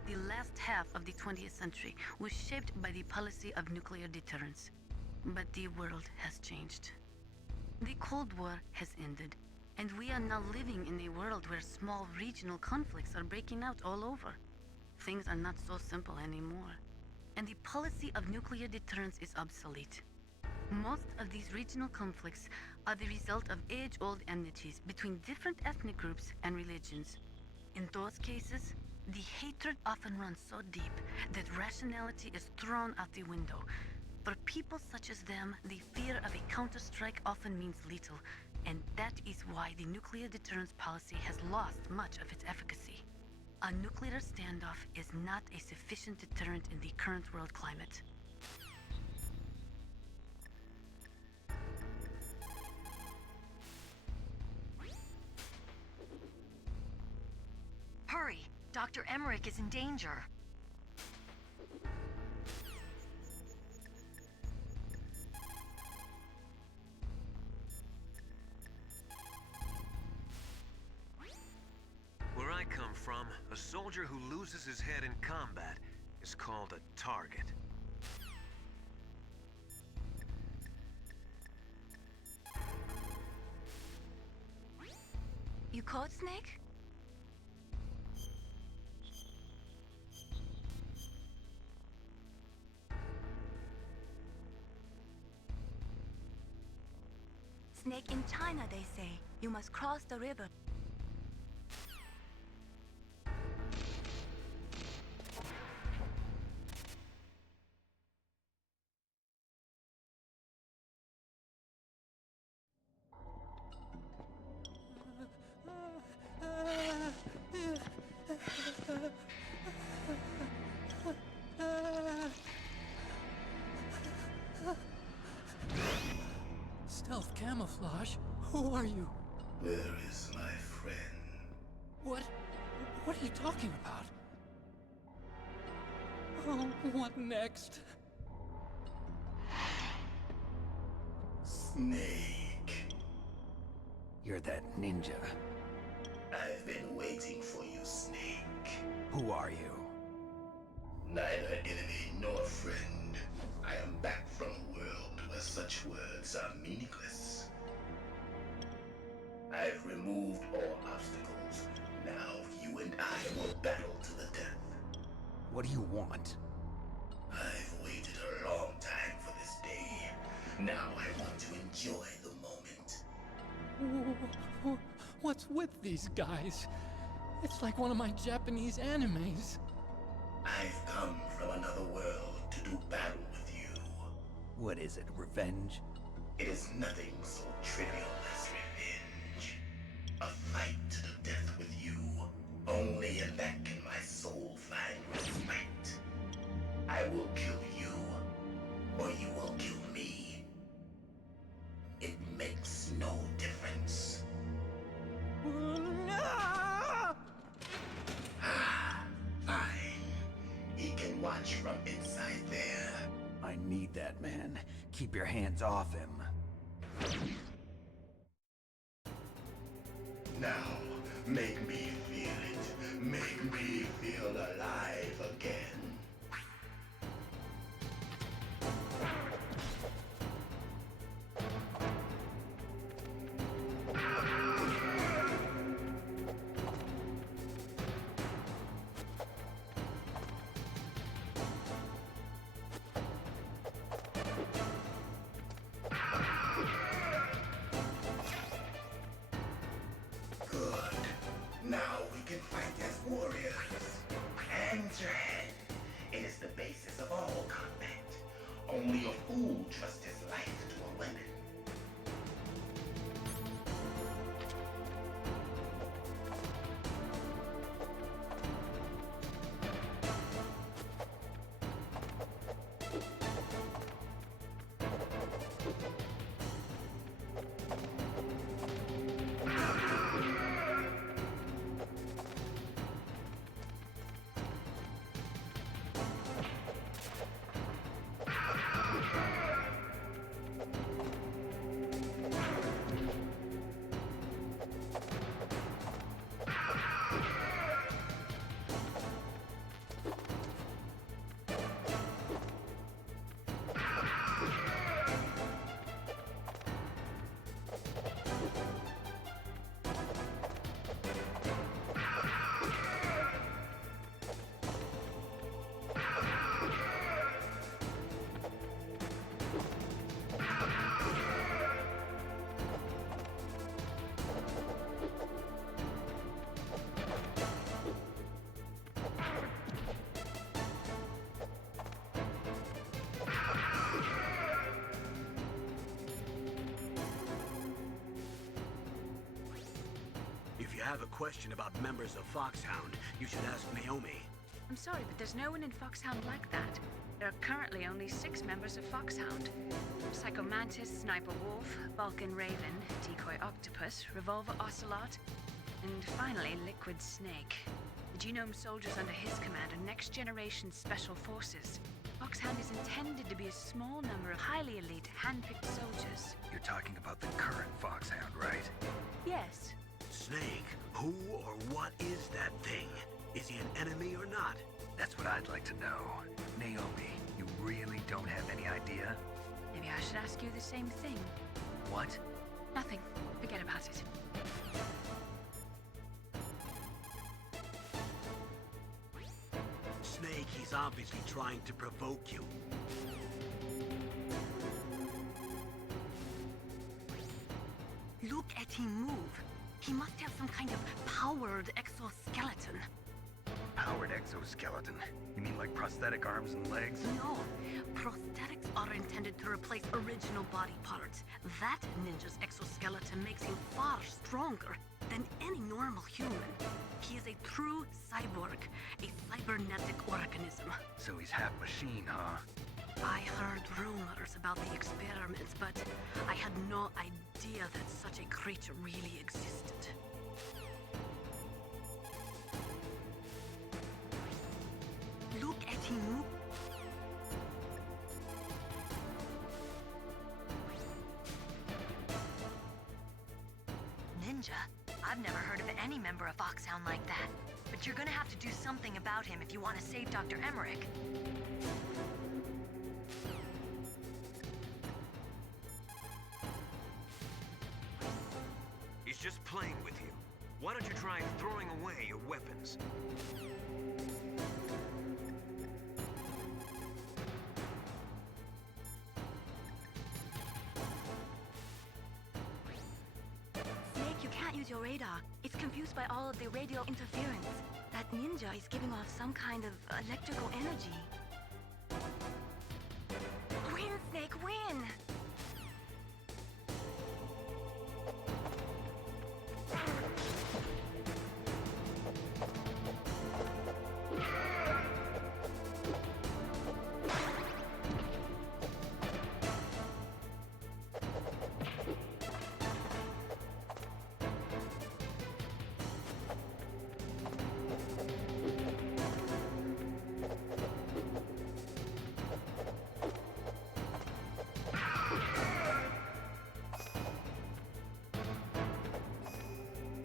The last half of the 20th century was shaped by the policy of nuclear deterrence. But the world has changed. The Cold War has ended, and we are now living in a world where small regional conflicts are breaking out all over. Things are not so simple anymore, and the policy of nuclear deterrence is obsolete. Most of these regional conflicts are the result of age-old enmities between different ethnic groups and religions. In those cases, the hatred often runs so deep that rationality is thrown out the window. For people such as them, the fear of a counter-strike often means lethal, and that is why the nuclear deterrence policy has lost much of its efficacy. A nuclear standoff is not a sufficient deterrent in the current world climate. Hurry! Dr. Emmerich is in danger. A soldier who loses his head in combat is called a target. You caught Snake? Snake in China, they say. You must cross the river. Stealth camouflage? Who are you? Where is my friend? What are you talking about? Oh, what next? Snake. You're that ninja. I've been waiting for you, Snake. Who are you? Neither enemy nor friend. I am back from a world where such words are meaningless. I've removed all obstacles. Now you and I will battle to the death. What do you want? I've waited a long time for this day. Now I want to enjoy the moment. What's with these guys? It's like one of my Japanese animes. I've come from another world to do battle with you. What is it, revenge? It is nothing so trivial as revenge. A fight to the death with you. Only in that can my soul find respite. I will kill you, or you will kill me. It makes no difference. Fine. He can watch from inside there. I need that man. Keep your hands off him. Now, make me feel it. Make me feel alive again. Now we can fight as warriors. Hands your head. It is the basis of all combat. Only a fool trusts his life to a weapon. If you have a question about members of Foxhound, you should ask Naomi. I'm sorry, but there's no one in Foxhound like that. There are currently only 6 members of Foxhound. Psycho Mantis, Sniper Wolf, Vulcan Raven, Decoy Octopus, Revolver Ocelot, and finally Liquid Snake. The Genome soldiers under his command are next-generation special forces. Foxhound is intended to be a small number of highly elite, hand-picked soldiers. You're talking about the current Foxhound, right? Yes. Snake, who or what is that thing? Is he an enemy or not? That's what I'd like to know. Naomi, you really don't have any idea? Maybe I should ask you the same thing. What? Nothing. Forget about it. Snake, he's obviously trying to provoke you. Look at him move. He must have some kind of powered exoskeleton. Powered exoskeleton? You mean like prosthetic arms and legs? No. Prosthetics are intended to replace original body parts. That ninja's exoskeleton makes him far stronger than any normal human. He is a true cyborg, a cybernetic organism. So he's half machine, huh? I heard rumors about the experiments, but I had no idea that such a creature really existed. Look at him move. Ninja? I've never heard of any member of Foxhound like that. But you're gonna have to do something about him if you want to save Dr. Emmerich. He's just playing with you. Why don't you try throwing away your weapons? Snake, you can't use your radar. It's confused by all of the radio interference. That ninja is giving off some kind of electrical energy. Win, Snake, win!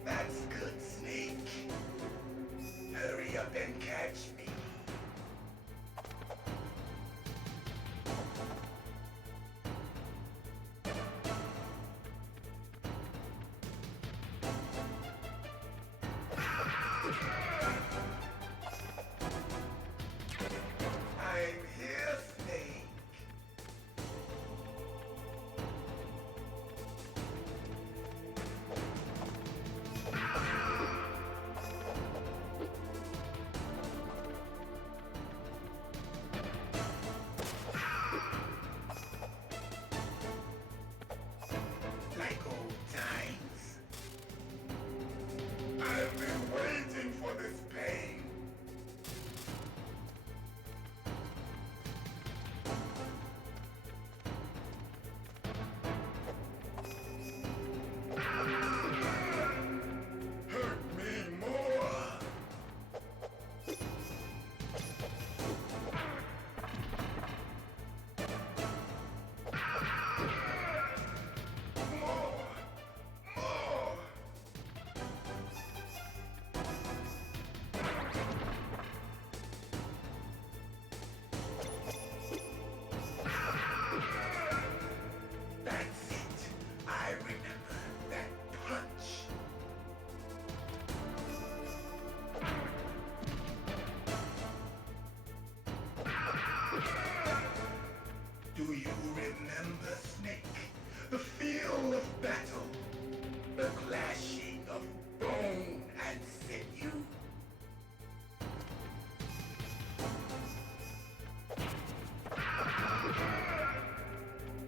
That's good, Snake. Hurry up and catch me. I'm here, Snake. Like old times. I've been waiting for this pain. Hurt me more. That's it. I remember that punch. Do you remember, Snake? The feel of battle. The clashing of bone and sinew.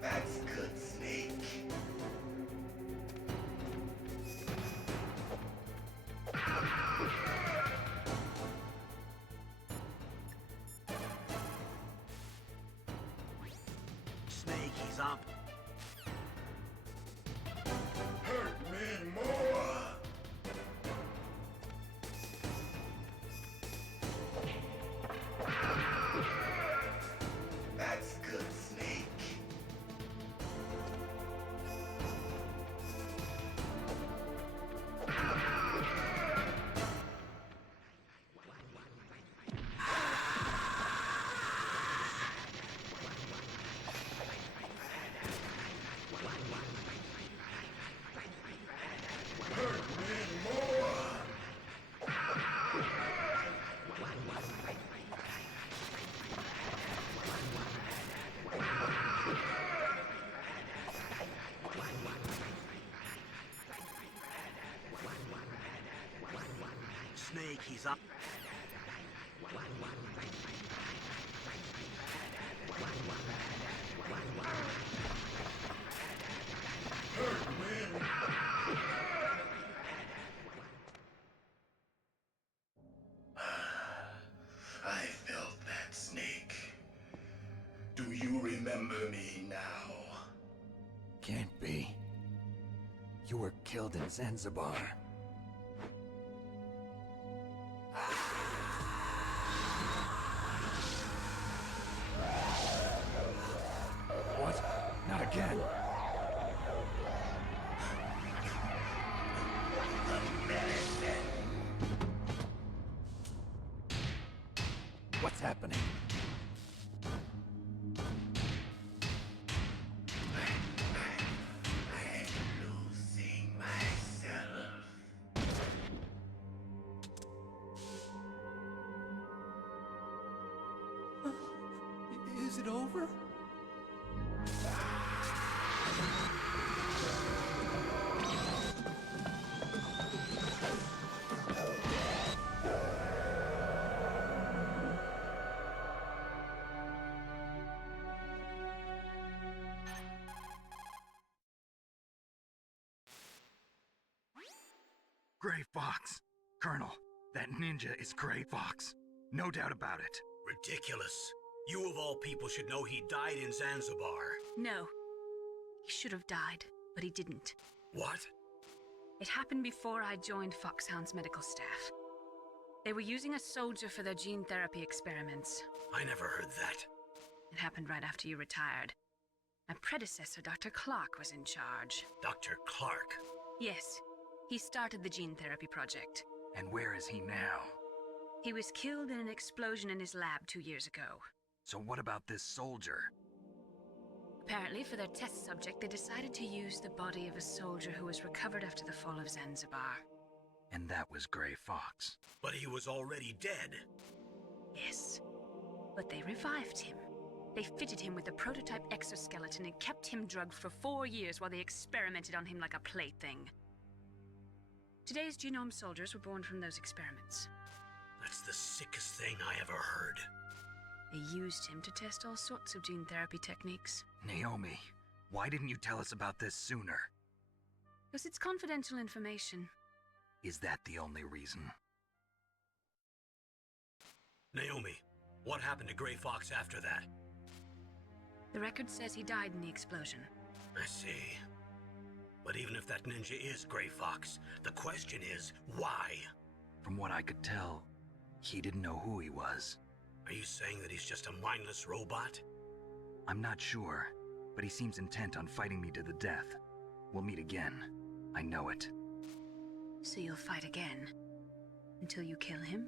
That's good, Snake. Snake, he's up. Hurt me more. That's good, Snake. He's on. I felt that, Snake. Do you remember me now? Can't be. You were killed in Zanzibar. What? Not again. What's happening? Losing myself. Is it over? Gray Fox. Colonel, that ninja is Gray Fox. No doubt about it. Ridiculous. You of all people should know he died in Zanzibar. No. He should have died, but he didn't. What? It happened before I joined Foxhound's medical staff. They were using a soldier for their gene therapy experiments. I never heard that. It happened right after you retired. My predecessor, Dr. Clark, was in charge. Dr. Clark? Yes. He started the gene therapy project. And where is he now? He was killed in an explosion in his lab 2 years ago. So what about this soldier? Apparently, for their test subject, they decided to use the body of a soldier who was recovered after the fall of Zanzibar. And that was Gray Fox. But he was already dead. Yes. But they revived him. They fitted him with a prototype exoskeleton and kept him drugged for 4 years while they experimented on him like a plaything. Today's genome soldiers were born from those experiments. That's the sickest thing I ever heard. They used him to test all sorts of gene therapy techniques. Naomi, why didn't you tell us about this sooner? Because it's confidential information. Is that the only reason? Naomi, what happened to Gray Fox after that? The record says he died in the explosion. I see. But even if that ninja is Gray Fox, the question is, why? From what I could tell, he didn't know who he was. Are you saying that he's just a mindless robot? I'm not sure, but he seems intent on fighting me to the death. We'll meet again. I know it. So you'll fight again? Until you kill him?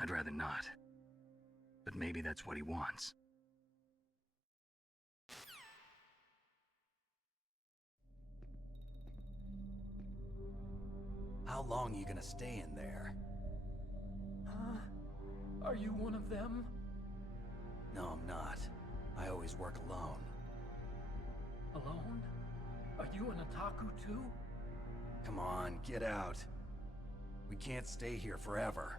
I'd rather not. But maybe that's what he wants. How long are you gonna stay in there? Are you one of them? No, I'm not. I always work alone. Alone? Are you an otaku too? Come on, get out. We can't stay here forever.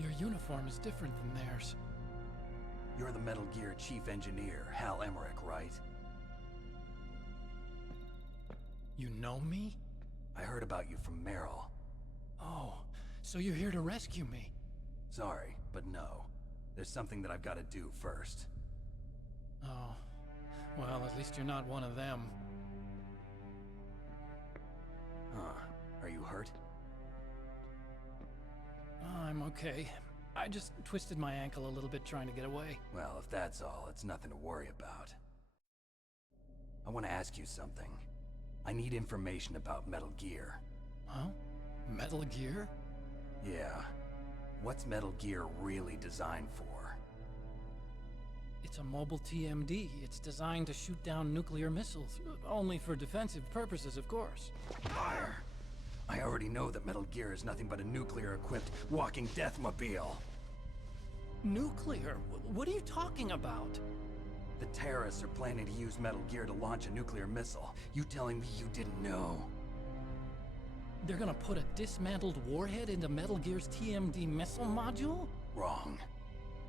Your uniform is different than theirs. You're the Metal Gear Chief Engineer, Hal Emmerich, right? You know me? I heard about you from Meryl. Oh, so you're here to rescue me? Sorry, but no. There's something that I've got to do first. Oh. Well, at least you're not one of them. Huh. Are you hurt? I'm okay. I just twisted my ankle a little bit trying to get away. Well, if that's all, it's nothing to worry about. I want to ask you something. I need information about Metal Gear. Huh? Metal Gear? Yeah. What's Metal Gear really designed for? It's a mobile TMD. It's designed to shoot down nuclear missiles. Only for defensive purposes, of course. Fire! I already know that Metal Gear is nothing but a nuclear-equipped walking deathmobile. Nuclear? What are you talking about? The terrorists are planning to use Metal Gear to launch a nuclear missile. You telling me you didn't know? They're gonna put a dismantled warhead into Metal Gear's TMD missile module? Wrong.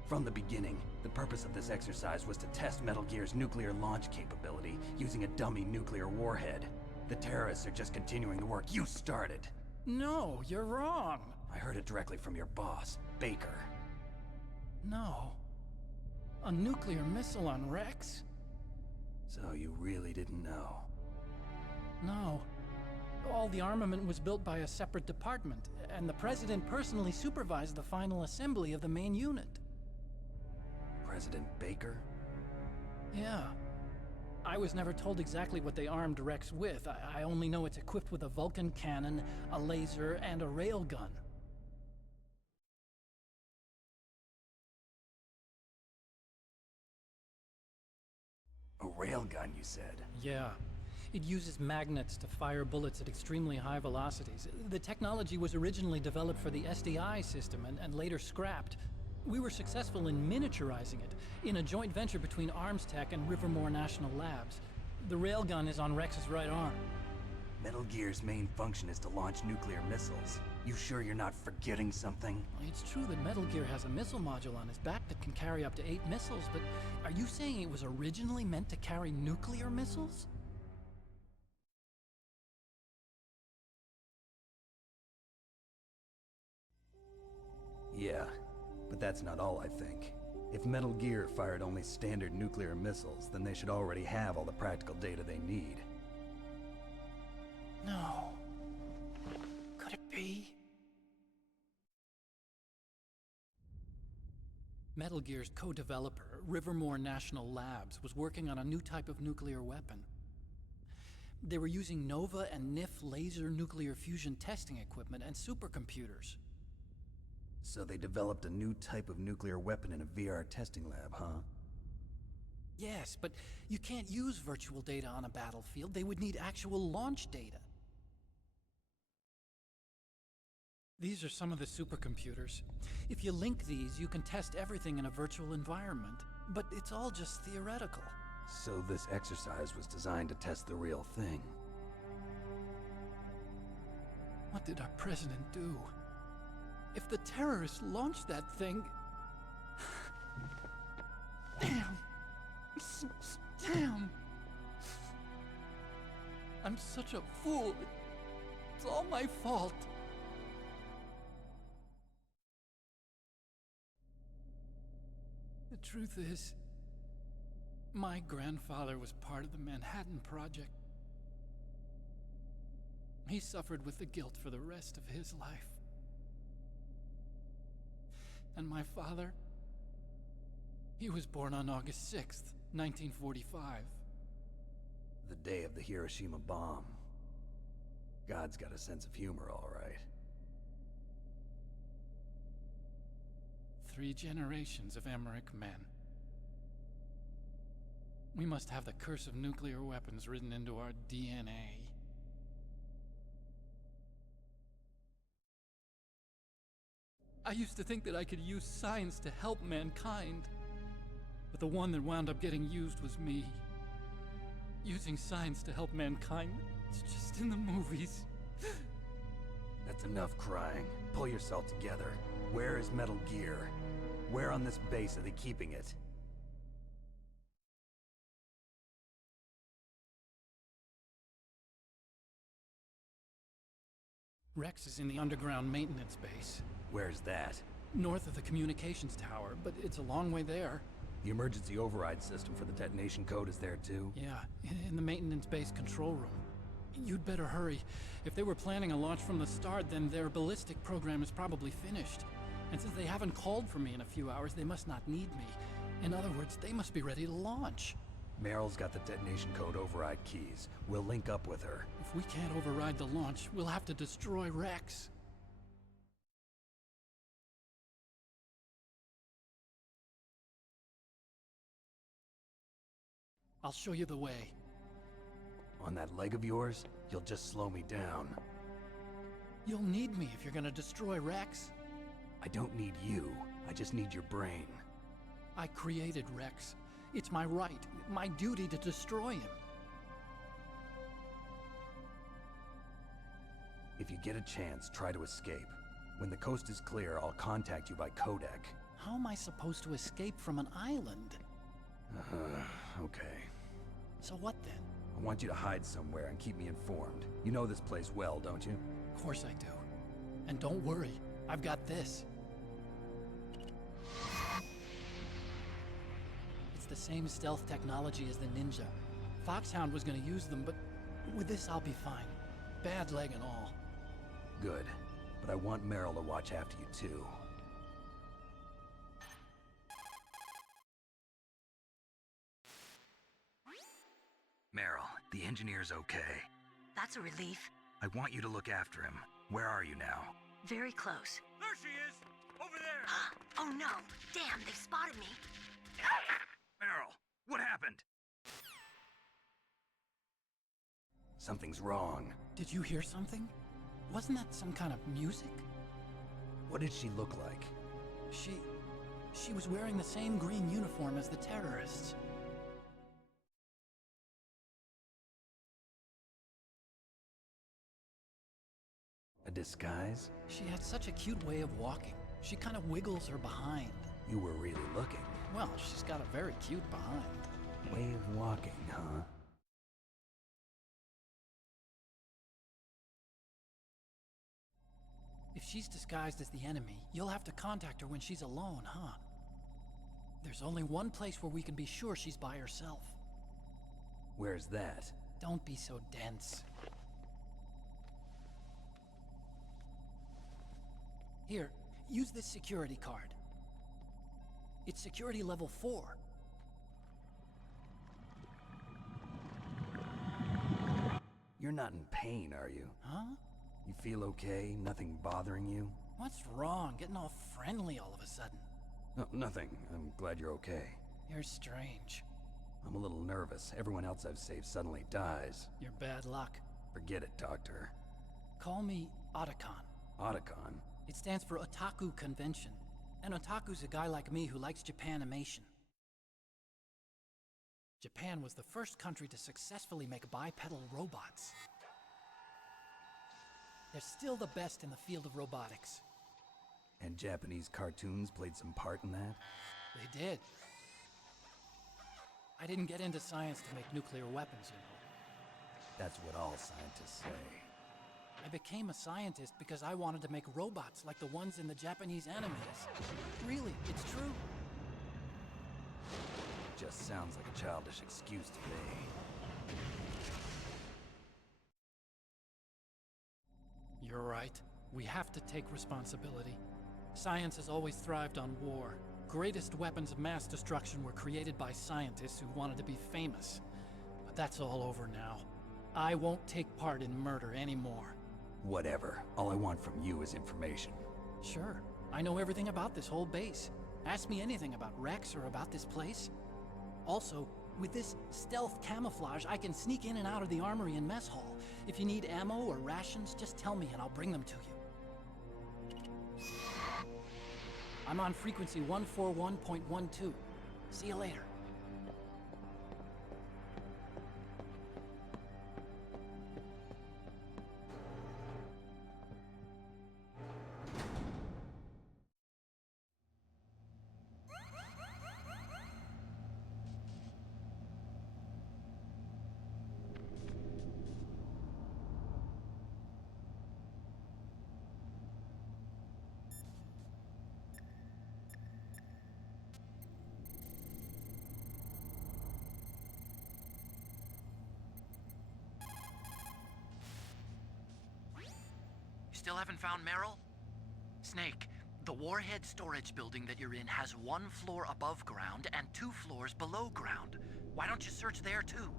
From the beginning, the purpose of this exercise was to test Metal Gear's nuclear launch capability using a dummy nuclear warhead. The terrorists are just continuing the work you started. No, you're wrong. I heard it directly from your boss, Baker. No. A nuclear missile on Rex? So you really didn't know? No. All the armament was built by a separate department, and the President personally supervised the final assembly of the main unit. President Baker? Yeah. I was never told exactly what they armed Rex with. I only know it's equipped with a Vulcan cannon, a laser, and a railgun. A railgun, you said? Yeah. It uses magnets to fire bullets at extremely high velocities. The technology was originally developed for the SDI system and later scrapped. We were successful in miniaturizing it, in a joint venture between ArmsTech and Rivermore National Labs. The railgun is on Rex's right arm. Metal Gear's main function is to launch nuclear missiles. You sure you're not forgetting something? It's true that Metal Gear has a missile module on his back that can carry up to 8 missiles, but are you saying it was originally meant to carry nuclear missiles? Yeah, but that's not all I think. If Metal Gear fired only standard nuclear missiles, then they should already have all the practical data they need. No. Could it be? Metal Gear's co-developer, Rivermore National Labs, was working on a new type of nuclear weapon. They were using NOVA and NIF laser nuclear fusion testing equipment and supercomputers. So they developed a new type of nuclear weapon in a VR testing lab, huh? Yes, but you can't use virtual data on a battlefield. They would need actual launch data. These are some of the supercomputers. If you link these, you can test everything in a virtual environment. But it's all just theoretical. So this exercise was designed to test the real thing. What did our president do? If the terrorists launched that thing... Damn! Damn! I'm such a fool. It's all my fault. The truth is, my grandfather was part of the Manhattan Project. He suffered with the guilt for the rest of his life. And my father, he was born on August 6th, 1945. The day of the Hiroshima bomb. God's got a sense of humor, all right. 3 generations of Emmerich men. We must have the curse of nuclear weapons written into our DNA. I used to think that I could use science to help mankind. But the one that wound up getting used was me. Using science to help mankind, it's just in the movies. That's enough crying. Pull yourself together. Where is Metal Gear? Where on this base are they keeping it? Rex is in the underground maintenance base. Where's that? North of the communications tower, but it's a long way there. The emergency override system for the detonation code is there too? Yeah, in the maintenance base control room. You'd better hurry. If they were planning a launch from the start, then their ballistic program is probably finished. And since they haven't called for me in a few hours, they must not need me. In other words, they must be ready to launch. Meryl's got the detonation code override keys. We'll link up with her. If we can't override the launch, we'll have to destroy Rex. I'll show you the way. On that leg of yours, you'll just slow me down. You'll need me if you're gonna destroy Rex. I don't need you. I just need your brain. I created Rex. It's my right, my duty to destroy him. If you get a chance, try to escape. When the coast is clear, I'll contact you by codec. How am I supposed to escape from an island? Okay. So what then? I want you to hide somewhere and keep me informed. You know this place well, don't you? Of course I do. And don't worry, I've got this. It's the same stealth technology as the Ninja. Foxhound was gonna use them, but with this I'll be fine. Bad leg and all. Good. But I want Meryl to watch after you too. Meryl, the engineer's okay. That's a relief. I want you to look after him. Where are you now? Very close. There she is! Over there! Oh no! Damn, they've spotted me! Meryl, what happened? Something's wrong. Did you hear something? Wasn't that some kind of music? What did she look like? She was wearing the same green uniform as the terrorists. A disguise? She had such a cute way of walking. She kind of wiggles her behind. You were really looking. Well, she's got a very cute behind. Way of walking, huh? If she's disguised as the enemy, you'll have to contact her when she's alone, huh? There's only one place where we can be sure she's by herself. Where's that? Don't be so dense. Here, use this security card. It's security level 4. You're not in pain, are you? Huh? You feel okay? Nothing bothering you? What's wrong? Getting all friendly all of a sudden. No, nothing. I'm glad you're okay. You're strange. I'm a little nervous. Everyone else I've saved suddenly dies. You're bad luck. Forget it, Doctor. Call me Otacon. Otacon? It stands for Otaku Convention. An otaku's a guy like me who likes Japanimation. Japan was the first country to successfully make bipedal robots. They're still the best in the field of robotics. And Japanese cartoons played some part in that? They did. I didn't get into science to make nuclear weapons, you know. That's what all scientists say. I became a scientist because I wanted to make robots like the ones in the Japanese animes. Really, it's true. Just sounds like a childish excuse to me. You're right. We have to take responsibility. Science has always thrived on war. Greatest weapons of mass destruction were created by scientists who wanted to be famous. But that's all over now. I won't take part in murder anymore. Whatever. All I want from you is information. Sure. I know everything about this whole base. Ask me anything about Rex or about this place. Also, with this stealth camouflage, I can sneak in and out of the armory and mess hall. If you need ammo or rations, just tell me and I'll bring them to you. I'm on frequency 141.12. See you later. Still haven't found Meryl? Snake, the Warhead storage building that you're in has 1 floor above ground and 2 floors below ground. Why don't you search there too?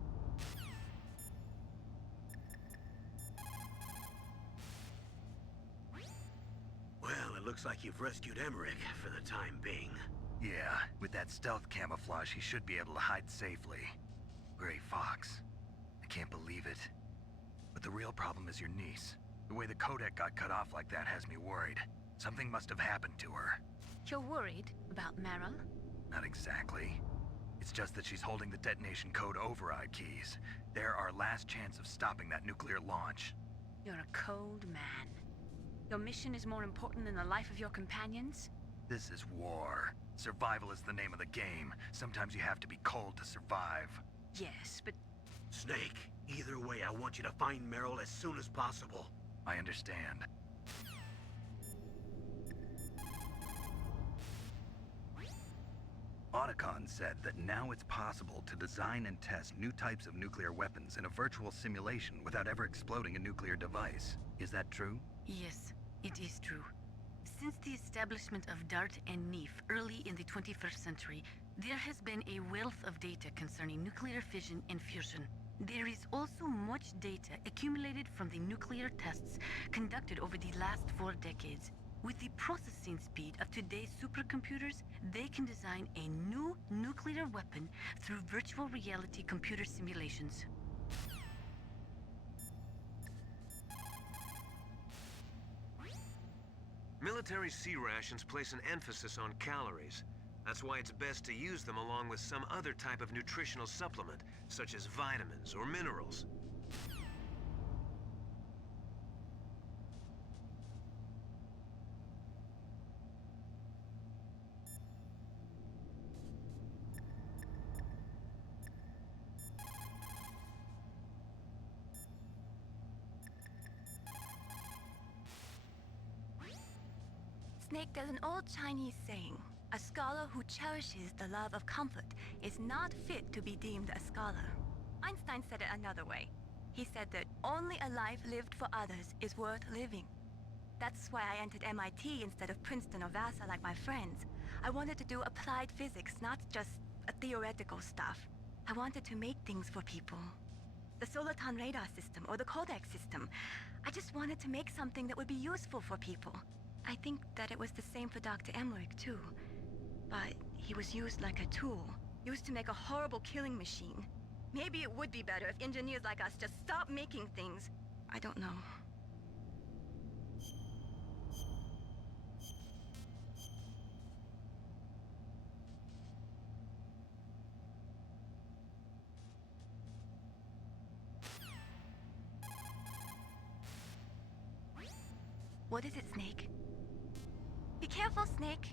Well, it looks like you've rescued Emmerich for the time being. Yeah, with that stealth camouflage, he should be able to hide safely. Gray Fox. I can't believe it. But the real problem is your niece. The way the codec got cut off like that has me worried. Something must have happened to her. You're worried about Meryl? Not exactly. It's just that she's holding the detonation code override keys. They're our last chance of stopping that nuclear launch. You're a cold man. Your mission is more important than the life of your companions? This is war. Survival is the name of the game. Sometimes you have to be cold to survive. Yes, but... Snake, either way, I want you to find Meryl as soon as possible. I understand. Otacon said that now it's possible to design and test new types of nuclear weapons in a virtual simulation without ever exploding a nuclear device. Is that true? Yes, it is true. Since the establishment of DART and NEEF early in the 21st century, there has been a wealth of data concerning nuclear fission and fusion. There is also much data accumulated from the nuclear tests conducted over the last 4 decades. With the processing speed of today's supercomputers, they can design a new nuclear weapon through virtual reality computer simulations. Military C rations place an emphasis on calories. That's why it's best to use them along with some other type of nutritional supplement, such as vitamins or minerals. Snake, there's an old Chinese saying, a scholar who cherishes the love of comfort is not fit to be deemed a scholar. Einstein said it another way. He said that only a life lived for others is worth living. That's why I entered MIT instead of Princeton or Vassar like my friends. I wanted to do applied physics, not just theoretical stuff. I wanted to make things for people. The Soliton radar system or the Codex system. I just wanted to make something that would be useful for people. I think that it was the same for Dr. Emmerich, too. But he was used like a tool, used to make a horrible killing machine. Maybe it would be better if engineers like us just stopped making things. I don't know. What is it, Snake? Be careful, Snake.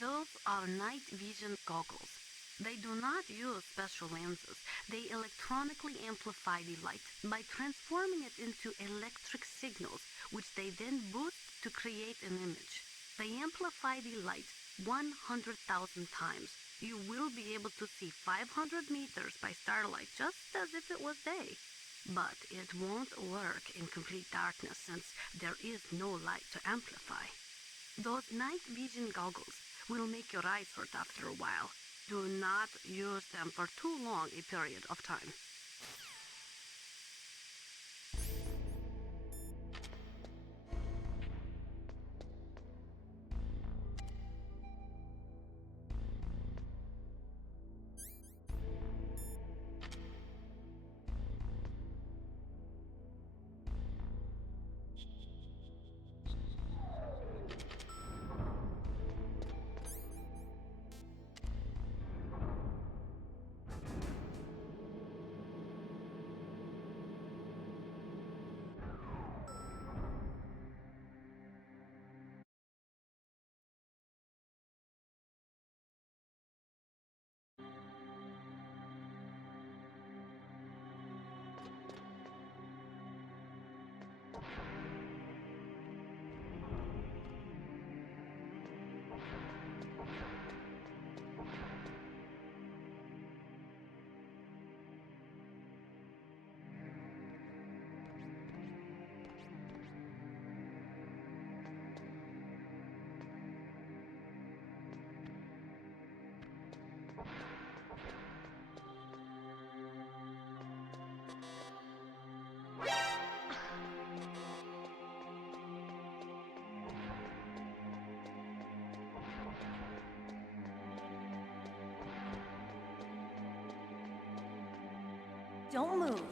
Those are night vision goggles. They do not use special lenses. They electronically amplify the light by transforming it into electric signals, which they then boost to create an image. They amplify the light 100,000 times. You will be able to see 500 meters by starlight, just as if it was day. But it won't work in complete darkness since there is no light to amplify. Those night vision goggles will make your eyes hurt after a while. Do not use them for too long a period of time. Don't move.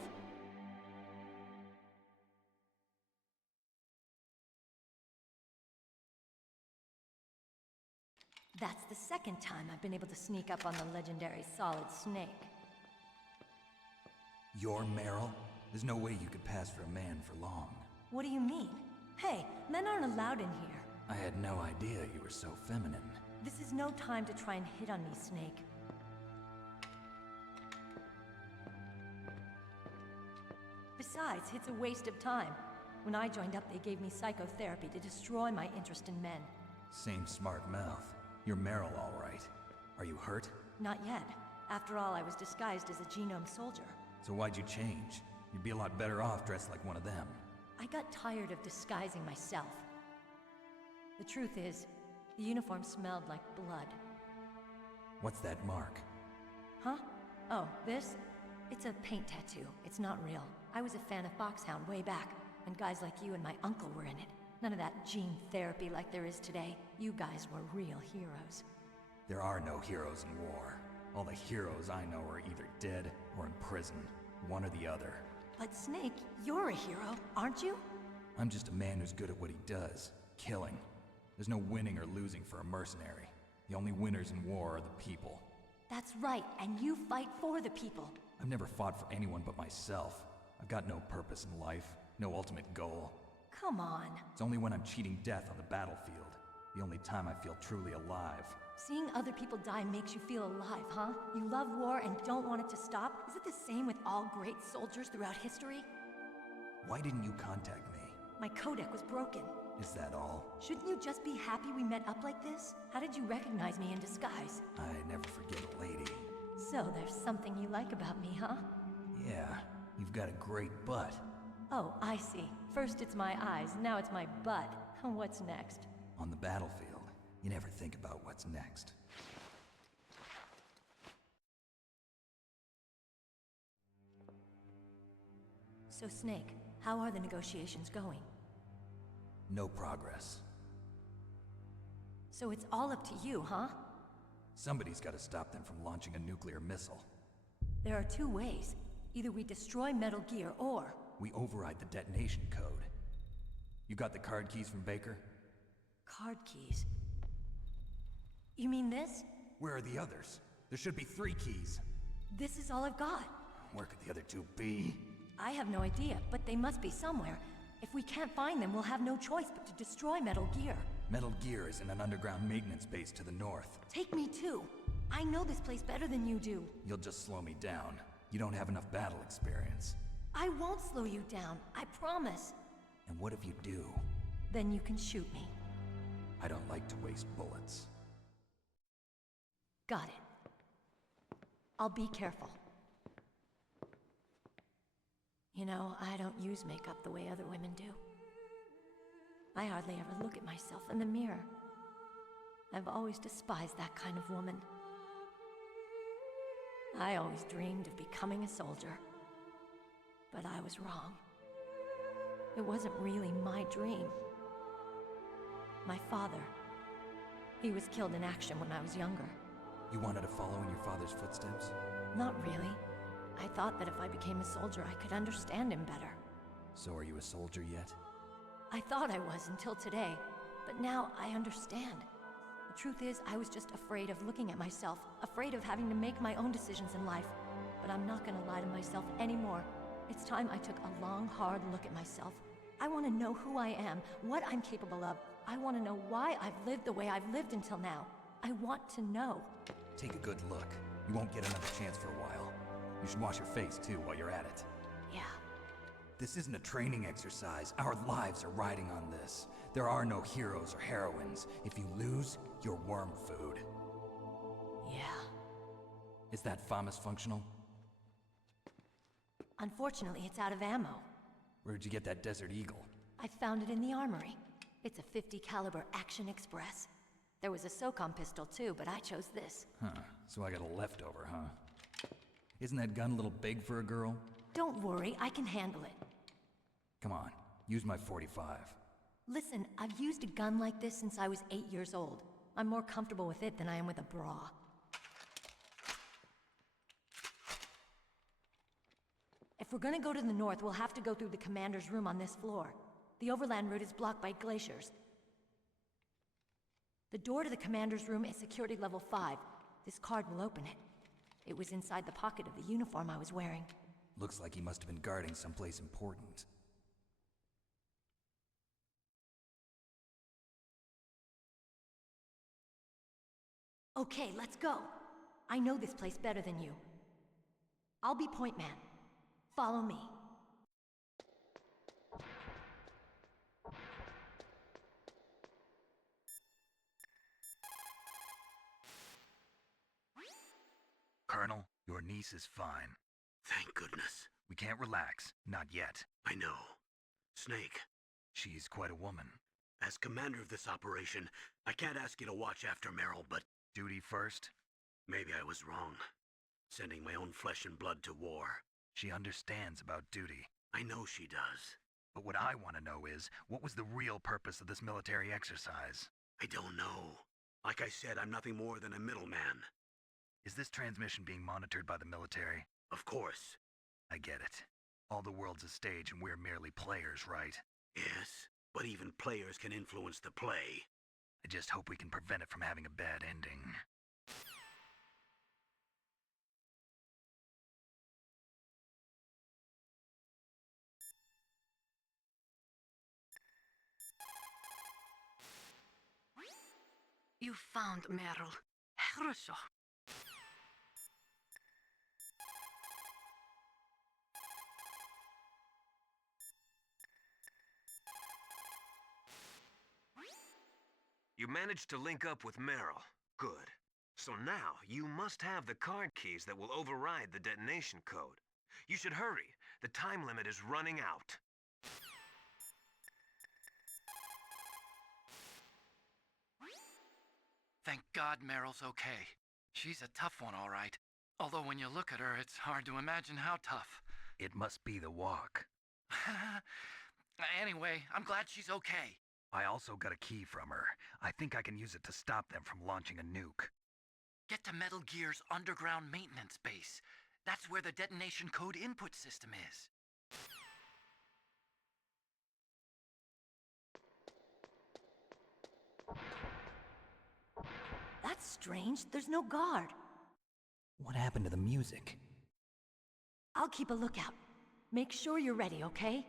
That's the second time I've been able to sneak up on the legendary Solid Snake. You're Meryl? There's no way you could pass for a man for long. What do you mean? Hey, men aren't allowed in here. I had no idea you were so feminine. This is no time to try and hit on me, Snake. Besides, it's a waste of time. When I joined up, they gave me psychotherapy to destroy my interest in men. Same smart mouth. You're Meryl, all right. Are you hurt? Not yet. After all, I was disguised as a genome soldier. So why'd you change? You'd be a lot better off dressed like one of them. I got tired of disguising myself. The truth is, the uniform smelled like blood. What's that mark? Huh? Oh, this? It's a paint tattoo. It's not real. I was a fan of Foxhound way back, and guys like you and my uncle were in it. None of that gene therapy like there is today. You guys were real heroes. There are no heroes in war. All the heroes I know are either dead or in prison. One or the other. But Snake, you're a hero, aren't you? I'm just a man who's good at what he does. Killing. There's no winning or losing for a mercenary. The only winners in war are the people. That's right, and you fight for the people. I've never fought for anyone but myself. I've got no purpose in life, no ultimate goal. Come on. It's only when I'm cheating death on the battlefield. The only time I feel truly alive. Seeing other people die makes you feel alive, huh? You love war and don't want it to stop? Is it the same with all great soldiers throughout history? Why didn't you contact me? My codec was broken. Is that all? Shouldn't you just be happy we met up like this? How did you recognize me in disguise? I never forget a lady. So there's something you like about me, huh? Yeah, you've got a great butt. Oh, I see. First it's my eyes, now it's my butt. What's next? On the battlefield, you never think about what's next. So Snake, how are the negotiations going? No progress. So it's all up to you, huh? Somebody's got to stop them from launching a nuclear missile. There are two ways. Either we destroy Metal Gear, or... we override the detonation code. You got the card keys from Baker? Card keys? You mean this? Where are the others? There should be 3 keys. This is all I've got. Where could the other 2 be? I have no idea, but they must be somewhere. If we can't find them, we'll have no choice but to destroy Metal Gear. Metal Gear is in an underground maintenance base to the north. Take me too. I know this place better than you do. You'll just slow me down. You don't have enough battle experience. I won't slow you down, I promise. And what if you do? Then you can shoot me. I don't like to waste bullets. Got it. I'll be careful. You know, I don't use makeup the way other women do. I hardly ever look at myself in the mirror. I've always despised that kind of woman. I always dreamed of becoming a soldier. But I was wrong. It wasn't really my dream. My father, he was killed in action when I was younger. You wanted to follow in your father's footsteps? Not really. I thought that if I became a soldier, I could understand him better. So are you a soldier yet? I thought I was until today, but now I understand. The truth is, I was just afraid of looking at myself, afraid of having to make my own decisions in life. But I'm not gonna lie to myself anymore. It's time I took a long, hard look at myself. I want to know who I am, what I'm capable of. I want to know why I've lived the way I've lived until now. I want to know. Take a good look. You won't get another chance for a while. You should wash your face, too, while you're at it. Yeah. This isn't a training exercise. Our lives are riding on this. There are no heroes or heroines. If you lose, you're worm food. Yeah. Is that FAMAS functional? Unfortunately, it's out of ammo. Where'd you get that Desert Eagle? I found it in the armory. It's a .50 caliber Action Express. There was a SOCOM pistol too, but I chose this. Huh, so I got a leftover, huh? Isn't that gun a little big for a girl? Don't worry, I can handle it. Come on, use my .45. Listen, I've used a gun like this since I was 8 years old. I'm more comfortable with it than I am with a bra. If we're gonna go to the north, we'll have to go through the commander's room on this floor. The overland route is blocked by glaciers. The door to the commander's room is security level 5. This card will open it. It was inside the pocket of the uniform I was wearing. Looks like he must have been guarding someplace important. Okay, let's go. I know this place better than you. I'll be point man. Follow me. Colonel, your niece is fine. Thank goodness. We can't relax. Not yet. I know. Snake. She's quite a woman. As commander of this operation, I can't ask you to watch after Meryl, but... Duty first? Maybe I was wrong. Sending my own flesh and blood to war. She understands about duty. I know she does. But what I want to know is, what was the real purpose of this military exercise? I don't know. Like I said, I'm nothing more than a middleman. Is this transmission being monitored by the military? Of course. I get it. All the world's a stage and we're merely players, right? Yes, but even players can influence the play. I just hope we can prevent it from having a bad ending. You found Meryl. хорошо. You managed to link up with Meryl. Good. So now, you must have the card keys that will override the detonation code. You should hurry. The time limit is running out. Thank God Meryl's okay. She's a tough one, all right. Although when you look at her, it's hard to imagine how tough. It must be the walk. Anyway, I'm glad she's okay. I also got a key from her. I think I can use it to stop them from launching a nuke. Get to Metal Gear's underground maintenance base. That's where the detonation code input system is. That's strange. There's no guard. What happened to the music? I'll keep a lookout. Make sure you're ready, okay?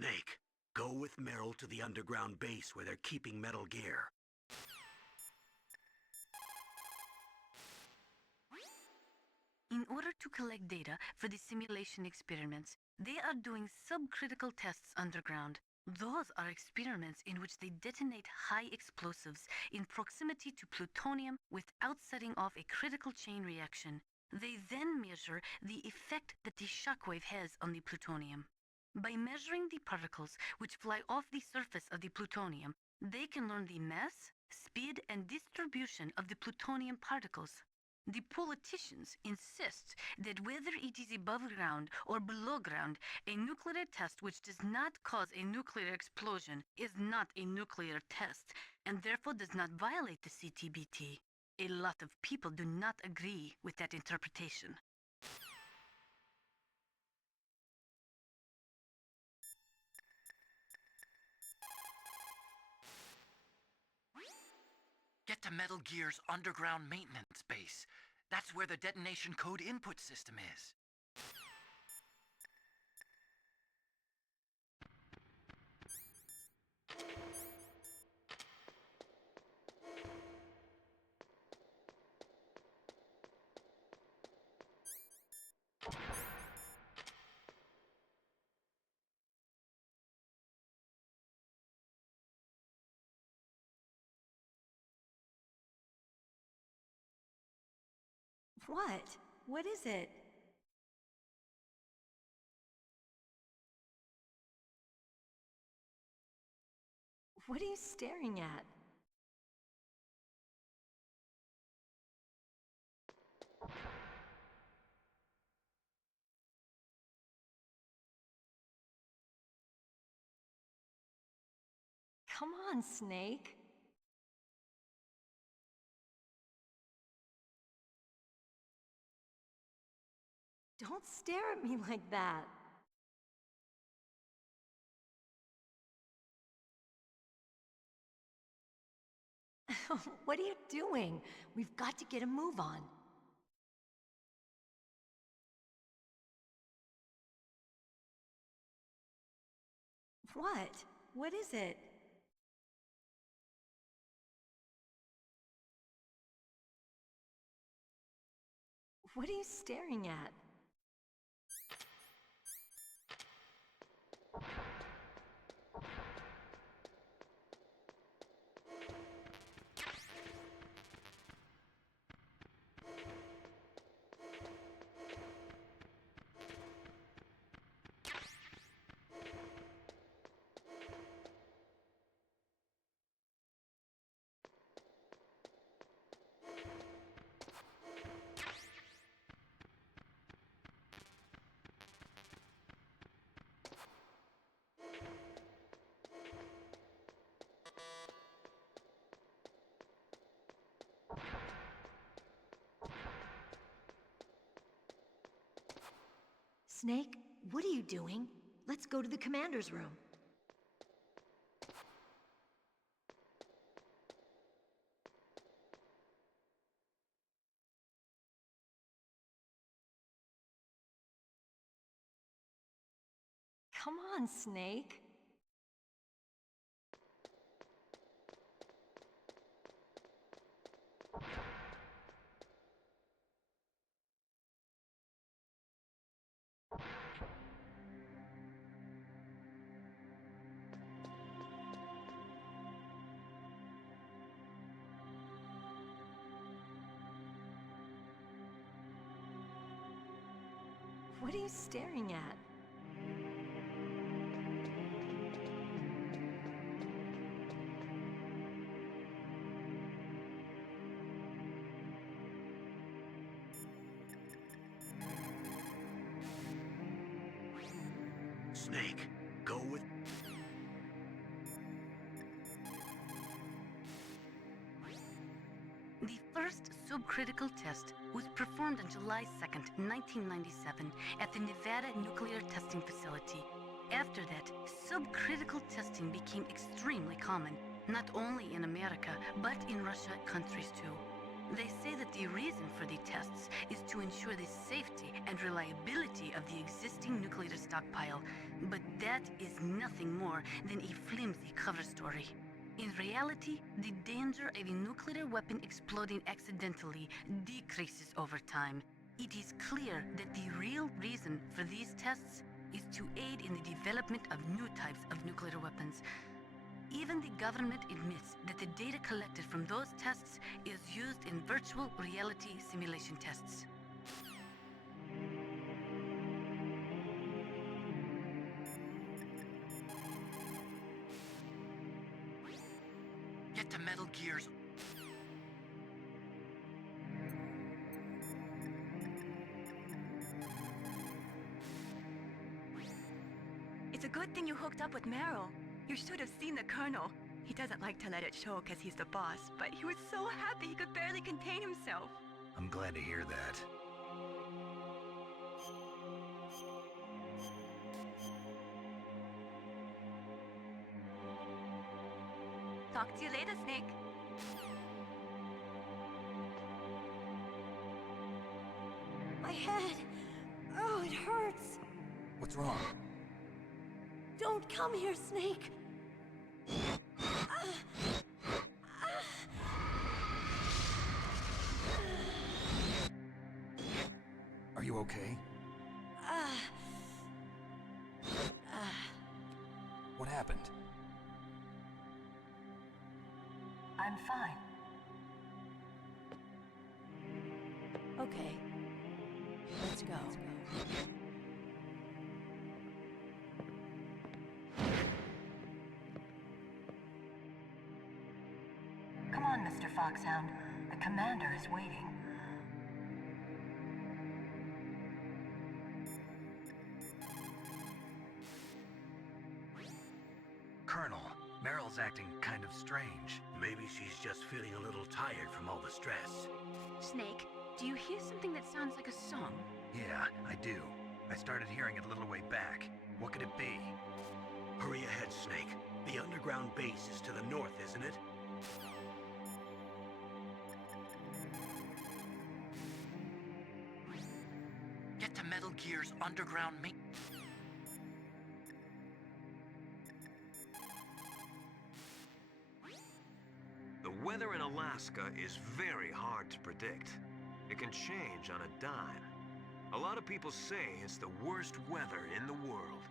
Snake, go with Meryl to the underground base where they're keeping Metal Gear. In order to collect data for the simulation experiments, they are doing subcritical tests underground. Those are experiments in which they detonate high explosives in proximity to plutonium without setting off a critical chain reaction. They then measure the effect that the shockwave has on the plutonium. By measuring the particles which fly off the surface of the plutonium, they can learn the mass, speed, and distribution of the plutonium particles. The politicians insist that whether it is above ground or below ground, a nuclear test which does not cause a nuclear explosion is not a nuclear test, and therefore does not violate the CTBT. A lot of people do not agree with that interpretation. Get to Metal Gear's underground maintenance base. That's where the detonation code input system is. What? What is it? What are you staring at? Come on, Snake. Don't stare at me like that. What are you doing? We've got to get a move on. What? What is it? What are you staring at? Snake, what are you doing? Let's go to the commander's room. Come on, Snake. What are you staring at? Snake, go with... The first subcritical test was performed on July 2nd, 1997, at the Nevada Nuclear Testing Facility. After that, subcritical testing became extremely common, not only in America, but in Russia countries too. They say that the The reason for the tests is to ensure the safety and reliability of the existing nuclear stockpile, but that is nothing more than a flimsy cover story. In reality, the danger of a nuclear weapon exploding accidentally decreases over time. It is clear that the real reason for these tests is to aid in the development of new types of nuclear weapons. Even the government admits that the data collected from those tests is used in virtual reality simulation tests. Get to Metal Gear's... It's a good thing you hooked up with Meryl. You should have seen the Colonel. He doesn't like to let it show because he's the boss, but he was so happy he could barely contain himself. I'm glad to hear that. Talk to you later, Snake. My head. Oh, it hurts. What's wrong? Don't come here, Snake. Are you okay? What happened? I'm fine. Okay. Let's go. Come on, Mr. Foxhound. The commander is waiting. Colonel, Meryl's acting kind of strange. Maybe she's just feeling a little tired from all the stress. Snake, do you hear something that sounds like a song? Yeah, I do. I started hearing it a little way back. What could it be? Hurry ahead, Snake. The underground base is to the north, isn't it? Get to Metal Gear's underground main... The weather in Alaska is very hard to predict. It can change on a dime. A lot of people say it's the worst weather in the world.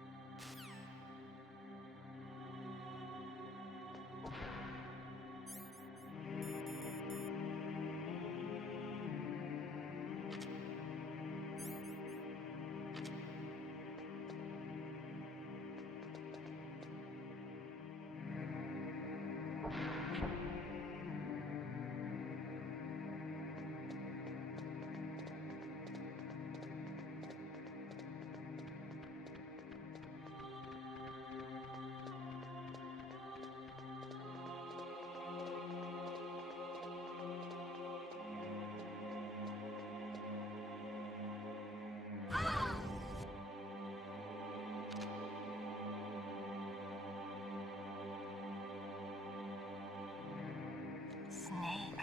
Snake,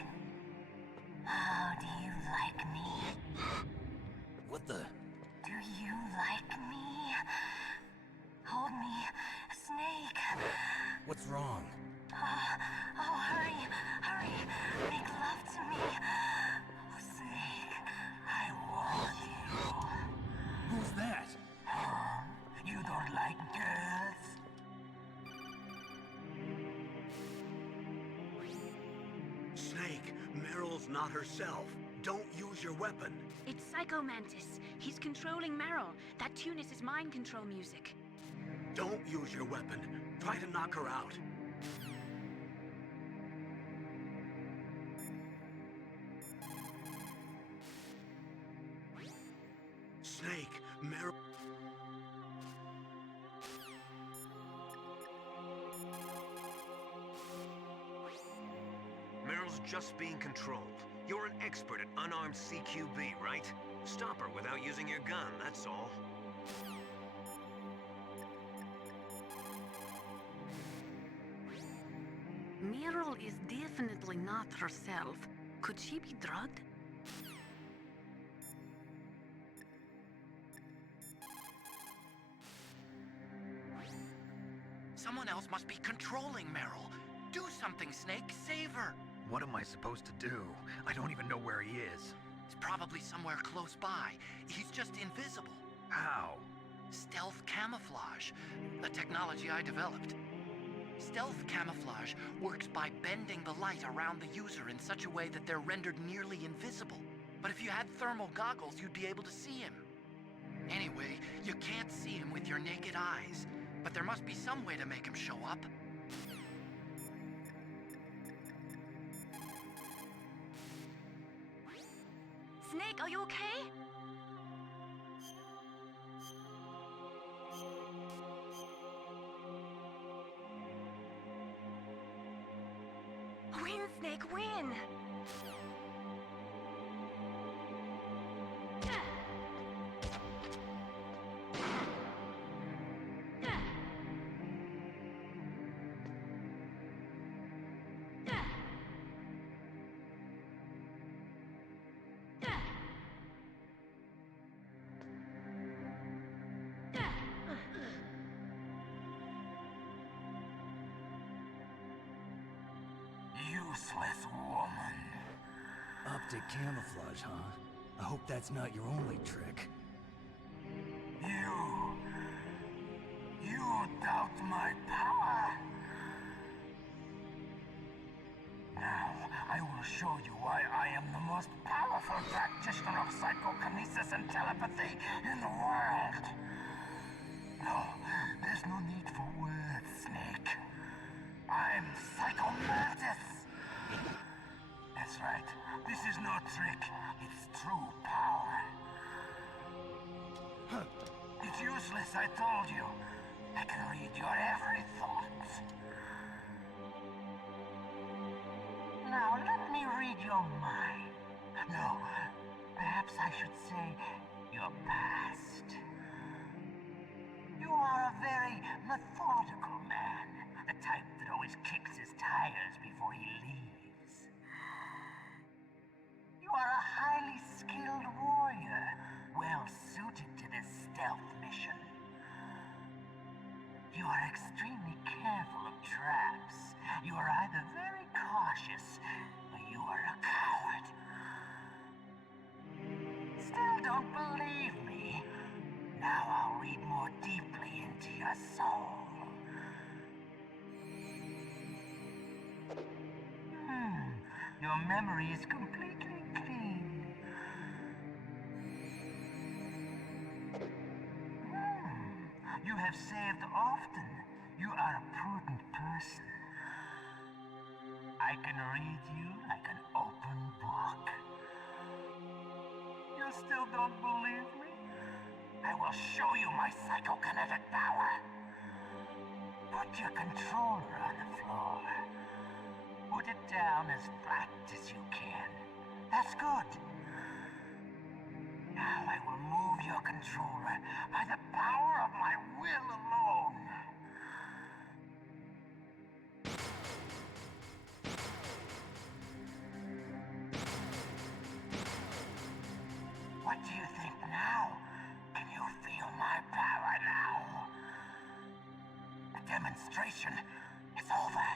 how do you like me? What the? Do you like me? Hold me, Snake. What's wrong? Oh, hurry, hurry. Make love to me. Oh, Snake, I want you. Who's that? You don't like girls? Snake, Meryl's not herself. Don't use your weapon. It's Psycho Mantis. He's controlling Meryl. That tune is his mind control music. Don't use your weapon. Try to knock her out. Snake, Meryl... Meryl's just being controlled. You're an expert at unarmed CQB, right? Stop her without using your gun, that's all. Meryl is definitely not herself. Could she be drugged? must be controlling Meryl. Do something, Snake. Save her. What am I supposed to do? I don't even know where he is. He's probably somewhere close by. He's just invisible. How? Stealth camouflage, a technology I developed. Stealth camouflage works by bending the light around the user in such a way that they're rendered nearly invisible. But if you had thermal goggles, you'd be able to see him. Anyway, you can't see him with your naked eyes, but there must be some way to make him show up. Snake, are you okay? Win, Snake, win! Useless woman. Optic camouflage, huh? I hope that's not your only trick. You doubt my power? Now, I will show you why I am the most powerful practitioner of psychokinesis and telepathy in the world. No, there's no need for words, Snake. I'm Psycho Mantis! That's right. This is no trick. It's true power. It's useless, I told you. I can read your every thought. Now, let me read your mind. No, perhaps I should say your past. You are a very methodical man. The type that always kicks his tires before he leaves. You are a highly skilled warrior, well suited to this stealth mission. You are extremely careful of traps. You are either very cautious, or you are a coward. Still don't believe me? Now I'll read more deeply into your soul. Your memory is completely clean. You have saved often. You are a prudent person. I can read you like an open book. You still don't believe me? I will show you my psychokinetic power. Put your controller on the floor. Put it down as flat as you can. That's good. Now I will move your controller by the power of my will alone. What do you think now? Can you feel my power now? The demonstration is over.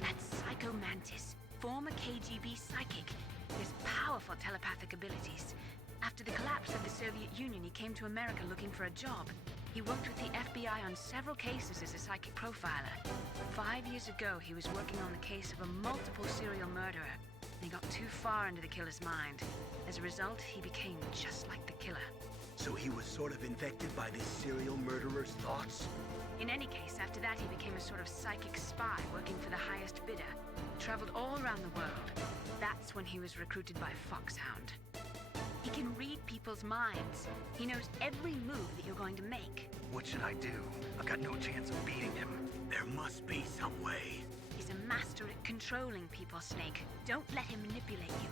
That's Psycho Mantis, former KGB psychic. He has powerful telepathic abilities. After the collapse of the Soviet Union, he came to America looking for a job. He worked with the FBI on several cases as a psychic profiler. 5 years ago, he was working on the case of a multiple serial murderer. And he got too far into the killer's mind. As a result, he became just like the killer. So he was sort of infected by this serial murderer's thoughts? In any case, after that, he became a sort of psychic spy working for the highest bidder. Traveled all around the world. That's when he was recruited by Foxhound. He can read people's minds. He knows every move that you're going to make. What should I do? I've got no chance of beating him. There must be some way. He's a master at controlling people, Snake. Don't let him manipulate you.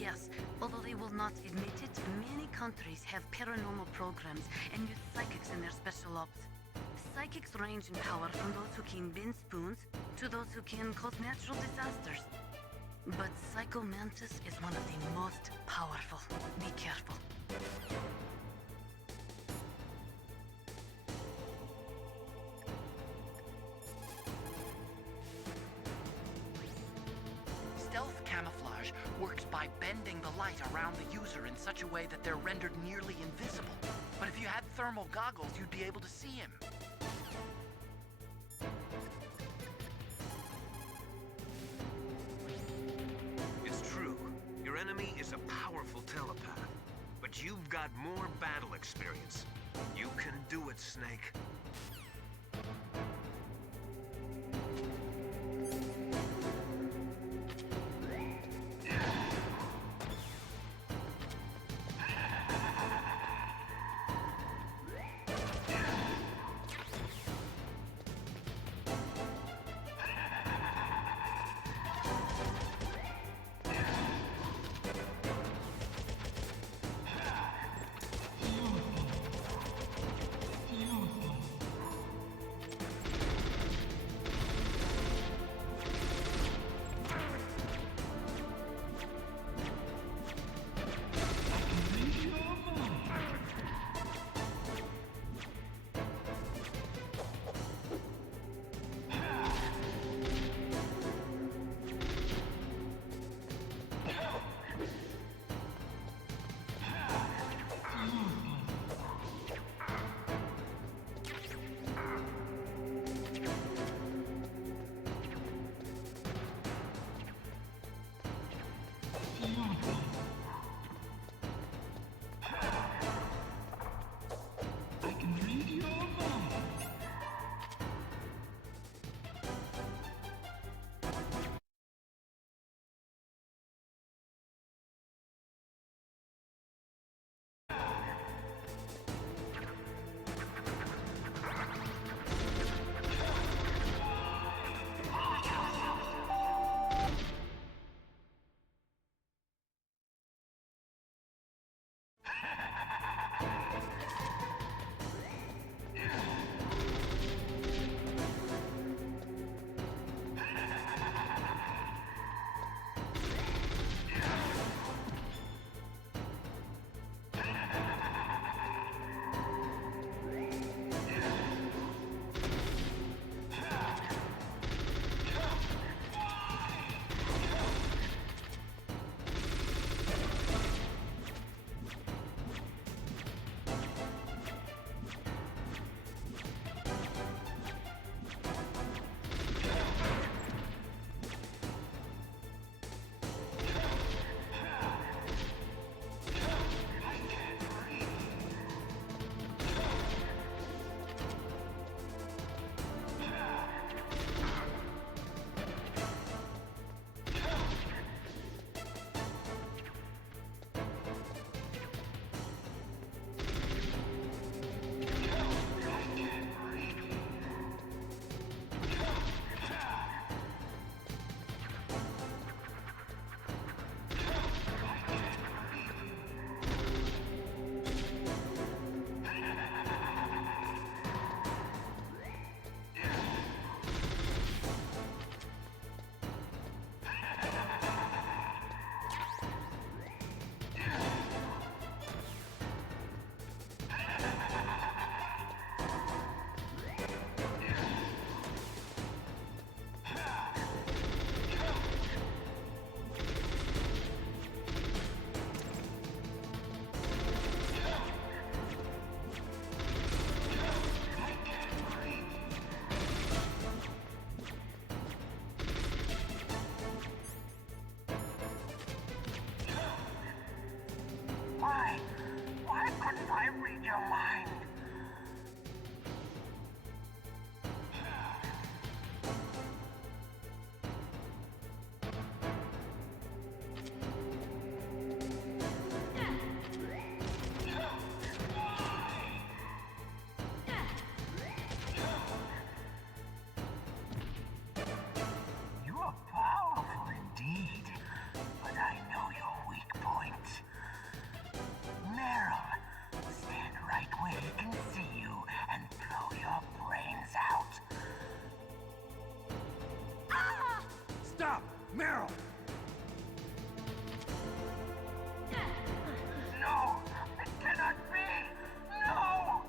Yes, although they will not admit it, many countries have paranormal programs and use psychics in their special ops. Psychics range in power from those who can bend spoons to those who can cause natural disasters. But Psycho Mantis is one of the most powerful. Be careful. Stealth camouflage works by bending the light around the user in such a way that they're rendered nearly invisible. But if you had thermal goggles, you'd be able to see him. It's true. Your enemy is a powerful telepath. But you've got more battle experience. You can do it, Snake. You are powerful indeed, but I know your weak way he can see you and blow your brains out. Ah! Stop! Meryl! No! It cannot be! No!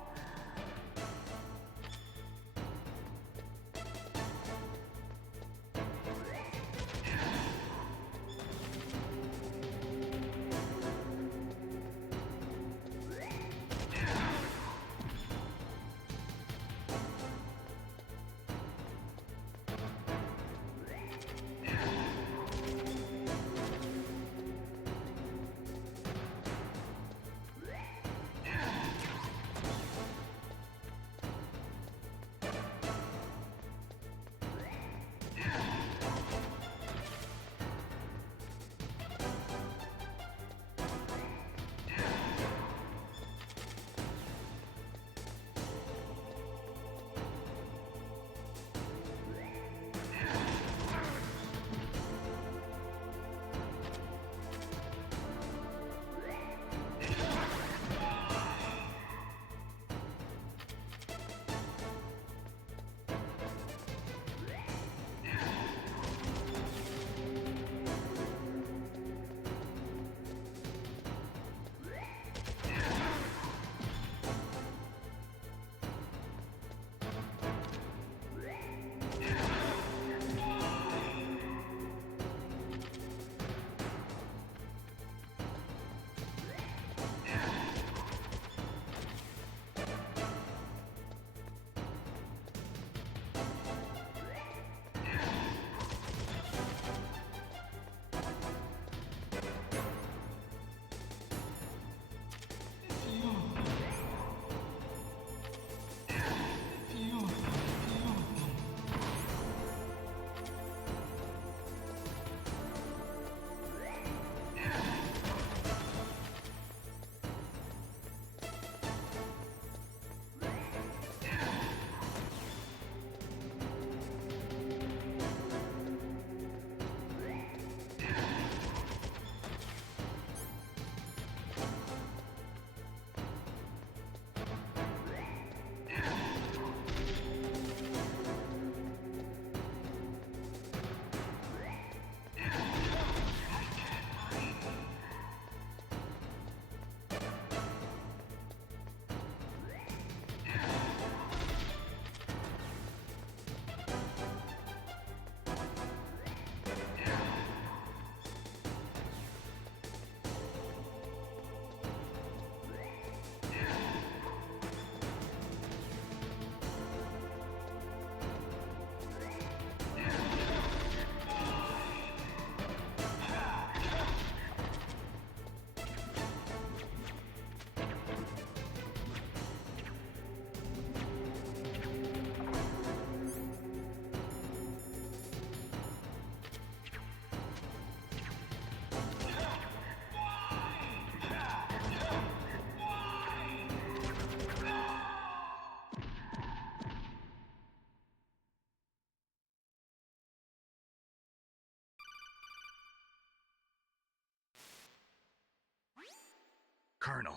Colonel,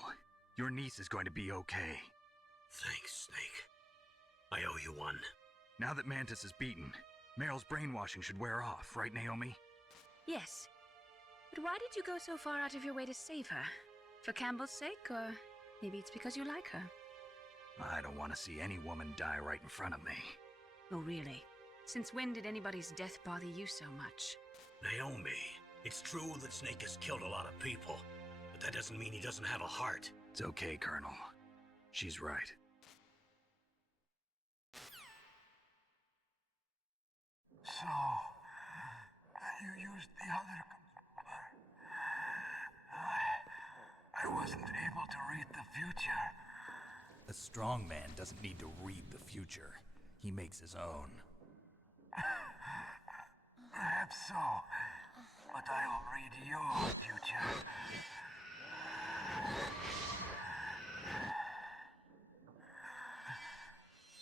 your niece is going to be okay. Thanks, Snake. I owe you one. Now that Mantis is beaten, Meryl's brainwashing should wear off, right, Naomi? Yes. But why did you go so far out of your way to save her? For Campbell's sake, or maybe it's because you like her? I don't want to see any woman die right in front of me. Oh, really? Since when did anybody's death bother you so much? Naomi, it's true that Snake has killed a lot of people, but that doesn't mean he doesn't have a heart. It's okay, Colonel. She's right. So, you used the other... I wasn't able to read the future. A strong man doesn't need to read the future. He makes his own. Perhaps so, but I'll read your future.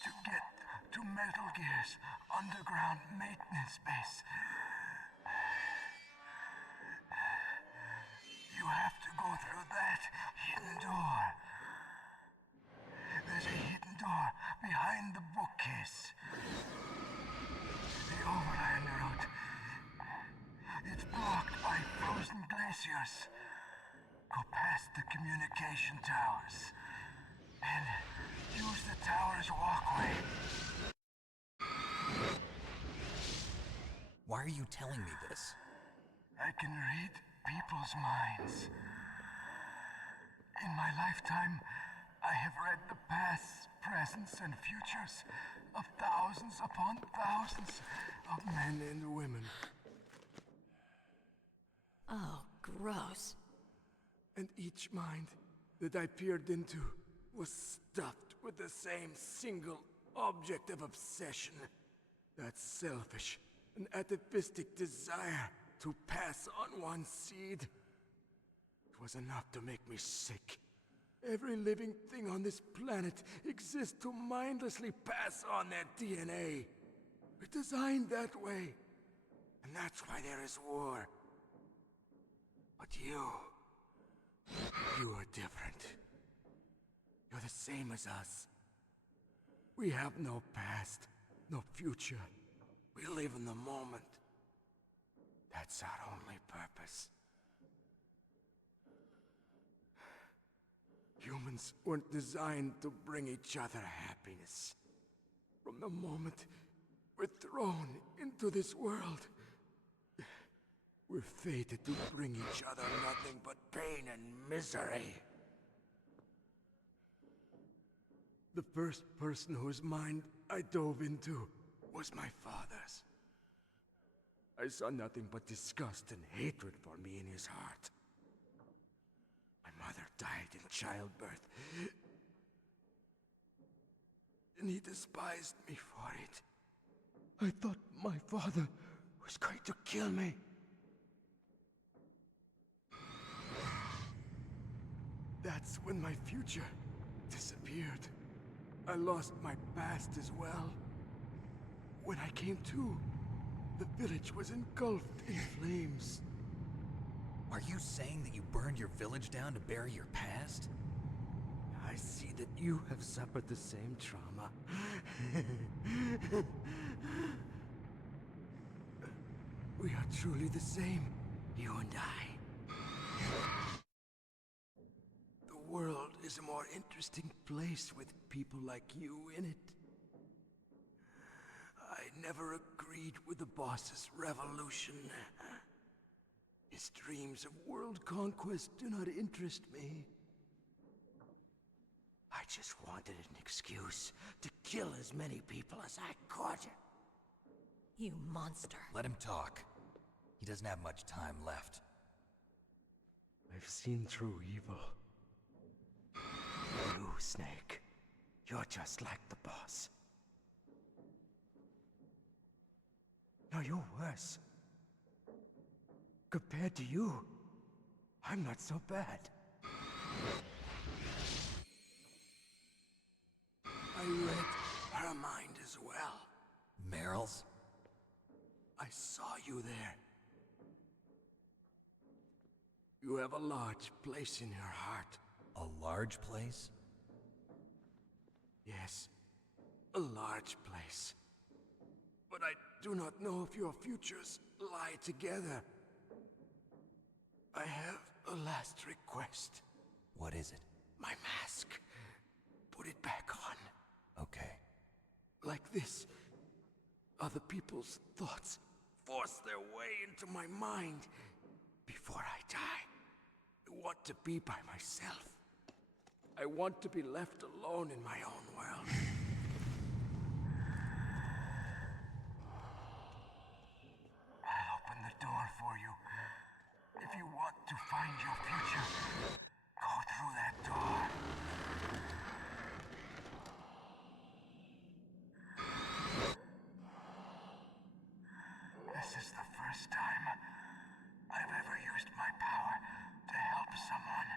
To get to Metal Gear's underground maintenance base, you have to go through that hidden door. this. The overland route. It's blocked by frozen glaciers. Go past the communication towers. And use the tower's walkway. Why are you telling me this? I can read people's minds. In my lifetime, I have read the pasts, presents, and futures of thousands upon thousands of men and women. Oh, gross. And each mind that I peered into was stuffed with the same single object of obsession. That selfish and atavistic desire to pass on one seed. It was enough to make me sick. Every living thing on this planet exists to mindlessly pass on their DNA. We're designed that way. And that's why there is war. But you are different. You're the same as us. We have no past, no future. We live in the moment. That's our only purpose. Humans weren't designed to bring each other happiness. From the moment we're thrown into this world, we're fated to bring each other nothing but pain and misery. The first person whose mind I dove into was my father's. I saw nothing but disgust and hatred for me in his heart. My mother died in childbirth, and he despised me for it. I thought my father was going to kill me. That's when my future disappeared. I lost my past as well. When I came to, the village was engulfed in flames. Are you saying that you burned your village down to bury your past? I see that you have suffered the same trauma. We are truly the same, you and I. The world is a more interesting place with people like you in it. I never agreed with the boss's revolution. His dreams of world conquest do not interest me. I just wanted an excuse to kill as many people as I could. You monster. Let him talk. He doesn't have much time left. I've seen through evil. You, Snake, you're just like the boss. No, you're worse. Compared to you, I'm not so bad. I read her mind as well. Meryl's? I saw you there. You have a large place in her heart. A large place? Yes, a large place. But I do not know if your futures lie together. I have a last request. What is it? My mask. Put it back on. Okay. Like this, other people's thoughts force their way into my mind. Before I die, I want to be by myself. I want to be left alone in my own world. I'll open the door for you. If you want to find your future, go through that door. This is the first time I've ever used my power to help someone.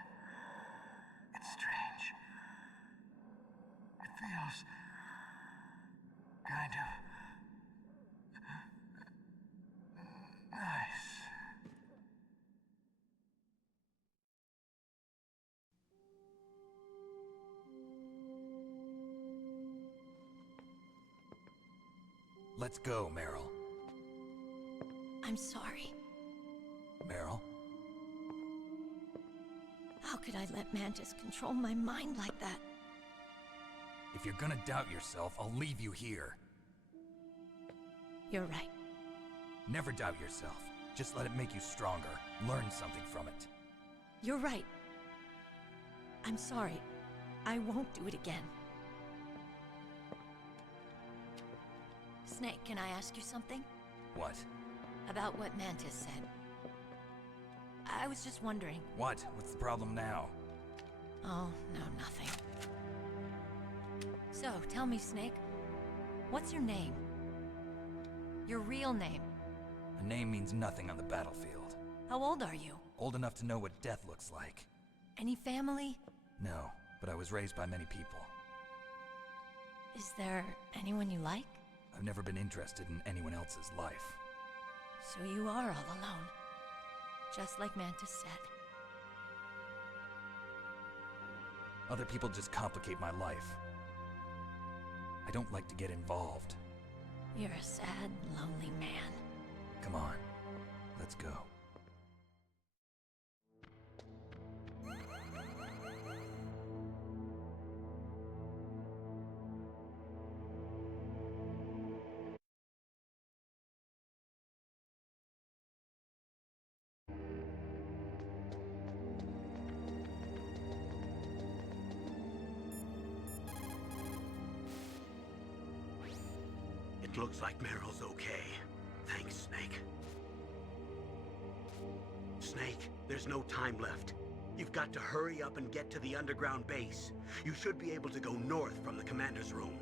It's strange. It feels kind of nice. Let's go, Meryl. I'm sorry. Meryl? How could I let Mantis control my mind like that? If you're gonna doubt yourself, I'll leave you here. You're right. Never doubt yourself. Just let it make you stronger. Learn something from it. You're right. I'm sorry. I won't do it again. Snake, can I ask you something? What? About what Mantis said. I was just wondering. What? What's the problem now? Oh, no, nothing. So, tell me, Snake. What's your name? Your real name? A name means nothing on the battlefield. How old are you? Old enough to know what death looks like. Any family? No, but I was raised by many people. Is there anyone you like? I've never been interested in anyone else's life. So you are all alone. Just like Mantis said. Other people just complicate my life. I don't like to get involved. You're a sad, lonely man. Come on, let's go. It looks like Meryl's okay. Thanks, Snake. Snake, there's no time left. You've got to hurry up and get to the underground base. You should be able to go north from the commander's room.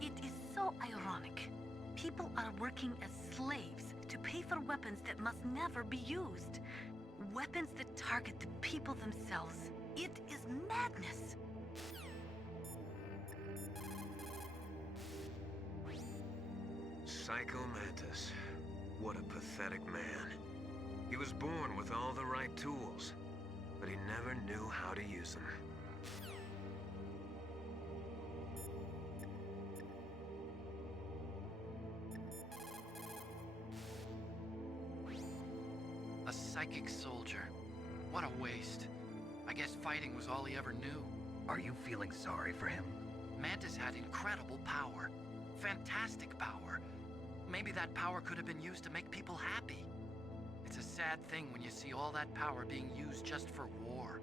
It is so ironic. People are working as slaves to pay for weapons that must never be used. Weapons that target the people themselves. It is madness. Psycho Mantis. What a pathetic man. He was born with all the right tools, but he never knew how to use them. A psychic soldier. What a waste. I guess fighting was all he ever knew. Are you feeling sorry for him? Mantis had incredible power. Fantastic power. Maybe that power could have been used to make people happy. It's a sad thing when you see all that power being used just for war.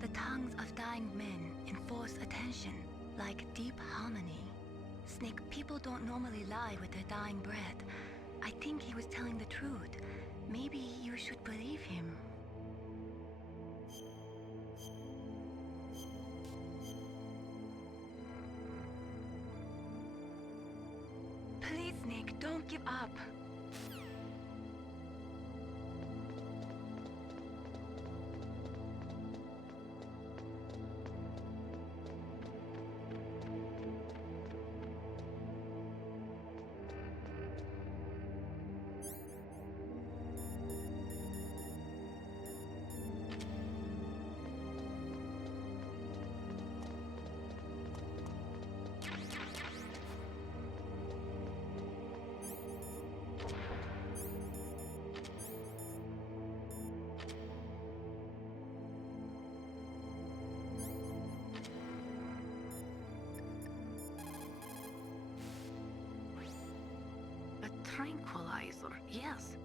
The tongues of dying men enforce attention, like deep harmony. Snake, people don't normally lie with their dying breath. I think he was telling the truth. Maybe you should believe him. Please, Snake, don't give up. Tranquilizer, yes.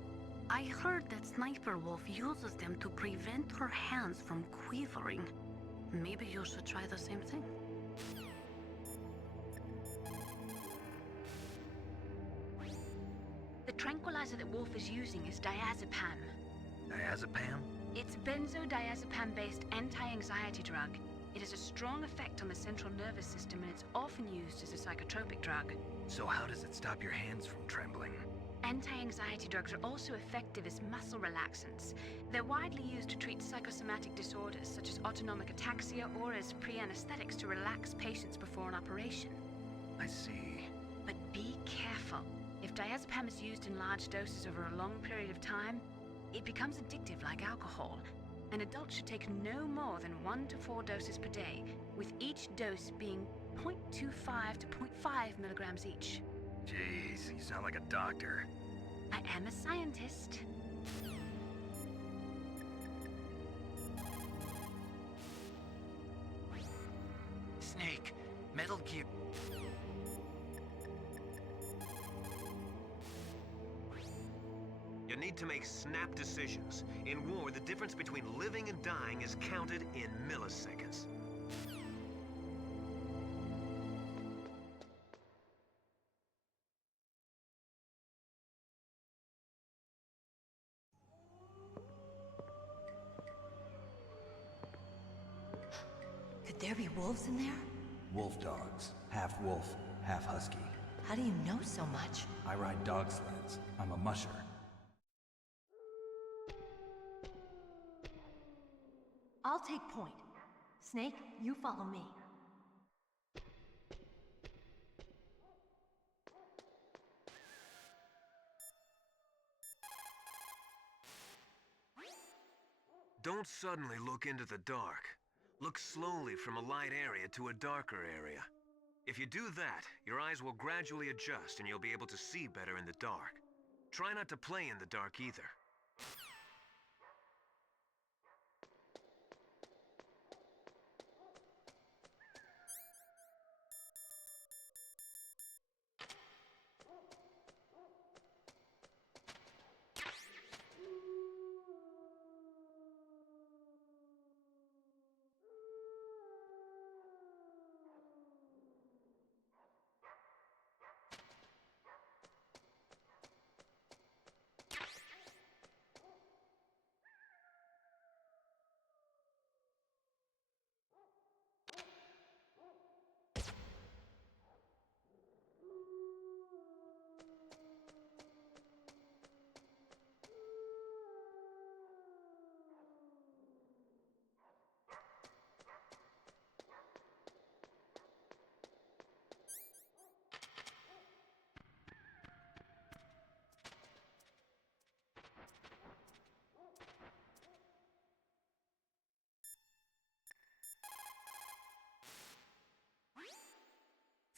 I heard that Sniper Wolf uses them to prevent her hands from quivering. Maybe you should try the same thing. The tranquilizer that Wolf is using is diazepam. Diazepam? It's benzodiazepam-based anti-anxiety drug. It has a strong effect on the central nervous system, and it's often used as a psychotropic drug. So how does it stop your hands from trembling? Anti-anxiety drugs are also effective as muscle relaxants. They're widely used to treat psychosomatic disorders such as autonomic ataxia or as pre-anesthetics to relax patients before an operation. I see. But be careful. If diazepam is used in large doses over a long period of time, it becomes addictive like alcohol. An adult should take no more than 1 to 4 doses per day, with each dose being 0.25 to 0.5 milligrams each. Jeez, you sound like a doctor. I am a scientist. Snake, Metal Gear... You need to make snap decisions. In war, the difference between living and dying is counted in milliseconds. Could there be wolves in there? Wolf dogs. Half wolf, half husky. How do you know so much? I ride dog sleds. I'm a musher. I'll take point. Snake, you follow me. Don't suddenly look into the dark. Look slowly from a light area to a darker area. If you do that, your eyes will gradually adjust and you'll be able to see better in the dark. Try not to play in the dark either.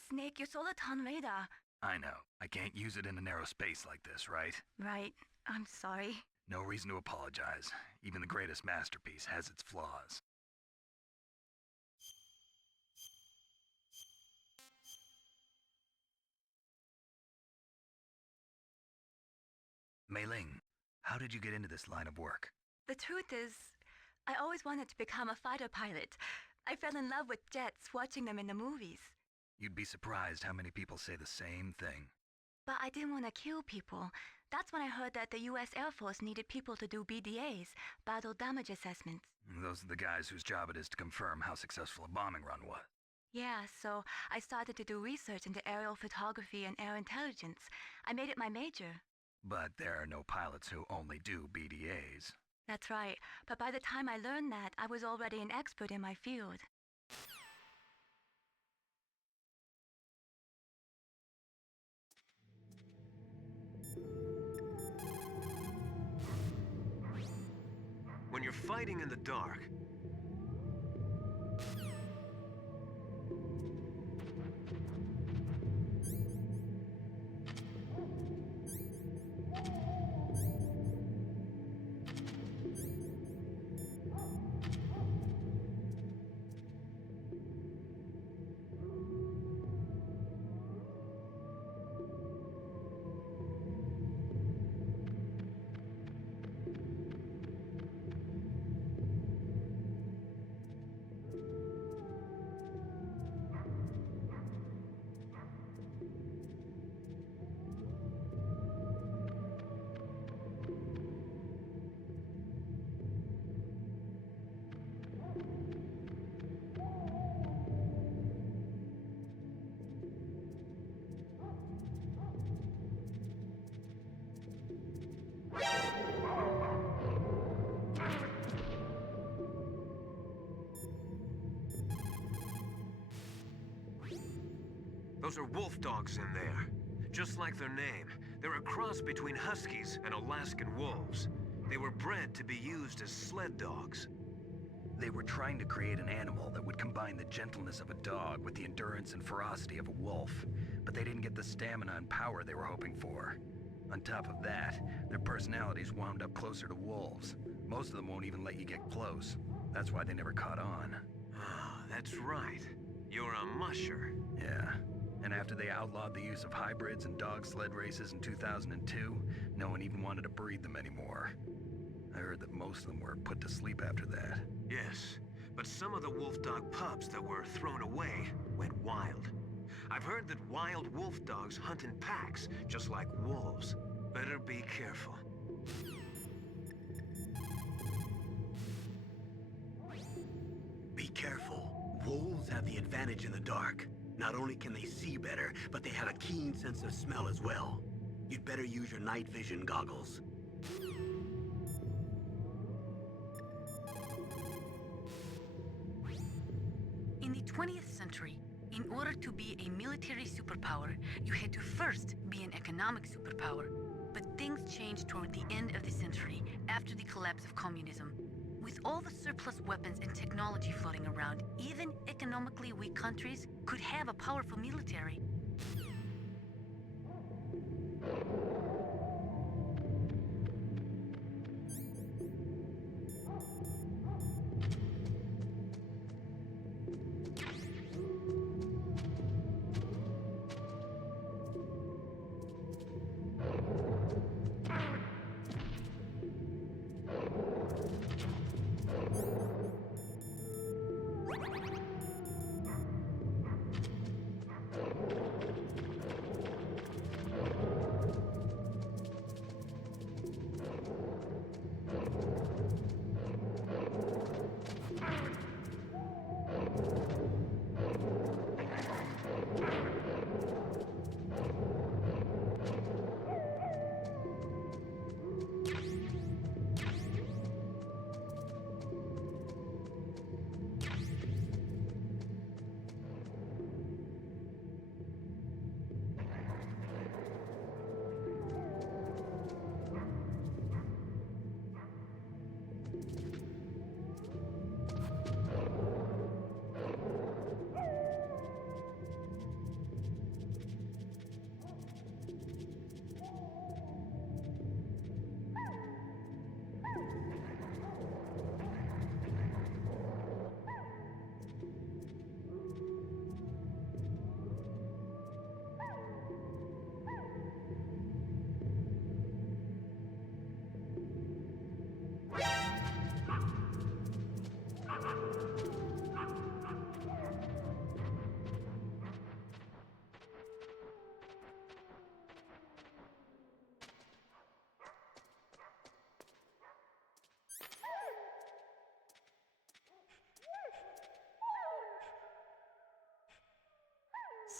Snake, your Soliton radar. I know. I can't use it in a narrow space like this, right? Right. I'm sorry. No reason to apologize. Even the greatest masterpiece has its flaws. Mei Ling, how did you get into this line of work? The truth is, I always wanted to become a fighter pilot. I fell in love with jets watching them in the movies. You'd be surprised how many people say the same thing. But I didn't want to kill people. That's when I heard that the US Air Force needed people to do BDAs, battle damage assessments. Those are the guys whose job it is to confirm how successful a bombing run was. Yeah, so I started to do research into aerial photography and air intelligence. I made it my major. But there are no pilots who only do BDAs. That's right. But by the time I learned that, I was already an expert in my field. When you're fighting in the dark, those are wolf dogs in there. Just like their name, they're a cross between huskies and Alaskan wolves. They were bred to be used as sled dogs. They were trying to create an animal that would combine the gentleness of a dog with the endurance and ferocity of a wolf, but they didn't get the stamina and power they were hoping for. On top of that, their personalities wound up closer to wolves. Most of them won't even let you get close. That's why they never caught on. Ah, that's right. You're a musher. Yeah. And after they outlawed the use of hybrids and dog sled races in 2002, no one even wanted to breed them anymore. I heard that most of them were put to sleep after that. Yes, but some of the wolf dog pups that were thrown away went wild. I've heard that wild wolf dogs hunt in packs, just like wolves. Better be careful. Be careful. Wolves have the advantage in the dark. Not only can they see better, but they have a keen sense of smell as well. You'd better use your night vision goggles. In the 20th century, in order to be a military superpower, you had to first be an economic superpower. But things changed toward the end of the century, after the collapse of communism. With all the surplus weapons and technology floating around, even economically weak countries could have a powerful military.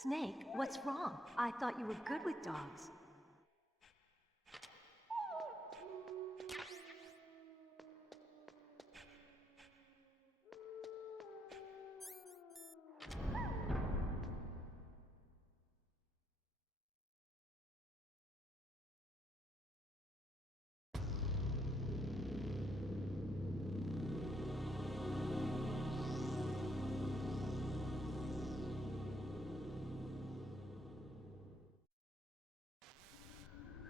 Snake, what's wrong? I thought you were good with dogs.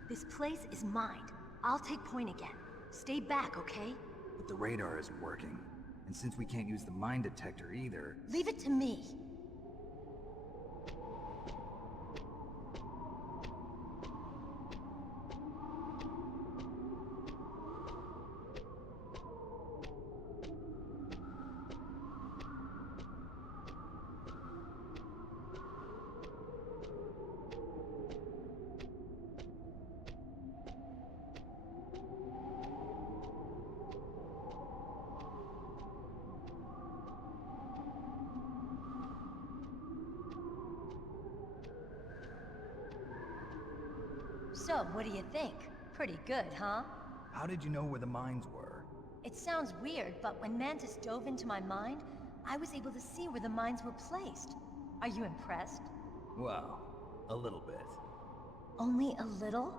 This place is mine. I'll take point again. Stay back, okay? But the radar isn't working. And since we can't use the mine detector either... Leave it to me. So, what do you think? Pretty good, huh? How did you know where the mines were? It sounds weird, but when Mantis dove into my mind, I was able to see where the mines were placed. Are you impressed? Well, a little bit. Only a little?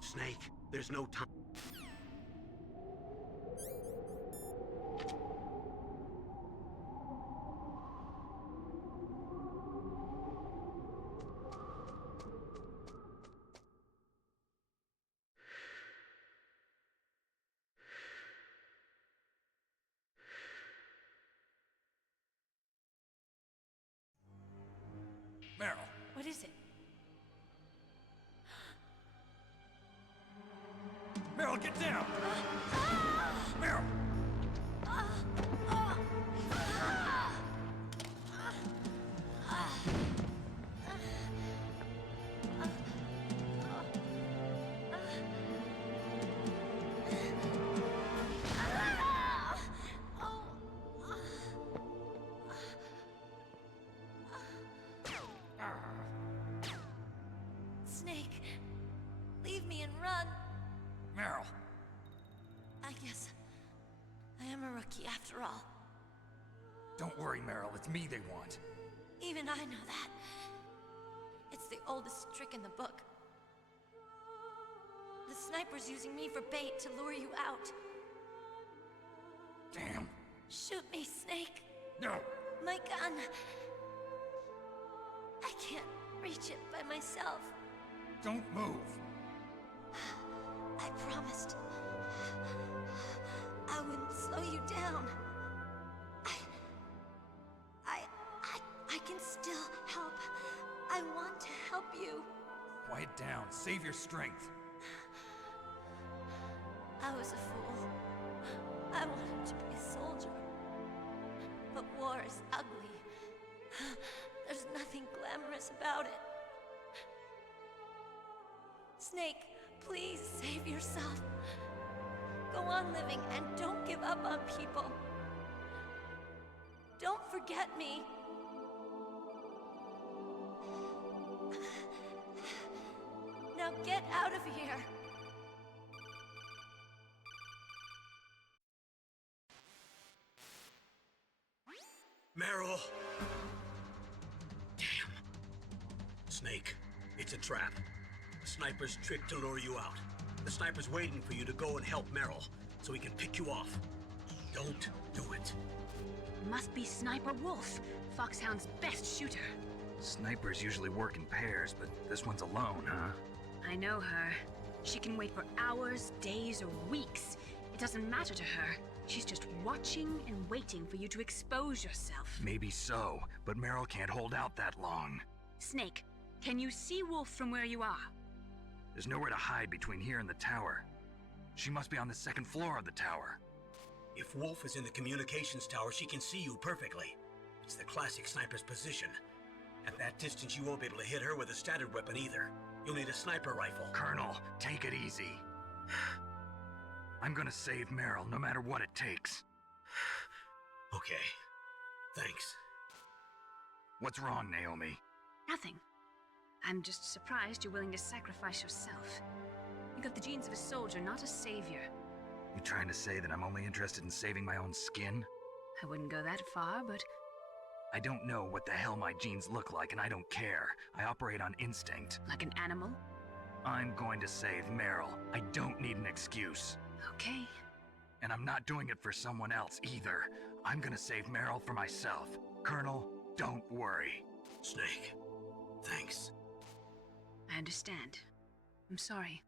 Snake, there's no time. Meryl! What is it? Meryl, get down! Meryl! Snake, leave me and run. Meryl! I guess I am a rookie after all. Don't worry, Meryl. It's me they want. Even I know that. It's the oldest trick in the book. The sniper's using me for bait to lure you out. Damn. Shoot me, Snake. No! My gun. I can't reach it by myself. Don't move. I promised I wouldn't slow you down. I can still help. I want to help you. Quiet down. Save your strength. I was a fool. I wanted to be a soldier. But war is ugly. There's nothing glamorous about it. Snake, please save yourself. Go on living and don't give up on people. Don't forget me. Now get out of here. Meryl! Damn. Snake, it's a trap. The sniper's trick to lure you out. The sniper's waiting for you to go and help Meryl, so he can pick you off. Don't do it. Must be Sniper Wolf, Foxhound's best shooter. Snipers usually work in pairs, but this one's alone, huh? I know her. She can wait for hours, days, or weeks. It doesn't matter to her. She's just watching and waiting for you to expose yourself. Maybe so, but Meryl can't hold out that long. Snake, can you see Wolf from where you are? There's nowhere to hide between here and the tower. She must be on the second floor of the tower. If Wolf is in the communications tower, she can see you perfectly. It's the classic sniper's position. At that distance, you won't be able to hit her with a standard weapon either. You'll need a sniper rifle. Colonel, take it easy. I'm gonna save Meryl no matter what it takes. Okay. Thanks. What's wrong, Naomi? Nothing. I'm just surprised you're willing to sacrifice yourself. You got the genes of a soldier, not a savior. You trying to say that I'm only interested in saving my own skin? I wouldn't go that far, but I don't know what the hell my genes look like, and I don't care. I operate on instinct. like an animal? I'm going to save Meryl. I don't need an excuse. Okay. And I'm not doing it for someone else either. I'm gonna save Meryl for myself. Colonel, don't worry. Snake, thanks. I understand. I'm sorry.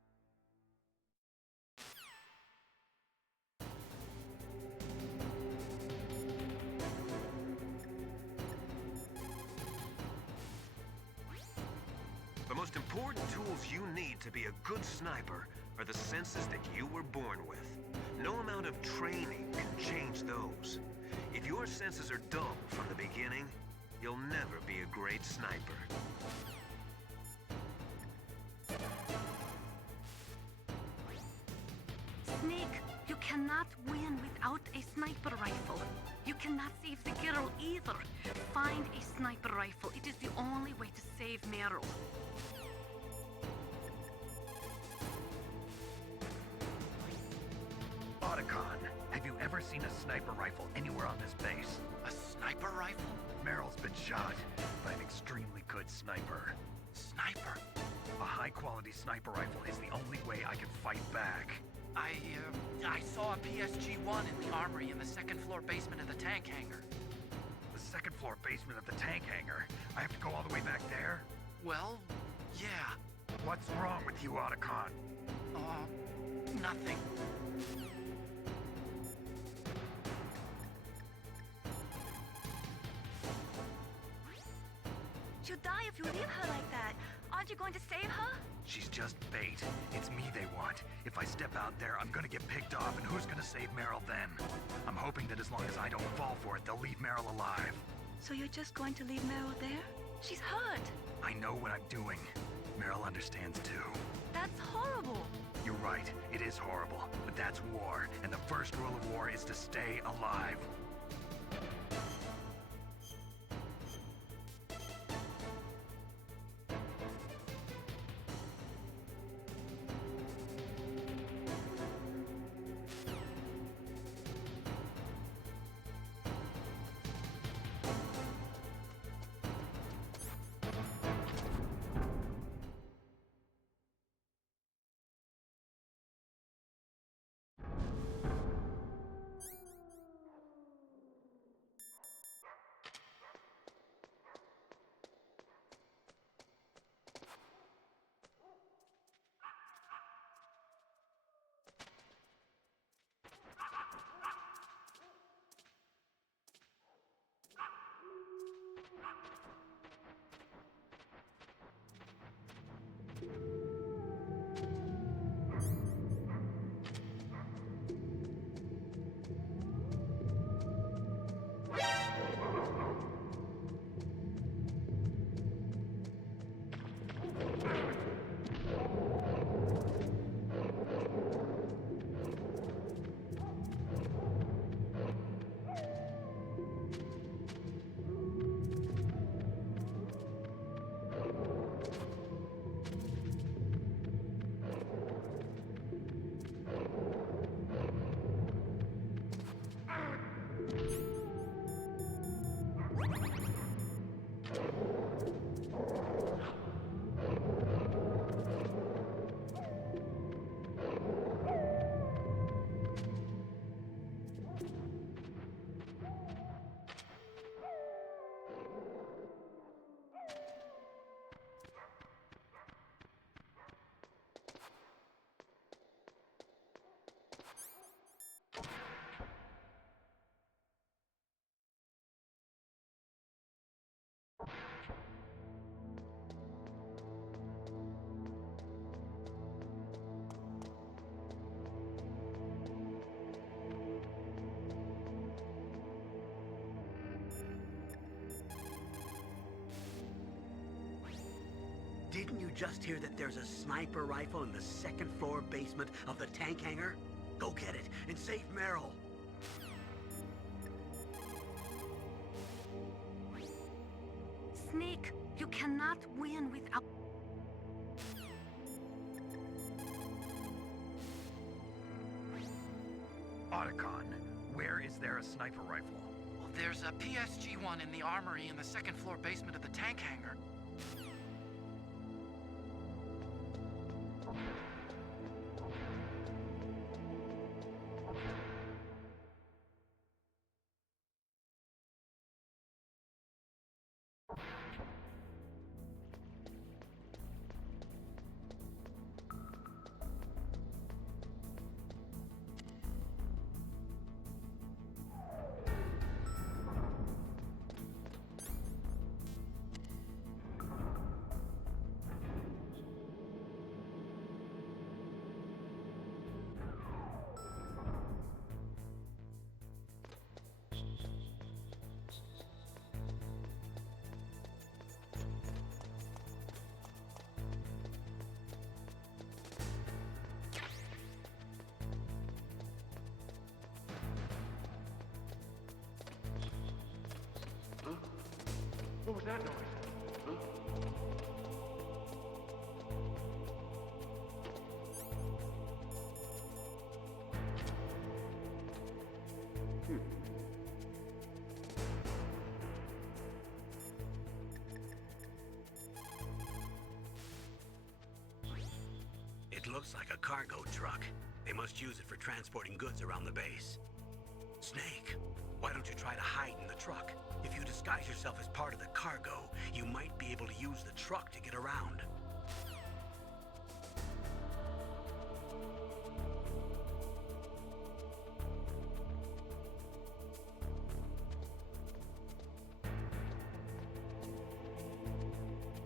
The most important tools you need to be a good sniper are the senses that you were born with. No amount of training can change those. If your senses are dull from the beginning, you'll never be a great sniper. Snake, you cannot win without a sniper rifle. You cannot save the girl either. Find a sniper rifle. It is the only way to save Meryl. Otacon, Have you ever seen a sniper rifle anywhere on this base? A sniper rifle? Meryl's been shot by an extremely good sniper. Sniper? A high-quality sniper rifle is the only way I can fight back. I saw a PSG-1 in the armory in the second-floor basement of the tank hangar. The second-floor basement of the tank hangar? I have to go all the way back there? Well, yeah. What's wrong with you, Otacon? Nothing. She'll die if you leave her like that. Aren't you going to save her? She's just bait. It's me they want. If I step out there, I'm gonna get picked off, and who's gonna save Meryl then? I'm hoping that as long as I don't fall for it, they'll leave Meryl alive. So you're just going to leave Meryl there? She's hurt. I know what I'm doing. Meryl understands too. That's horrible. You're right, it is horrible, but that's war, and the first rule of war is to stay alive. Didn't you just hear that there's a sniper rifle in the second-floor basement of the tank hangar? Go get it and save Meryl. Snake, you cannot win without... Otacon, where is there a sniper rifle? Well, there's a PSG-1 in the armory in the second-floor basement of the tank hangar. What was that noise? Huh? It looks like a cargo truck. They must use it for transporting goods around the base. Snake, why don't you try to hide in the truck? If you disguise yourself as part of the cargo, you might be able to use the truck to get around.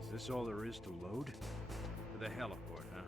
Is this all there is to load? To the heliport, huh?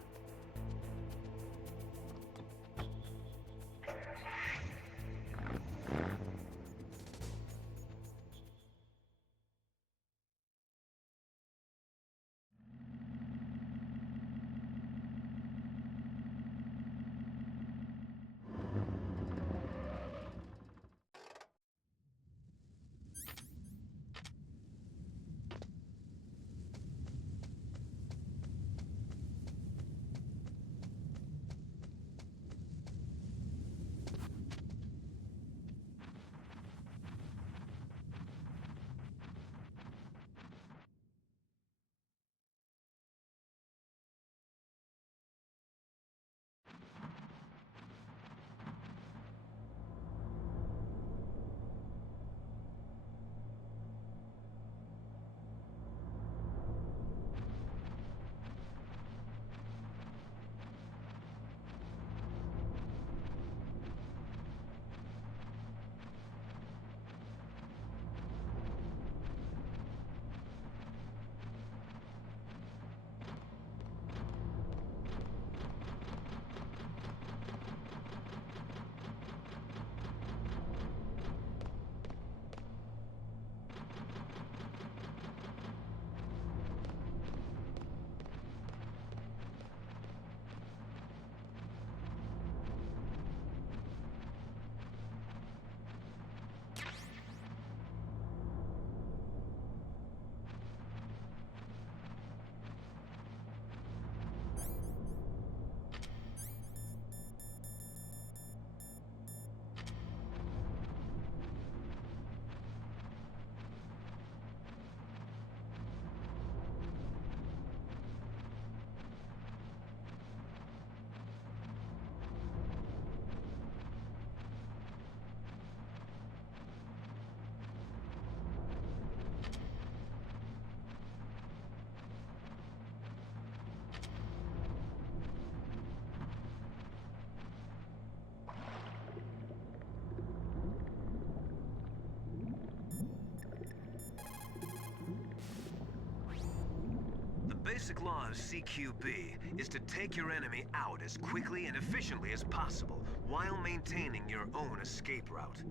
Basic law of CQB is to take your enemy out as quickly and efficiently as possible, while maintaining your own escape route.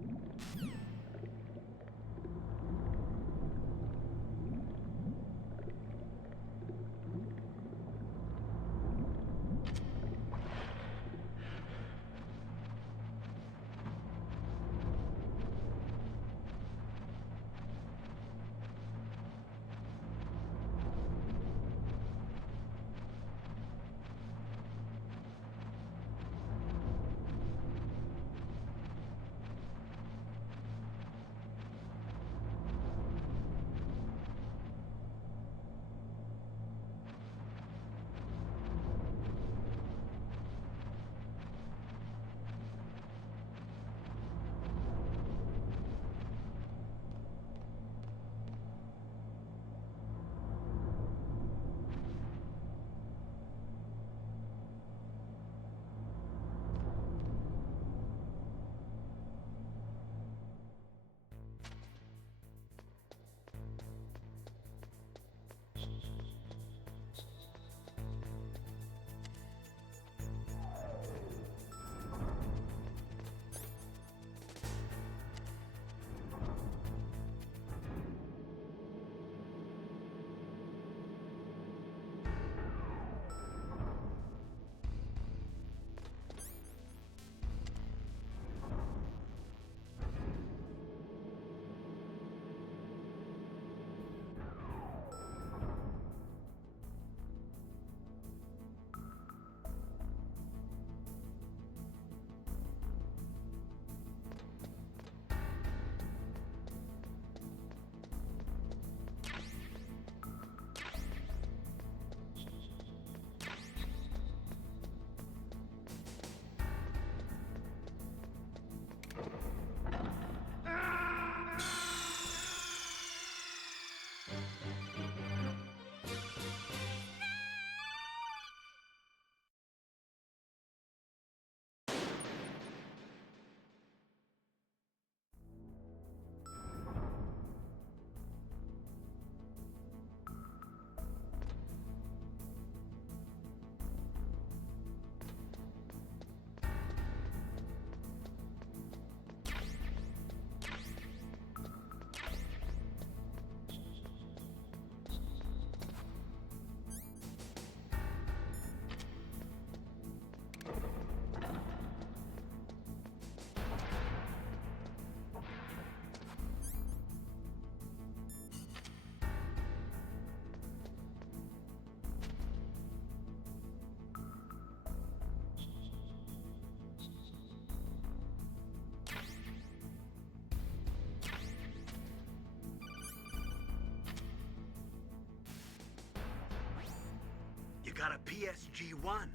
got a PSG-1.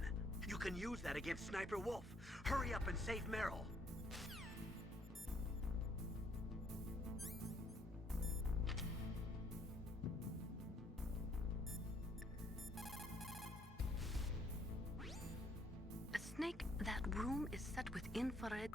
You can use that against Sniper Wolf. Hurry up and save Meryl. Snake, that room is set with infrared.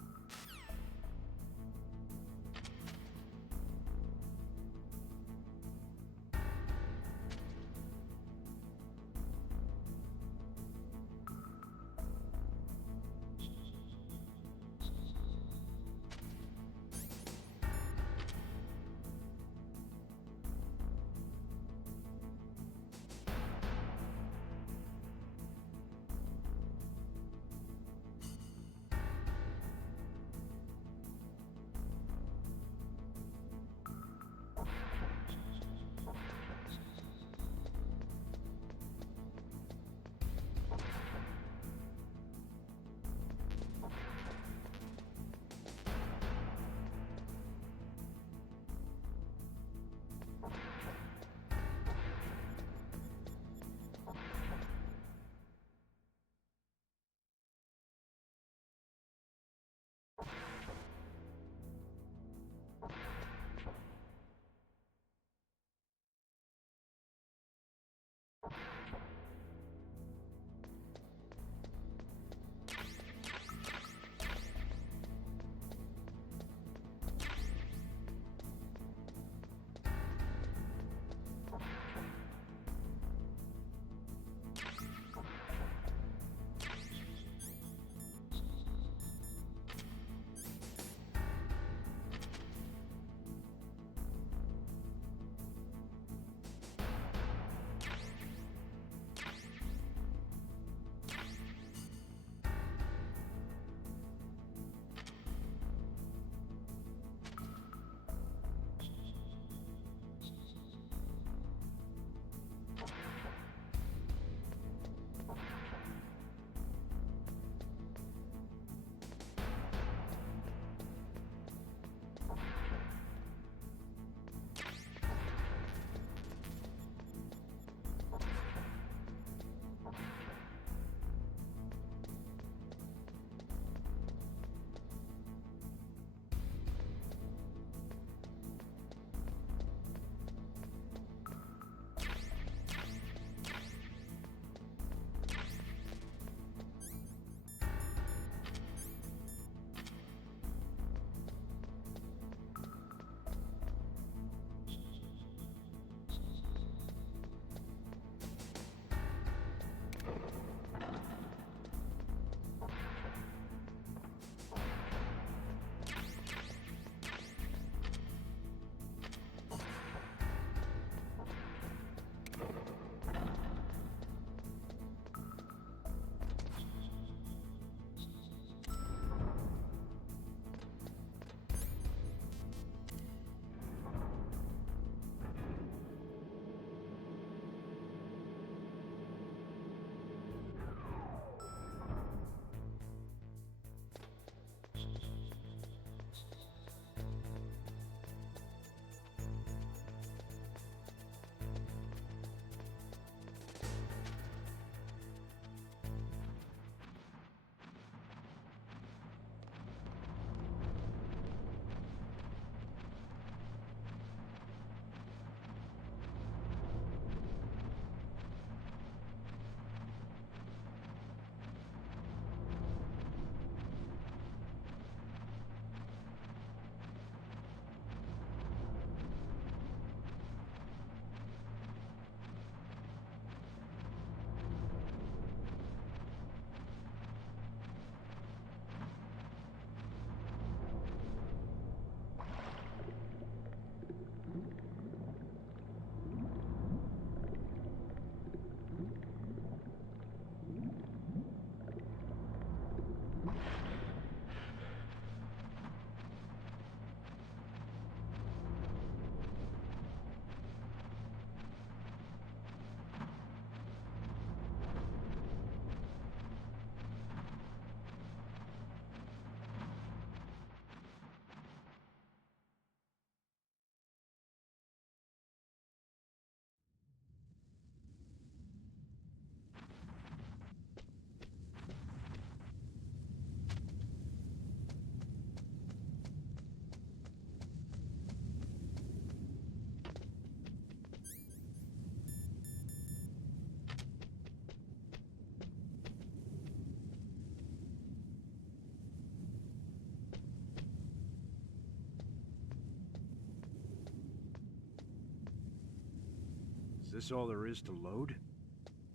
this all there is to load?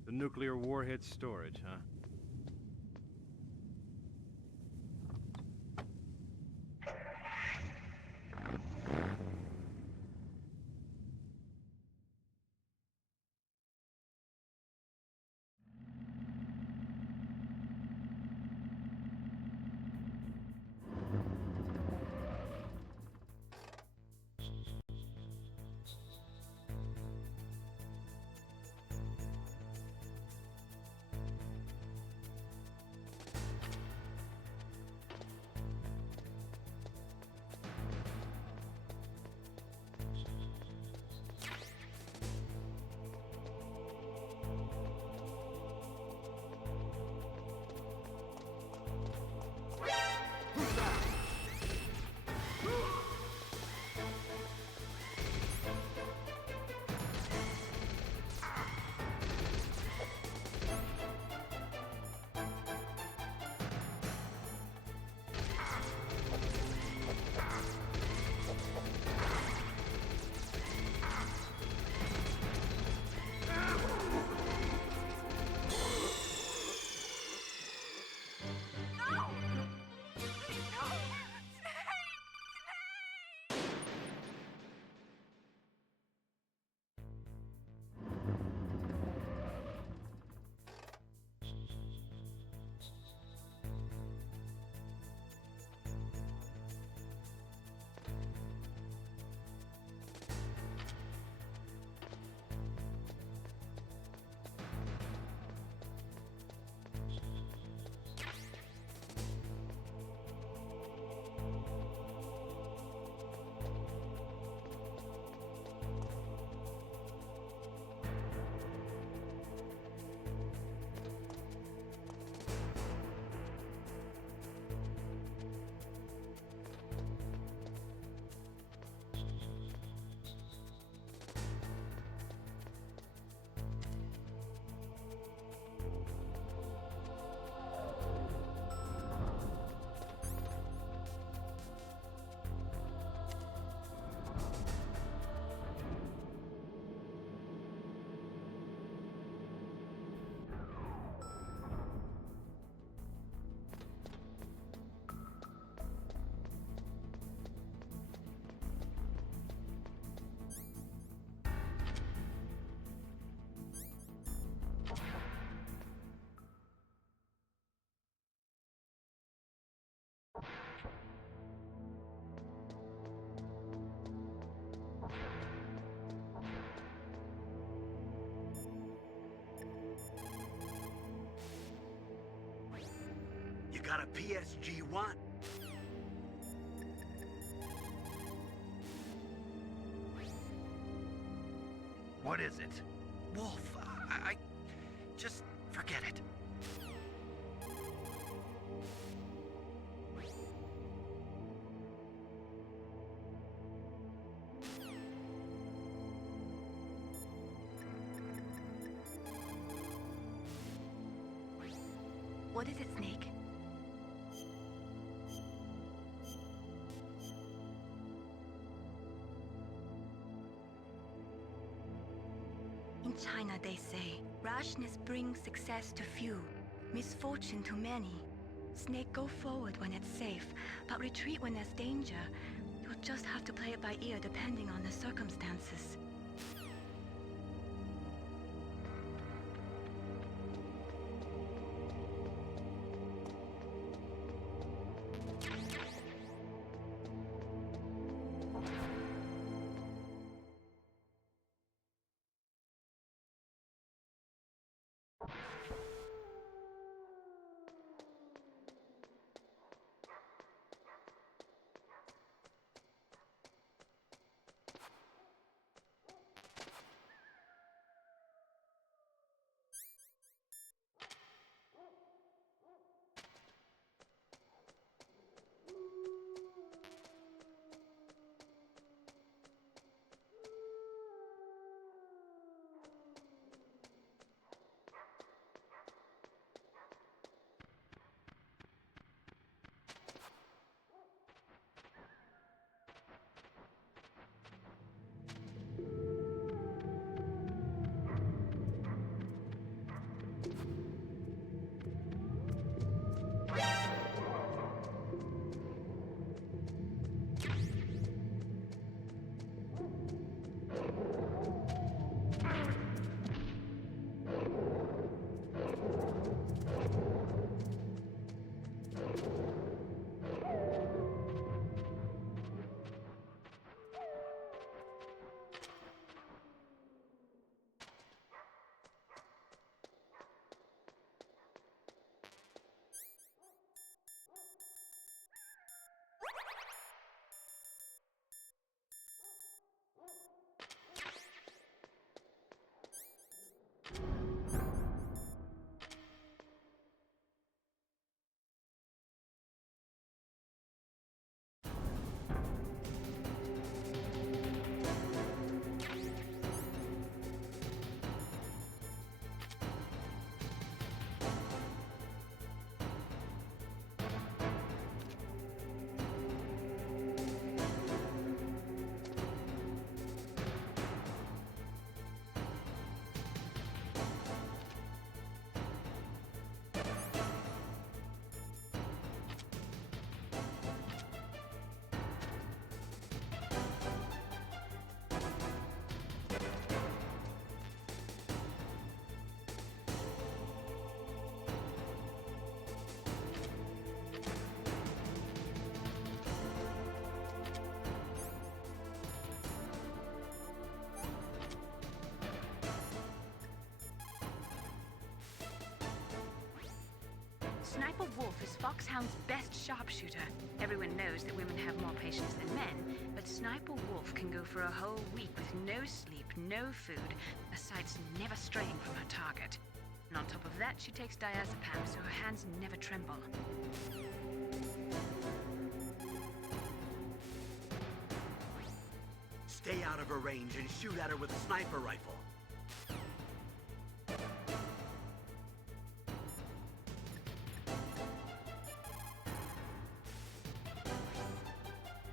The nuclear warhead storage, huh? You got a PSG-1? What is it? Wolf, I just forget it. What is it, Snake? In China, they say, rashness brings success to few, misfortune to many. Snake, go forward when it's safe, but retreat when there's danger. You'll just have to play it by ear depending on the circumstances. Sniper Wolf is Foxhound's best sharpshooter. Everyone knows that women have more patience than men, but Sniper Wolf can go for a whole week with no sleep, no food, her sights never straying from her target. And on top of that, she takes diazepam so her hands never tremble. Stay out of her range and shoot at her with a sniper rifle.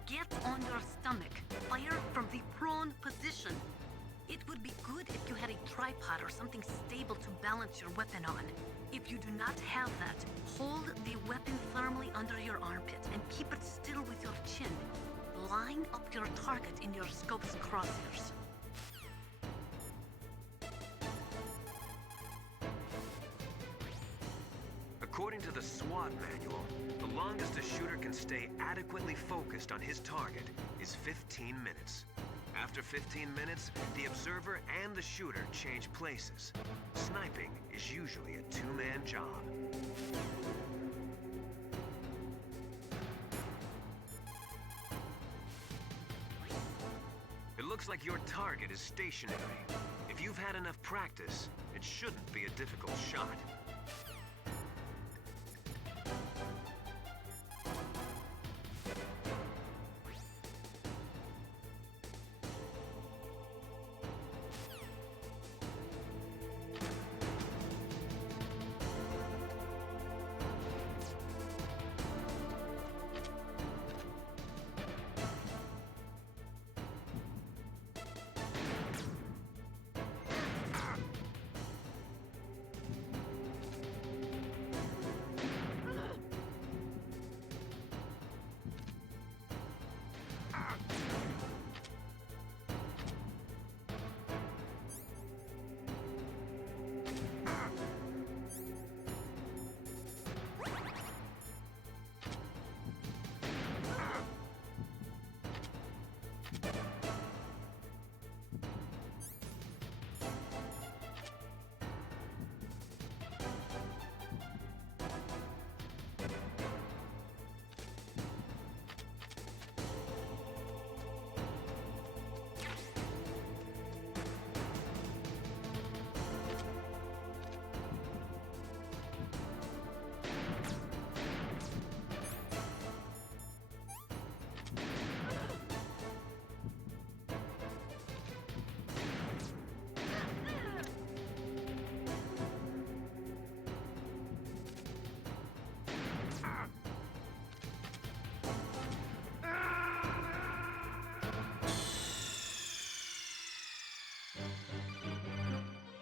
Get on your stomach. Fire from the prone position. It would be good if you had a tripod or something stable to balance your weapon on. If you do not have that, hold the weapon firmly under your armpit and keep it still with your chin. Line up your target in your scope's crosshairs. According to the SWAT manual, the longest a shooter can stay adequately focused on his target is 15 minutes. After 15 minutes, the observer and the shooter change places. Sniping is usually a two-man job. It looks like your target is stationary. If you've had enough practice, it shouldn't be a difficult shot.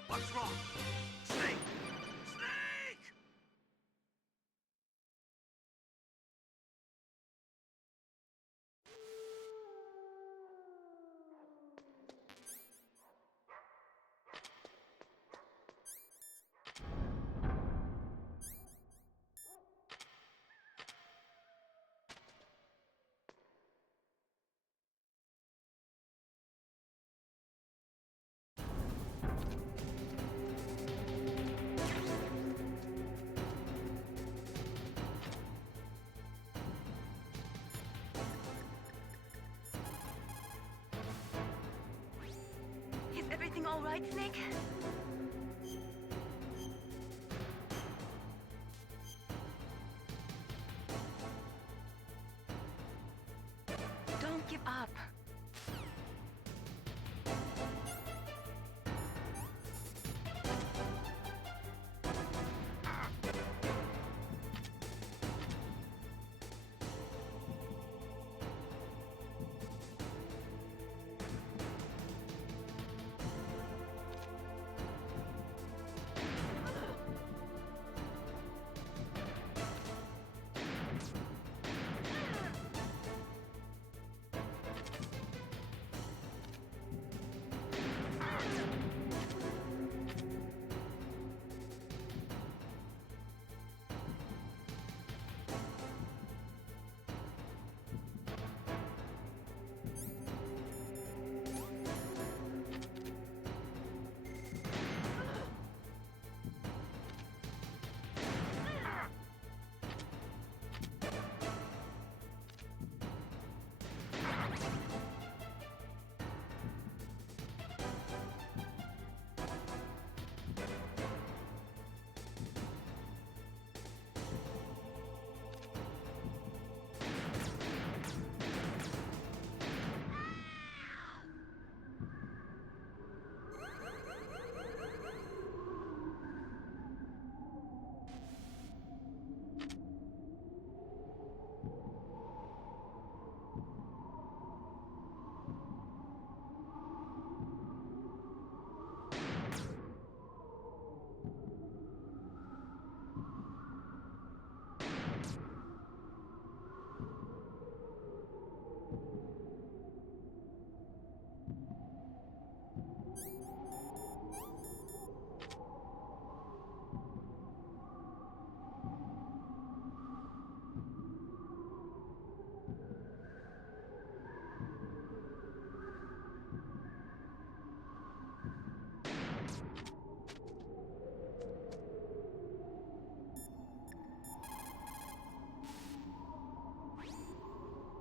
What's wrong? Snake! Snake! Is everything all right, Snake? Don't give up.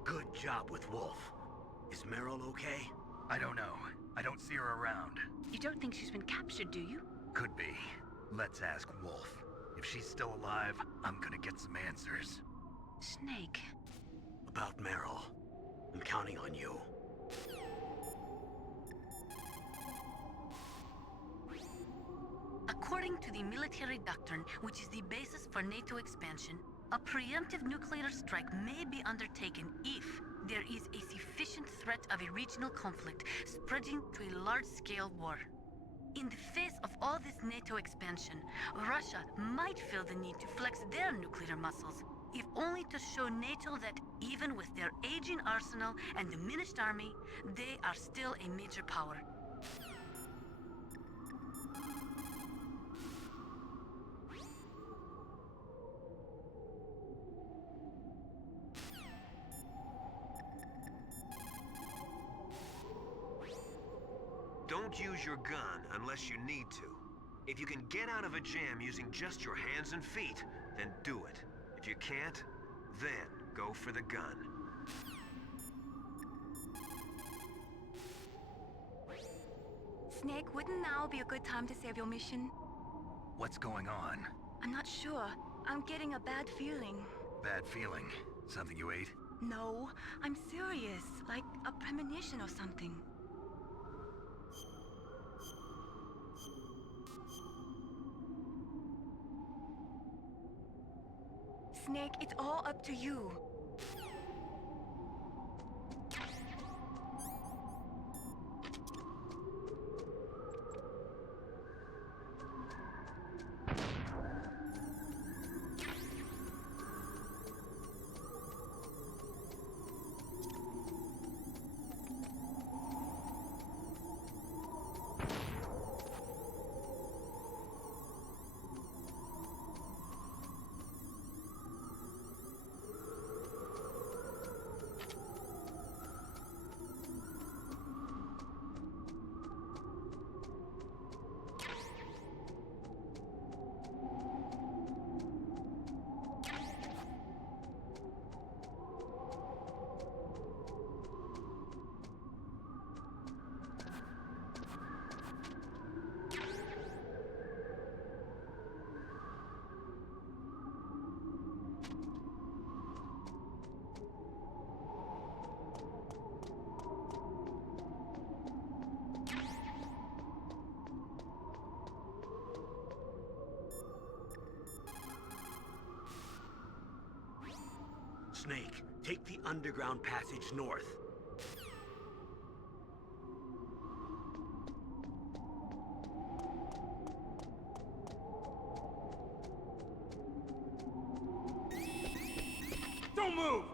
Good job with Wolf. Is Meryl okay? I don't know. I don't see her around. You don't think she's been captured, do you? Could be. Let's ask Wolf. If she's still alive, I'm gonna get some answers. Snake. About Meryl. I'm counting on you. According to the military doctrine, which is the basis for NATO expansion, a preemptive nuclear strike may be undertaken if there is a sufficient threat of a regional conflict spreading to a large-scale war. In the face of all this NATO expansion, Russia might feel the need to flex their nuclear muscles, if only to show NATO that even with their aging arsenal and diminished army, they are still a major power. Don't use your gun unless you need to. If you can get out of a jam using just your hands and feet, then do it. If you can't, then go for the gun. Snake, wouldn't now be a good time to save your mission? What's going on? I'm not sure. I'm getting a bad feeling. Bad feeling. Something you ate? No, I'm serious. Like a premonition or something. Snake, it's all up to you. Snake, take the underground passage north. Don't move!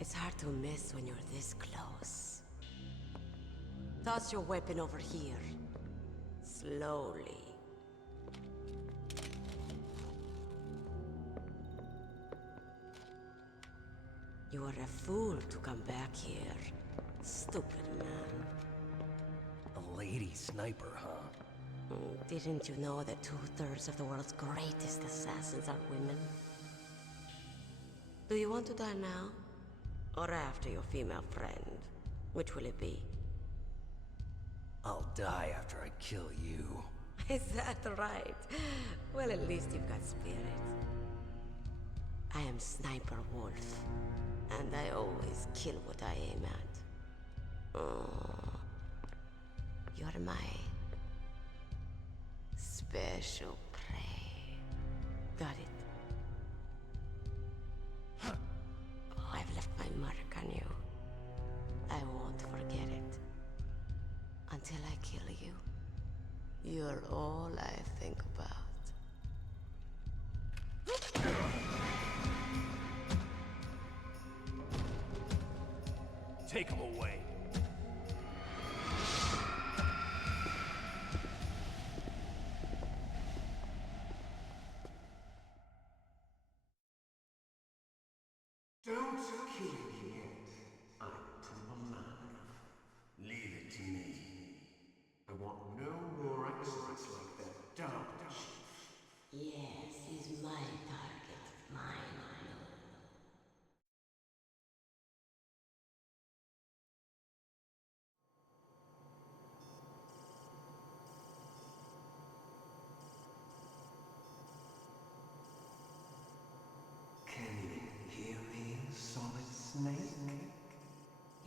It's hard to miss when you're this close. Toss your weapon over here. Slowly. You are a fool to come back here. Stupid man. A lady sniper, huh? Didn't you know that 2/3 of the world's greatest assassins are women? Do you want to die now? Or after your female friend? Which will it be? I'll die after I kill you. Is that right? Well, at least you've got spirit. I am Sniper Wolf, and I always kill what I aim at. Oh, you're my special prey. Got it? I've left my mark on you. I won't forget it. Until I kill you. You're all I think about. Take him away. Don't kill me yet. I'm too alive. Leave it to me. I want no more accidents.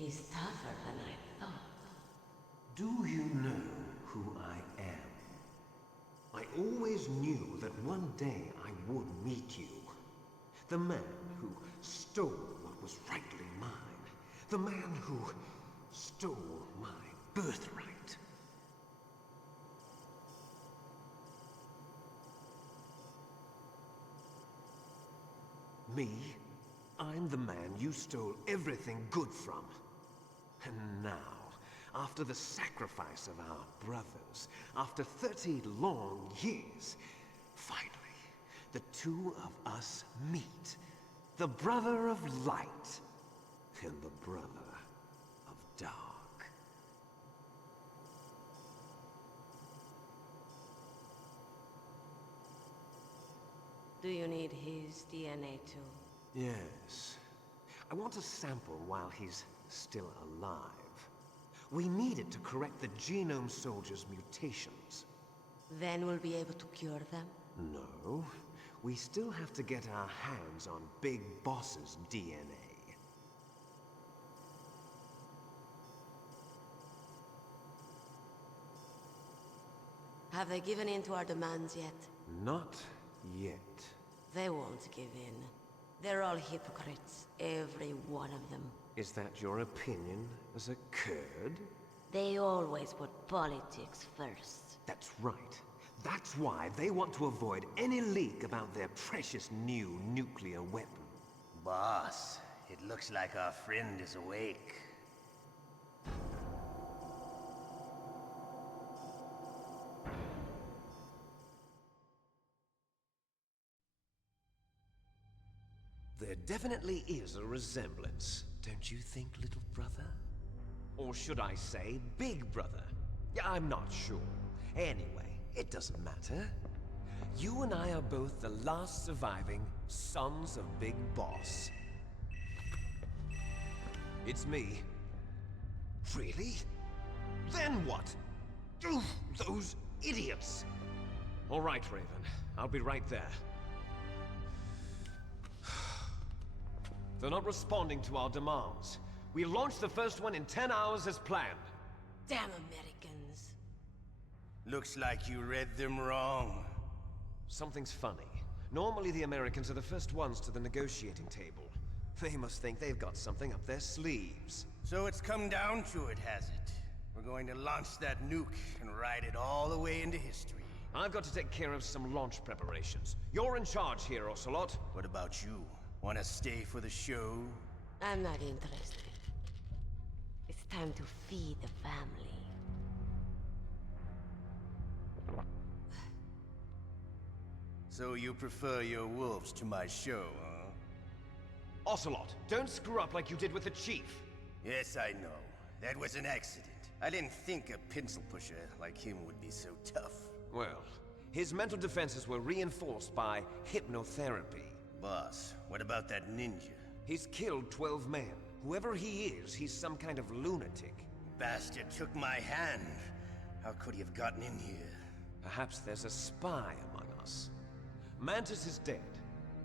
He's tougher than I thought. Do you know who I am? I always knew that one day I would meet you. The man who stole what was rightly mine. The man who stole my birthright. Me? I'm the man you stole everything good from. And now, after the sacrifice of our brothers, after 30 long years, finally, the two of us meet. The brother of light and the brother of dark. Do you need his DNA too? Yes. I want a sample while he's still alive. We need it to correct the Genome Soldier's mutations. Then we'll be able to cure them? No. We still have to get our hands on Big Boss's DNA. Have they given in to our demands yet? Not yet. They won't give in. They're all hypocrites, every one of them. Is that your opinion as a Kurd? They always put politics first. That's right. That's why they want to avoid any leak about their precious new nuclear weapon. Boss, it looks like our friend is awake. There definitely is a resemblance, don't you think, little brother? Or should I say, big brother? Yeah, I'm not sure. Anyway, it doesn't matter. You and I are both the last surviving sons of Big Boss. It's me. Really? Then what? Oof, those idiots! All right, Raven. I'll be right there. They're not responding to our demands. We launched the first one in 10 hours as planned. Damn Americans. Looks like you read them wrong. Something's funny. Normally the Americans are the first ones to the negotiating table. They must think they've got something up their sleeves. So it's come down to it, has it? We're going to launch that nuke and ride it all the way into history. I've got to take care of some launch preparations. You're in charge here, Ocelot. What about you? Want to stay for the show? I'm not interested. It's time to feed the family. So you prefer your wolves to my show, huh? Ocelot, don't screw up like you did with the Chief. Yes, I know. That was an accident. I didn't think a pencil pusher like him would be so tough. Well, his mental defenses were reinforced by hypnotherapy. Boss, what about that ninja? He's killed 12 men. Whoever he is, he's some kind of lunatic. Bastard took my hand. How could he have gotten in here? Perhaps there's a spy among us. Mantis is dead.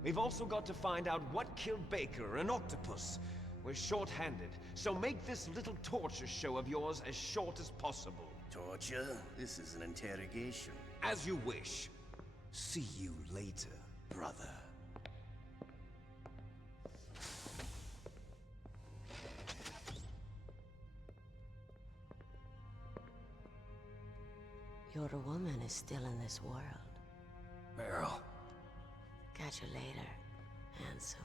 We've also got to find out what killed Baker and Octopus. We're short-handed, so make this little torture show of yours as short as possible. Torture? This is an interrogation. As you wish. See you later, brother. Your woman is still in this world. Beryl. Catch you later, handsome.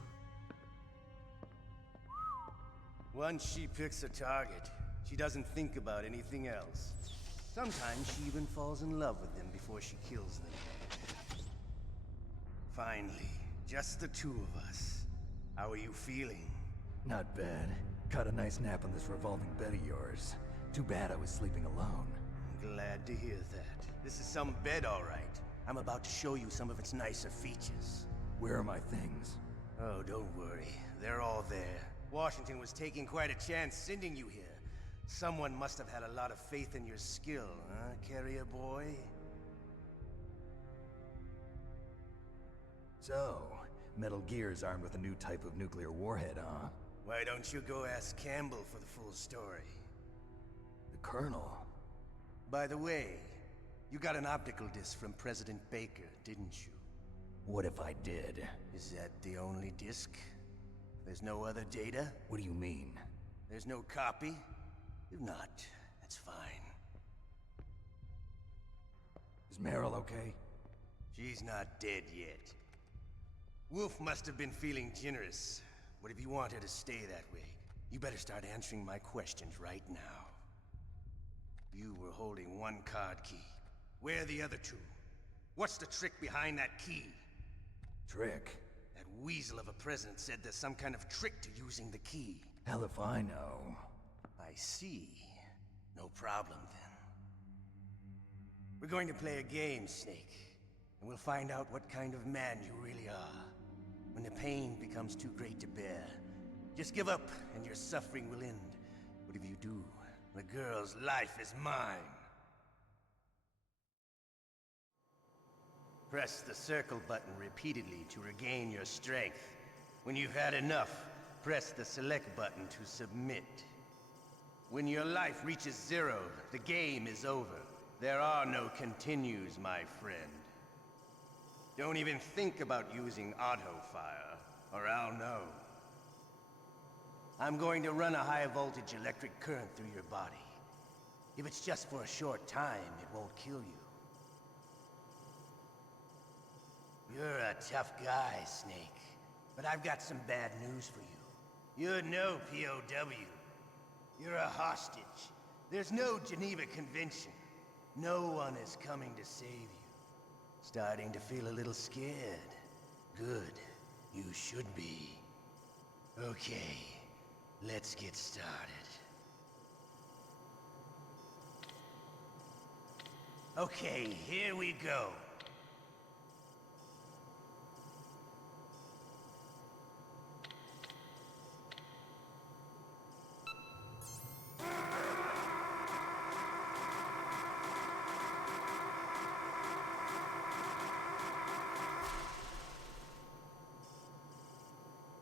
Once she picks a target, she doesn't think about anything else. Sometimes she even falls in love with them before she kills them. Finally, just the two of us. How are you feeling? Not bad. Caught a nice nap on this revolving bed of yours. Too bad I was sleeping alone. Glad to hear that. This is some bed, all right. I'm about to show you some of its nicer features. Where are my things? Oh, don't worry. They're all there. Washington was taking quite a chance sending you here. Someone must have had a lot of faith in your skill, huh, carrier boy? So, Metal Gear's armed with a new type of nuclear warhead, huh? Why don't you go ask Campbell for the full story? The Colonel? By the way, you got an optical disc from President Baker, didn't you? What if I did? Is that the only disc? There's no other data? What do you mean? There's no copy? If not, that's fine. Is Meryl okay? She's not dead yet. Wolf must have been feeling generous. But if you want her to stay that way, you better start answering my questions right now. You were holding one card key. Where are the other two? What's the trick behind that key? Trick? That weasel of a president said there's some kind of trick to using the key. Hell if I know. I see. No problem then. We're going to play a game, Snake. And we'll find out what kind of man you really are. When the pain becomes too great to bear, just give up and your suffering will end. But if you do, the girl's life is mine. Press the circle button repeatedly to regain your strength. When you've had enough, press the select button to submit. When your life reaches 0, the game is over. There are no continues, my friend. Don't even think about using auto-fire, or I'll know. I'm going to run a high-voltage electric current through your body. If it's just for a short time, it won't kill you. You're a tough guy, Snake. But I've got some bad news for you. You're no POW. You're a hostage. There's no Geneva Convention. No one is coming to save you. Starting to feel a little scared. Good. You should be. Okay, let's get started. Okay, here we go.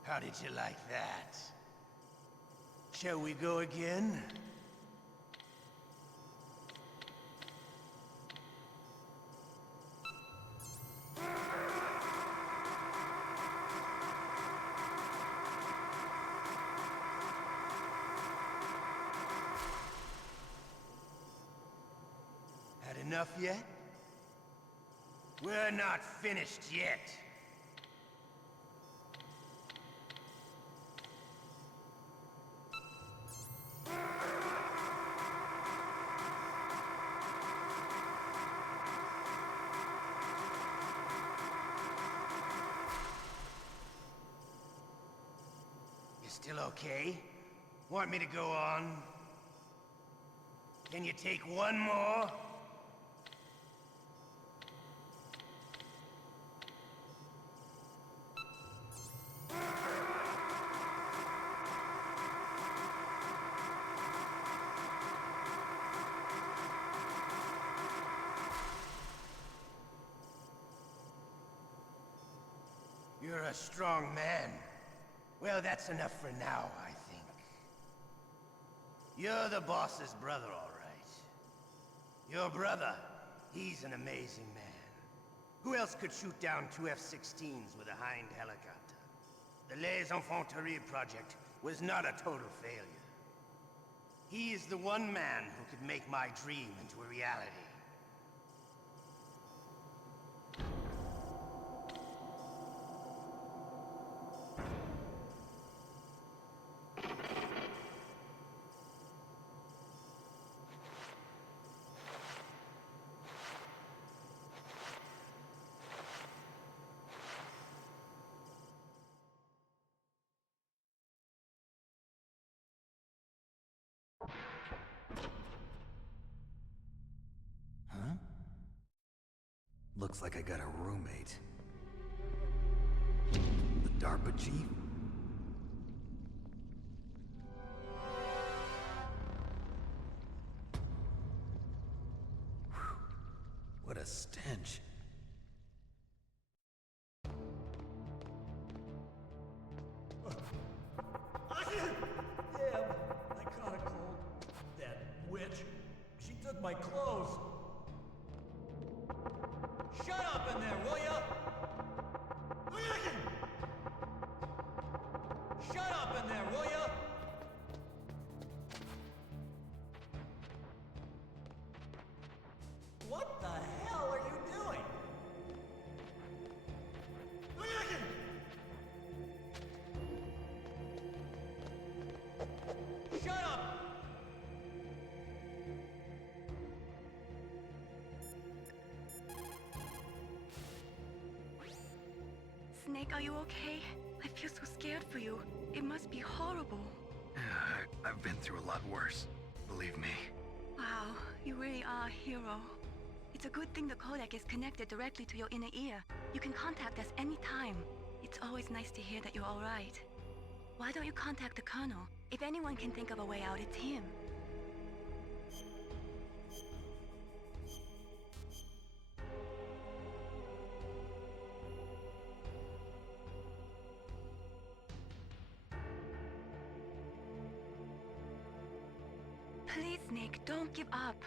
How did you like that? Shall we go again? Had enough yet? We're not finished yet. Still okay? Want me to go on? Can you take one more? You're a strong man. Well, that's enough for now, I think. You're the boss's brother, all right. Your brother, he's an amazing man. Who else could shoot down 2 F-16s with a Hind helicopter? The Les Infanteries project was not a total failure. He is the one man who could make my dream into a reality. Looks like I got a roommate. The DARPA chief? Whew. What a stench. my clothes. Shut up in there, will ya? Shut up in there, will ya? What the hell are you doing? Shut up! Snake, are you okay? I feel so scared for you. It must be horrible. I've been through a lot worse. Believe me. Wow, you really are a hero. It's a good thing the codec is connected directly to your inner ear. You can contact us anytime. It's always nice to hear that you're alright. Why don't you contact the Colonel? If anyone can think of a way out, it's him. Please, Nick, don't give up.